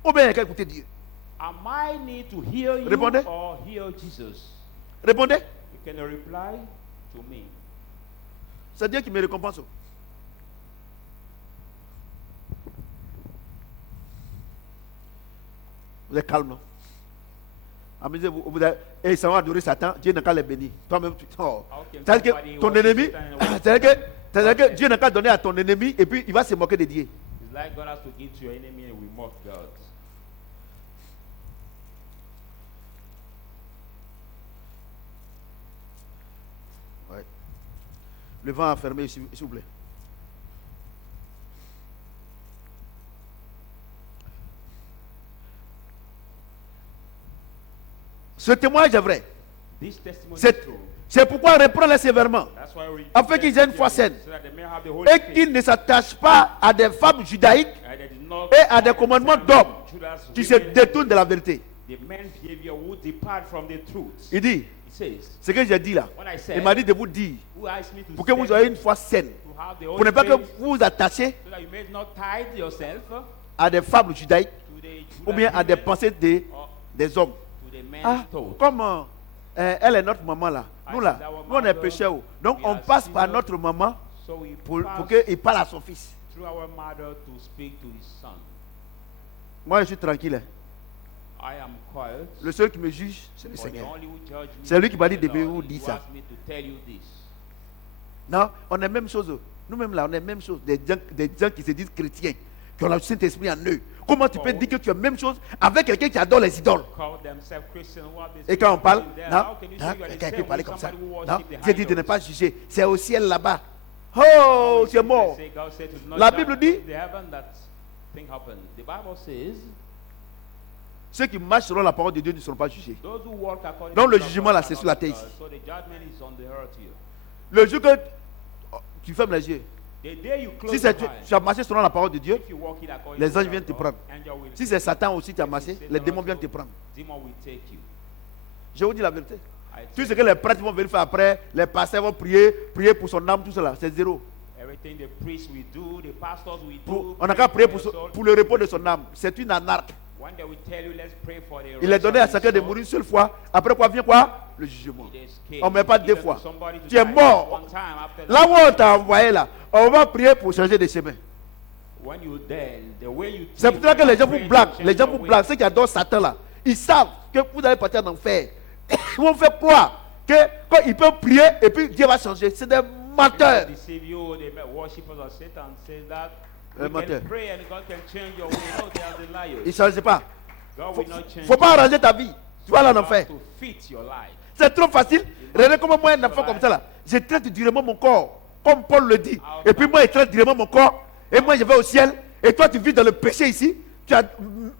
ou bien il y a qu'à écouter Dieu. Am I need to hear you Répondez. or hear Jesus? Répondez. You can reply to me. C'est Dieu qui me récompense. Vous êtes calme, non? Amusez-vous. Et ils s'en vont adorer Satan. Dieu n'a qu'à les bénir. Toi-même, tu. Oh. C'est-à-dire que ton ennemi, c'est-à-dire que Dieu n'a qu'à donner à ton ennemi et puis il va se moquer de Dieu. It's like God has to give to your enemy and we mock God. Ouais. Le vent a fermé, s'il vous plaît. Ce témoignage est vrai. This testimony is C'est true. c'est pourquoi reprends-les sévèrement. That's why we Afin qu'ils aient une foi saine. so that they may have the holy Et faith. qu'ils ne s'attachent pas à des femmes judaïques And they did not et à des commandements d'hommes Judas qui se women, détournent de la vérité. the men's behavior would depart from the truth. Il dit, It says, ce que j'ai dit là, when I said, il m'a dit de vous dire, who asked me to pour que vous stand ayez une foi saine, to have the pour holy ne pas que faith, vous vous attachiez so that you may not tie yourself à des fables judaïques to the ou bien à des Judas pensées or des hommes. to the men's Ah, thought. comme elle est notre maman là, nous là, nous on est pécheurs. Donc on passe par notre maman So we pour pass qu'il parle à son fils. through our mother to speak to his son. Moi je suis tranquille. Hein. I am quiet. Le seul qui me juge, c'est le But the Seigneur. only who judge me C'est lui qui m'a dit is de the Lord. vous He dire ça. asked me to tell you this. Non, on est même chose. Nous-mêmes là, on est même chose. Des gens qui se disent chrétiens, qui ont le Saint-Esprit en eux. Comment tu peux dire que tu as la même chose avec quelqu'un qui adore les idoles? Call themselves Christian, who have the Et quand on parle, Spirit in them. non, How can you non, say you are the quelqu'un peut same parler with comme ça. somebody who Non, worship the Dieu dit de ne idols? pas juger. C'est au ciel là-bas. Oh, c'est mort. Say, God said to not La judge Bible dit, in the heaven that thing happened. The Bible says, ceux qui marchent selon la parole de Dieu ne seront pas jugés. those who walk according Donc to le the jugement là, law c'est are sur la not terre judged. ici. So the judgment is on the earth here. Le jour que tu fermes les yeux, The day you close si your c'est eyes, tu as marché selon la parole de Dieu, if you walk it according les to anges the viennent te law, prendre. angel will Si c'est Satan aussi qui a marché, les démons viennent te prendre. demon will take you. Je vous dis la vérité. I Tout tell ce que les prêtres vont venir faire après, les pasteurs vont prier pour son âme, tout cela, c'est zéro. everything the priests will do, the pastors will Pour- do. on n'a qu'à prier for pour, your soul. pour le repos de son âme. C'est une anarque. One day we tell you, let's pray for the Il est rest donné of à your chacun de soul. mourir une seule fois. Après quoi vient quoi? Le jugement. It is case. On ne met pas Give deux it to fois. somebody to Tu es die mort. one time after Là that. où on t'a envoyé là, on va prier pour changer de chemin. When you dead, the way you C'est think, pour ça que when les you gens pray vous to blaguent. change Les gens your vous way. blaguent. Ceux qui adorent Satan là, ils savent que vous allez partir en enfer. Ils vont faire croire que quand ils peuvent prier et puis Dieu va changer. C'est des menteurs. People deceive you, the worshippers of Satan say that Les you menteurs. can pray and God can change your way. No, they are the Ils liars. ne changent pas. God Faut, will not change. faut pas arranger ta vie. Tu vas aller en You enfer. have to fit your life. C'est trop facile. Regardez comment moi, un enfant comme ça là, je traite durement mon corps. Comme Paul le dit. Et puis moi, je traite durement mon corps. Et moi, je vais au ciel. Et toi, tu vis dans le péché ici. Tu as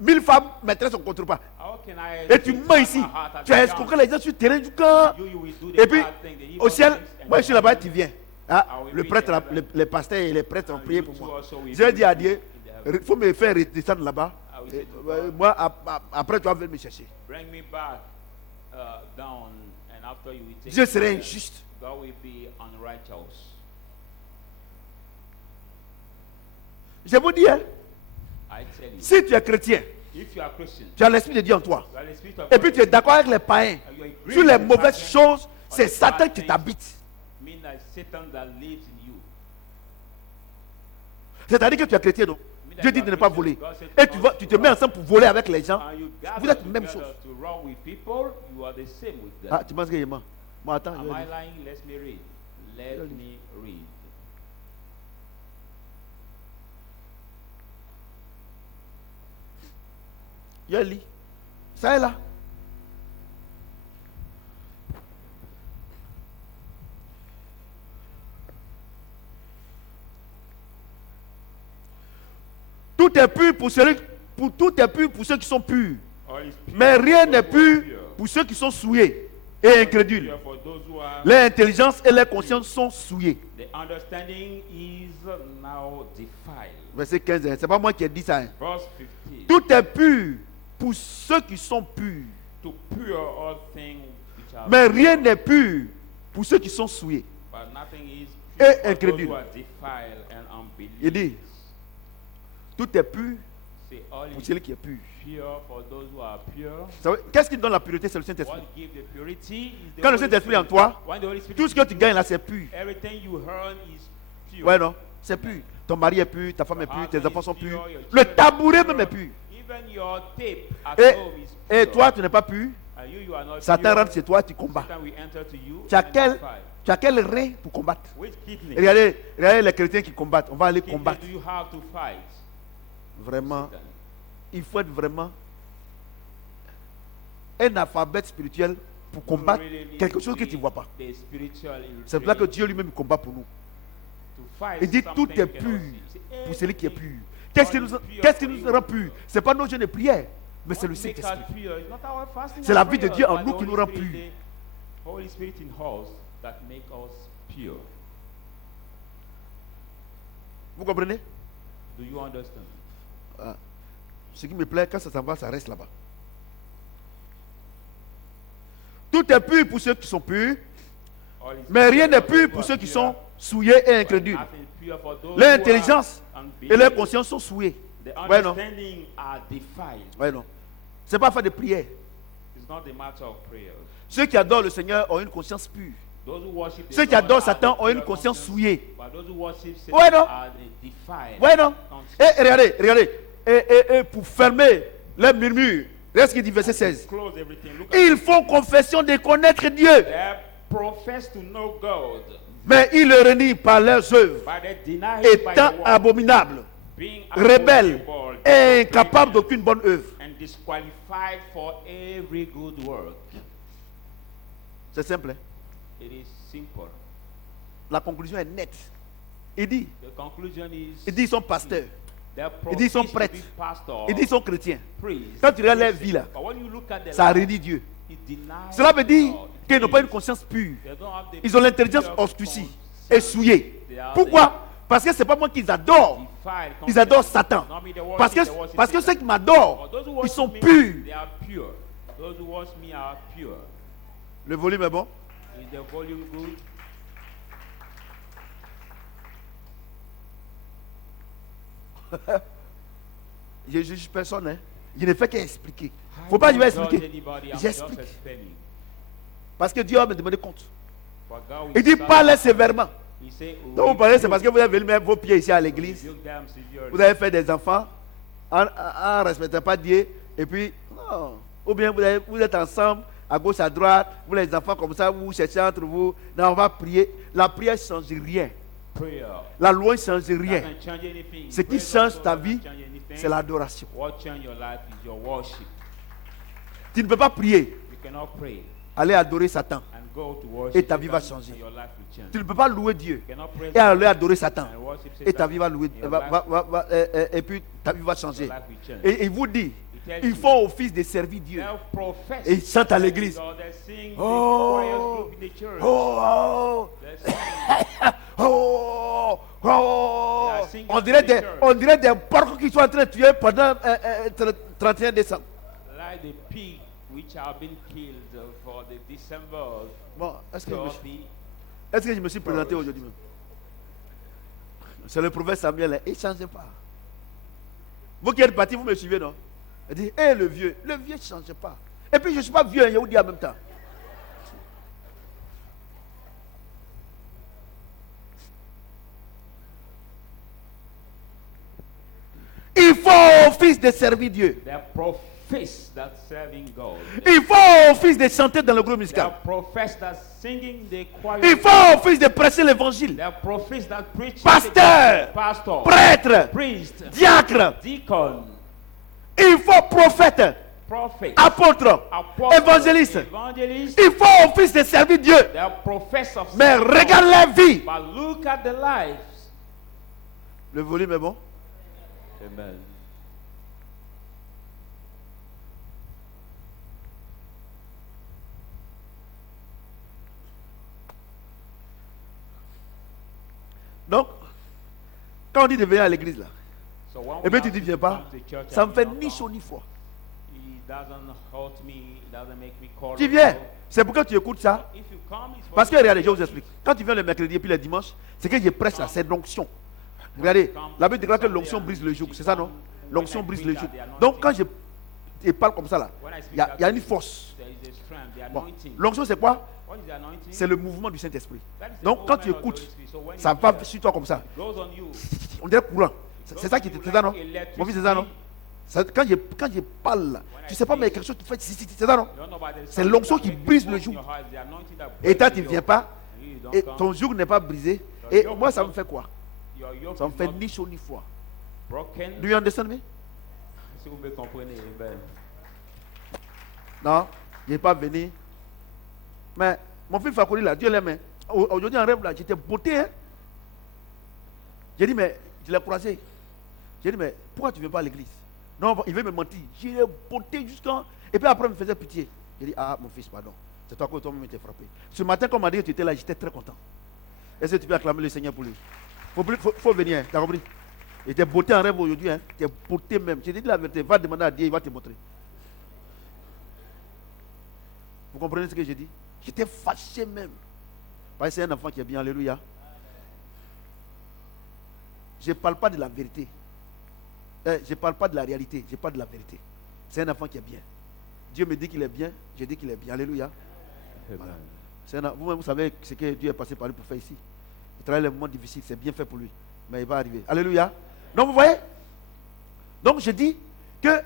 1000 femmes, maîtresses, on ne contrôle pas. How can I Et tu fit mens my ici. heart at Tu as the escroqué ground? les gens sur le terrain du camp. You will do the Et puis, bad thing, the evil au ciel, things, and moi je suis là-bas, tu you viens. Ah, I will le be prêtre, there. les pasteurs et les prêtres ont And prié you pour too moi. also will J'ai be dit à in Dieu, the heaven. il faut me faire redescendre là-bas I will say to God, Moi, après, tu vas venir me chercher. bring me back down, and after you will take Dieu me serait there. injuste. God will be unrighteous. Je vous dis, hein, I tell you, si tu es chrétien, if you are Christian, tu as l'Esprit de Dieu en toi, you are the spirit of et God, puis tu es d'accord avec les païens, and you agree sur les with the mauvaises pattern, choses, c'est Satan qui t'habite. mean that Satan that lives in you. C'est-à-dire que tu es chrétien, donc. Mean that Dieu you dit are de ne pas Christian. voler. God said Et not tu to te mets rob. ensemble pour voler avec les gens. And you Vous gather êtes la même together chose. to run with people, you are the same with them. Ah, tu penses que je mens? Moi, attends. Am je vais I dire. lying? Let me read. Let me read. Je lis. Ça est là. Tout est pur pour tout est pur pour ceux qui sont purs. All is pure Mais rien for n'est those who are pur pure. pour ceux qui sont souillés et incrédules. Pure for those who are- Leur intelligence et leur conscience sont souillées. The understanding is now defiled. Verset 15. C'est pas moi qui ai dit ça. Hein. Verse 15. Tout est pur pour ceux qui sont purs. To pure all things which are Mais pure, rien n'est pur pour ceux qui sont souillés. but nothing is Et pure for those incrédule. who are defiled and Il dit, unbelievers. tout est pur Say all pour is celui qui est pur. pure for those who are pure. Vous savez, qu'est-ce qui donne la pureté? C'est le Saint-Esprit. What gives the purity is the Quand le Holy Saint-Esprit est en Spirit. toi, When the Holy Spirit tout ce que tu gagnes là, c'est pur. everything you earn is pure. Ouais, non? C'est pur. Ton mari est pur, ta femme est Your pure, husband tes enfants is sont pure, purs. your Le children tabouret are même est pure. pur. Even your tape at Et, home is et pure. toi, tu n'es pas pur. And you are not Satan pure. rentre chez toi, tu combats. Satan will enter to you Tu as and quel, fight. tu as quel rein pour combattre? Which kidney? Regardez les chrétiens qui combattent. On va aller Kidney combattre. do you have to fight? Vraiment, Satan. il faut être vraiment un alphabet spirituel pour combattre You really need quelque to chose que be tu ne vois pas. the spiritual C'est pour ça que illiterate Dieu lui-même combat pour nous. to fight Il dit something tout you est cannot pur see. See, pour celui qui est everything pur. Qu'est-ce qui God nous, is pure qu'est-ce qui for nous you. rend pur? Ce n'est pas nos jeûnes de prière, mais c'est le What make us Saint-Esprit. pure is not our fasting C'est and la vie de prayers, Dieu en but nous the qui nous Holy rend Spirit, purs. the Holy Spirit in us that make us pure. Vous comprenez? Do you understand? Ah. Ce qui me plaît, quand ça s'en va, ça reste là-bas. Tout est pur pour ceux qui sont purs, All is mais rien pure n'est for pur those pour who ceux are qui pure, sont souillés et but incrédules. nothing pure for those Leur who are intelligence et unbelievers. leur conscience sont souillées. The Ouais, non? understanding are defiled. Ouais, non. C'est pas faire de prière. It's not a matter of prayer. Ceux qui adorent le Seigneur ont une conscience pure. Those who worship the Ceux qui Lord adorent are Satan the ont une pure conscience conscience, souillée. but those who worship Satan Ouais, non? are the defiled Ouais, non? conscience. Et regardez. Et pour fermer les murmures, regarde ce qu'il dit, verset 16. Close everything. Look at Ils font confession de connaître Dieu, they profess to know God, mais ils le renient par leurs œuvres, but they deny it by étant the word, abominables, being rebelles abominable, et incapables disobedient, d'aucune bonne œuvre. and disqualified for every good work. C'est simple. Hein? It is simple. La conclusion est nette. Il dit, The conclusion is ils sont pasteurs, they il dit ils sont profess to prêtres, be pastor, il dit ils sont chrétiens. priest, Quand tu regardes leur vie là, but when you look at their ça life, renie Dieu. it denies Cela veut dire God. qu'ils n'ont pas une conscience pure. They don't have the Ils ont l'intelligence pure obscurcie conscience. et souillée. They are Pourquoi? Parce que c'est pas moi qu'ils adorent. defiled Ils adorent conscience. Satan. Not me, they Parce worship, they que worship ceux Satan. qui m'adorent, But those who ils worship sont me, purs. they are pure. Those who worship me are pure. Le volume est bon? Is the volume good? Je ne juge personne. Hein. Je ne fais qu'expliquer. Faut pas que je vais expliquer. J'explique. Parce que Dieu va me demander compte. Il dit parlez sévèrement. Donc vous parlez, c'est parce que vous avez venu mettre vos pieds ici à l'église. Vous avez fait des enfants en ne respectant pas Dieu. Et puis, non. Ou bien vous êtes ensemble, à gauche, à droite. Vous les enfants comme ça, vous cherchez entre vous. Non, on va prier. La prière ne change rien. La loi ne change rien. Ce qui change ta vie, c'est l'adoration. Tu ne peux pas prier, aller adorer Satan, et ta vie va changer. Tu ne peux pas louer Dieu et aller adorer Satan, et ta vie va louer, et puis ta vie va changer. Et il vous dit, il faut office de servir Dieu. Et ils chantent à l'église. Oh, oh, oh, oh, oh. On dirait des porcs qui sont en train de tuer pendant 31 décembre. Like the pig which have been killed for the December Bon, est-ce que 30. je me suis présenté aujourd'hui même? C'est le prophète Samuel, hein. Il ne change pas. Vous qui êtes partis, vous me suivez, non? Il dit, hé, le vieux ne change pas. Et puis je ne suis pas vieux, hein, Yehudi en même temps. Il faut office de servir Dieu. They profess that serving God. Il faut office de chanter dans le groupe They musical. profess that singing the choir. Il faut office de prêcher l'évangile. They profess that preaching. Pasteur, the pastor, prêtre, priest, diacre. deacon, Il faut prophète, prophet, apôtre, apostle, évangéliste. evangelist. Il faut office de servir Dieu. They profess of Mais serving God. regarde leur vie. But look at the lives. Le volume est bon? Amen. Donc, quand on dit de venir à l'église là, So when et we bien tu ask dis you viens to pas, come to church ça and me fait you don't ni come, chaud ni froid. it doesn't hurt me, it doesn't make me cold. Tu viens, c'est pourquoi tu écoutes ça. If you come, it's for Parce que you. regardez, je vous explique. Quand tu viens le mercredi et puis le dimanche, c'est que je presse là, c'est l'onction. Regardez, la Bible déclare que l'onction brise le joug, c'est ça non? L'onction brise le joug. Donc quand je parle comme ça là, il y a une force. There is a strength, the Bon, anointing. l'onction c'est quoi? What is the anointing? C'est le mouvement du Saint-Esprit. That is the Donc quand movement tu of the écoutes, Holy Spirit. So when ça you va hear, sur toi comme ça. it goes on you. On dirait courant. C'est ça qui était, c'est ça non? Mon fils, c'est ça non? Quand je parle là, tu sais pas mais quelque chose qui fait, c'est ça non? You don't know about the C'est sound l'onction that qui makes brise you le walk in joug. your heart, the anointing that Et toi breaks tu the viens yoke. pas, And you don't et come. ton joug n'est pas brisé. Et moi ça me fait quoi? Your yoke Ça me is fait not ni chaud ni froid. broken. Do you understand me? Si vous me comprenez, amen. Non, il n'est pas venu. Mais mon fils Fakoli là, Dieu l'aime. Hein. Aujourd'hui en rêve là, j'étais beauté. Hein. J'ai dit, mais je l'ai croisé. J'ai dit, mais pourquoi tu ne viens pas à l'église? Non, il veut me mentir. J'ai beauté jusqu'à. Et puis après, il me faisait pitié. J'ai dit, ah, mon fils, pardon. C'est toi que toi-même t'es frappé. Ce matin, quand on m'a dit que tu étais là, j'étais très content. Est-ce que tu peux acclamer le Seigneur pour lui? Faut venir, hein. T'as compris? Il était beauté en rêve aujourd'hui. Hein. Tu es beauté même. J'ai dit la vérité. Va demander à Dieu, il va te montrer. Vous comprenez ce que j'ai dit? J'étais fâché même. Parce que c'est un enfant qui est bien. Alléluia. Je ne parle pas de la vérité. Je ne parle pas de la réalité. Je parle de la vérité. C'est un enfant qui est bien. Dieu me dit qu'il est bien. Je dis qu'il est bien. Alléluia. Voilà. Vous-même, vous savez ce que Dieu est passé par lui pour faire ici. Il travaille les moments difficiles. C'est bien fait pour lui. Mais il va arriver. Alléluia. Donc, vous voyez? Donc, je dis que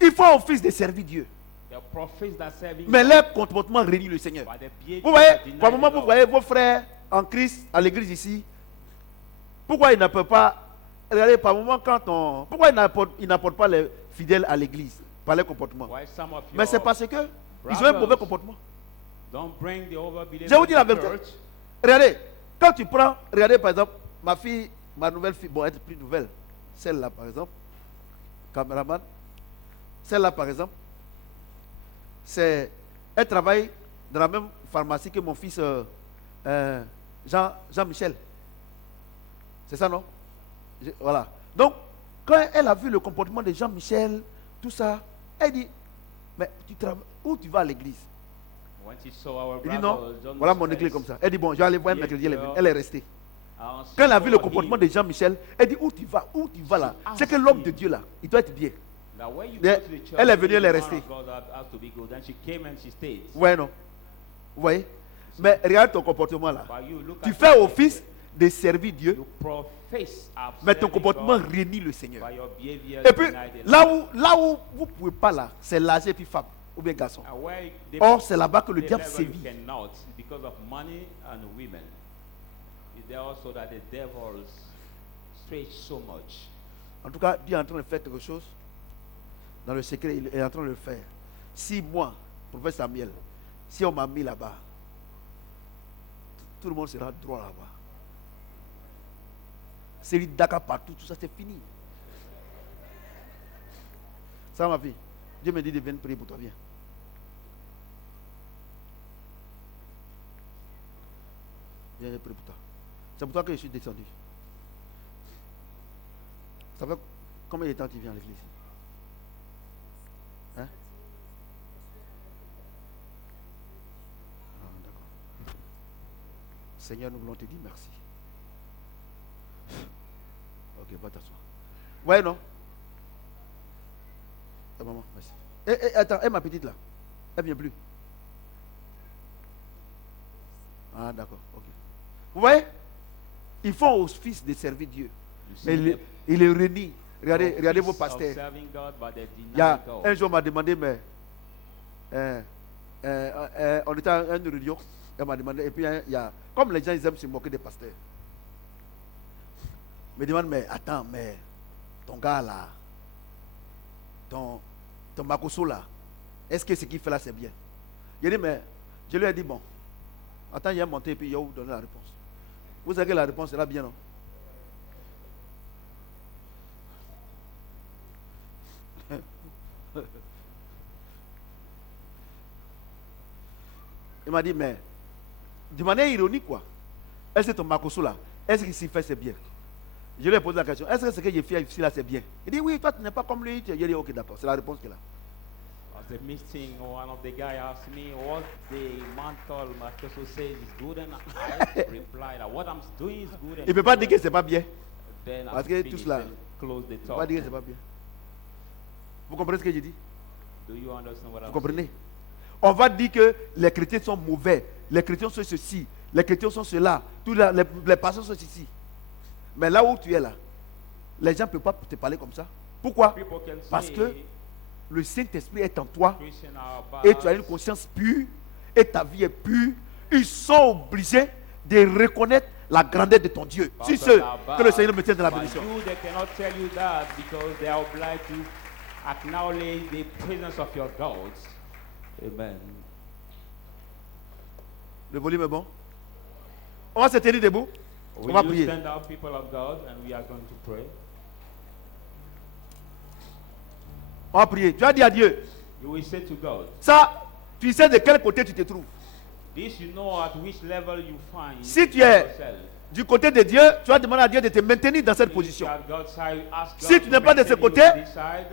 il faut office de servir Dieu. The prophets that serving Mais God, leur comportement réunit le Seigneur. but the behavior Vous voyez, deny par the moment, vous Lord. voyez vos frères en Christ à l'église ici. Pourquoi ils ne peuvent pas. Regardez, par moment, pourquoi ils n'apportent pas les fidèles à l'église par leur comportement? Why some of Mais c'est your parce que ils ont un mauvais comportement. don't bring the overbelievers Je vous dis la to vérité. church. Regardez, quand tu prends, regardez par exemple, ma nouvelle fille, bon, elle est plus nouvelle. Celle-là, par exemple, caméraman. Celle-là, par exemple, elle travaille dans la même pharmacie que mon fils Jean-Michel. C'est ça, non? Voilà. Donc, quand elle a vu le comportement de Jean-Michel, tout ça, elle dit, mais où tu vas à l'église? When she saw our Il dit brother, non, John voilà mon Smith, église comme ça. Elle dit bon, je vais aller voir mercredi, elle est restée. and Quand elle a she vu le saw comportement him, de Jean-Michel, elle dit où tu vas là? She C'est que asked l'homme him. de Dieu là, il doit être bien. that when you Mais go to the church, elle est venue, the elle est man restée. of God has to be good. Then she came and she stayed. Ouais, non? Vous voyez? Mais regarde ton comportement là. But you look Tu at fais your office de servir Dieu, you profess of mais ton serving comportement God, réunit le Seigneur. but your behavior Et puis, deny the là où vous ne pouvez pas là, c'est l'âge et puis femme ou bien garçon. Lord. And where they- Or, c'est là-bas que le the diable level sévit. you cannot because of money and women. Is there also that the devil stretch so much? En tout cas, Dieu est en train de faire quelque chose. Dans le secret, il est en train de le faire. Si moi, professeur Samuel, si on m'a mis là-bas, tout le monde sera droit là-bas. Série Dakar partout, tout ça c'est fini. Ça ma fille, Dieu me dit de venir prier pour toi, viens. Viens prier pour toi. C'est pour toi que je suis descendu. Ça fait combien de temps tu viens à l'église? Hein? Ah, d'accord. Seigneur, nous voulons te dire merci. Ok, va t'asseoir. Ouais, non? Maman, merci. Attends, ma petite là. Elle vient plus. Ah, d'accord, ok. Vous voyez? Ils font au fils de servir Dieu. Mais il est renie. Regardez vos pasteurs. Il y a un jour, on m'a demandé, mais on était à une réunion. Elle m'a demandé, et puis il y a, comme les gens ils aiment se moquer des pasteurs. Il me demande, mais attends, mais ton gars là, ton Makoso là, est-ce que ce qu'il fait là c'est bien? Je dis, mais je lui ai dit, bon, attends, il est monté et puis il a donné la réponse. Vous savez que la réponse sera bien, non? Il m'a dit, mais de manière ironique, quoi. Est-ce que ton Makoso là, est-ce qu'il s'y fait c'est bien? Je lui ai posé la question, est-ce que ce que j'ai fait ici là c'est bien? Il dit, oui, toi tu n'es pas comme lui. J'ai dit, ok, d'accord, c'est la réponse qu'il a. At the meeting, one of the guys asked me what the man called Makoso says is good, and I replied that what I'm doing is good. Il ne peut pas dire que c'est pas bien. Then Parce que tout cela, close the il ne peut pas talk. dire que c'est pas bien. Vous comprenez ce que j'ai dit? Do you understand what Vous I'm comprenez? On va dire que les chrétiens sont mauvais, les chrétiens sont ceci, les chrétiens sont cela, tous les pasteurs sont ceci. Mais là où tu es là, les gens ne peuvent pas te parler comme ça. Pourquoi? saying? People can Parce say que le Saint-Esprit est en toi Christian are et tu as bad. une conscience pure et ta vie est pure. Ils sont obligés de reconnaître la grandeur de ton Dieu. Si Pastors ce are que le bad, Seigneur me tienne de la but bénédiction. you, they cannot tell you that because they are obliged to acknowledge the presence of your God. Amen. Le volume est bon? On va se tenir debout. On Will va you prier. stand up, people of God, and we are going to pray. On va prier. Tu vas dire à Dieu. You will say to God, Ça, tu sais de quel côté tu te trouves. this you know at which level you find Si tu es yourself. du côté de Dieu, tu vas demander à Dieu de te maintenir dans cette If position. you are God's side, ask God Si to tu n'es pas de ce maintain you côté, on this side.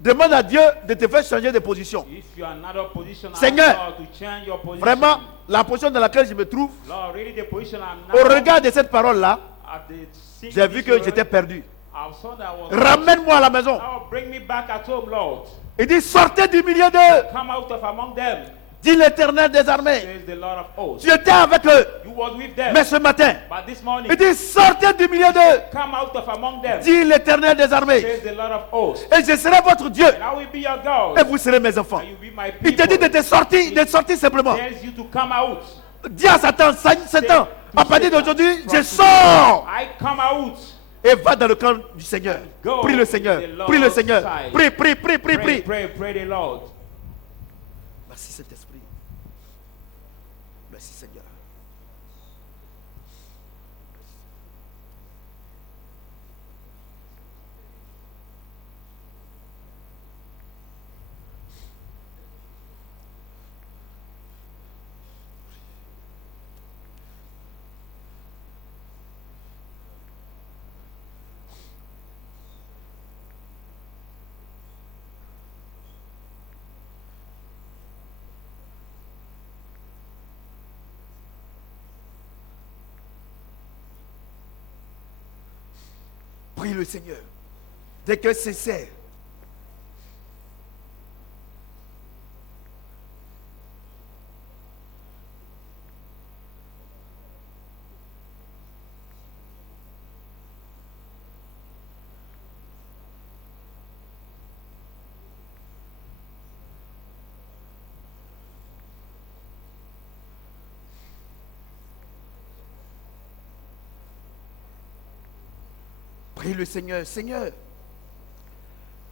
Demande à Dieu de te faire changer de position. If you are in another position, Seigneur, ask God to change your position. Vraiment, la position dans laquelle je me trouve, Lord, really the position I'm au now regard de cette parole-là, at the seat j'ai of vu this que world, j'étais perdu. I've seen that I was Ramène-moi à la maison. Now bring me back at home, Lord. Il dit, sortez du milieu d'eux, Come out of among them, dit l'Éternel des armées. says the Lord of hosts. Tu étais avec eux, You was with them, mais ce matin, but this morning, il dit, sortez du milieu d'eux, come out of among them, dit l'Éternel des armées. says the Lord of hosts. Et je serai votre Dieu, And I will be your God, et vous serez mes enfants. and you be my Il te dit people. de sortir simplement. Tells you to come out. Dis à Satan, Satan, à partir d'aujourd'hui, je sors. I come out. Et va dans le camp du Seigneur. Go Prie le Seigneur. to the Lord's Prie le Seigneur. side. Prie, prie, prie, prie, Pray, prie. pray, pray the Lord. Merci Saint-Esprit. Merci Seigneur. Prie le Seigneur. Dès que sincère. Prie le Seigneur. Seigneur,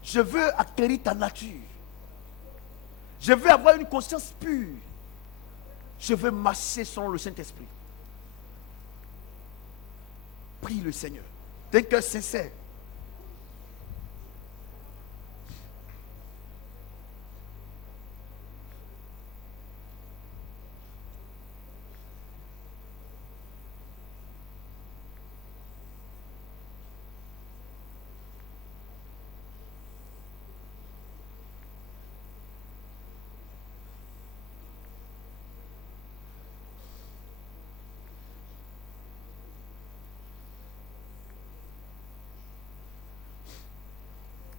je veux acquérir ta nature. Je veux avoir une conscience pure. Je veux marcher selon le Saint-Esprit. Prie le Seigneur. D'un cœur sincère.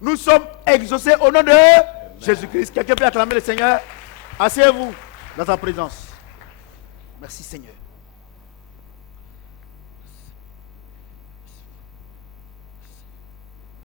Nous sommes exaucés au nom de Jésus-Christ. Quelqu'un peut acclamer le Seigneur. Asseyez-vous dans sa présence. Merci Seigneur.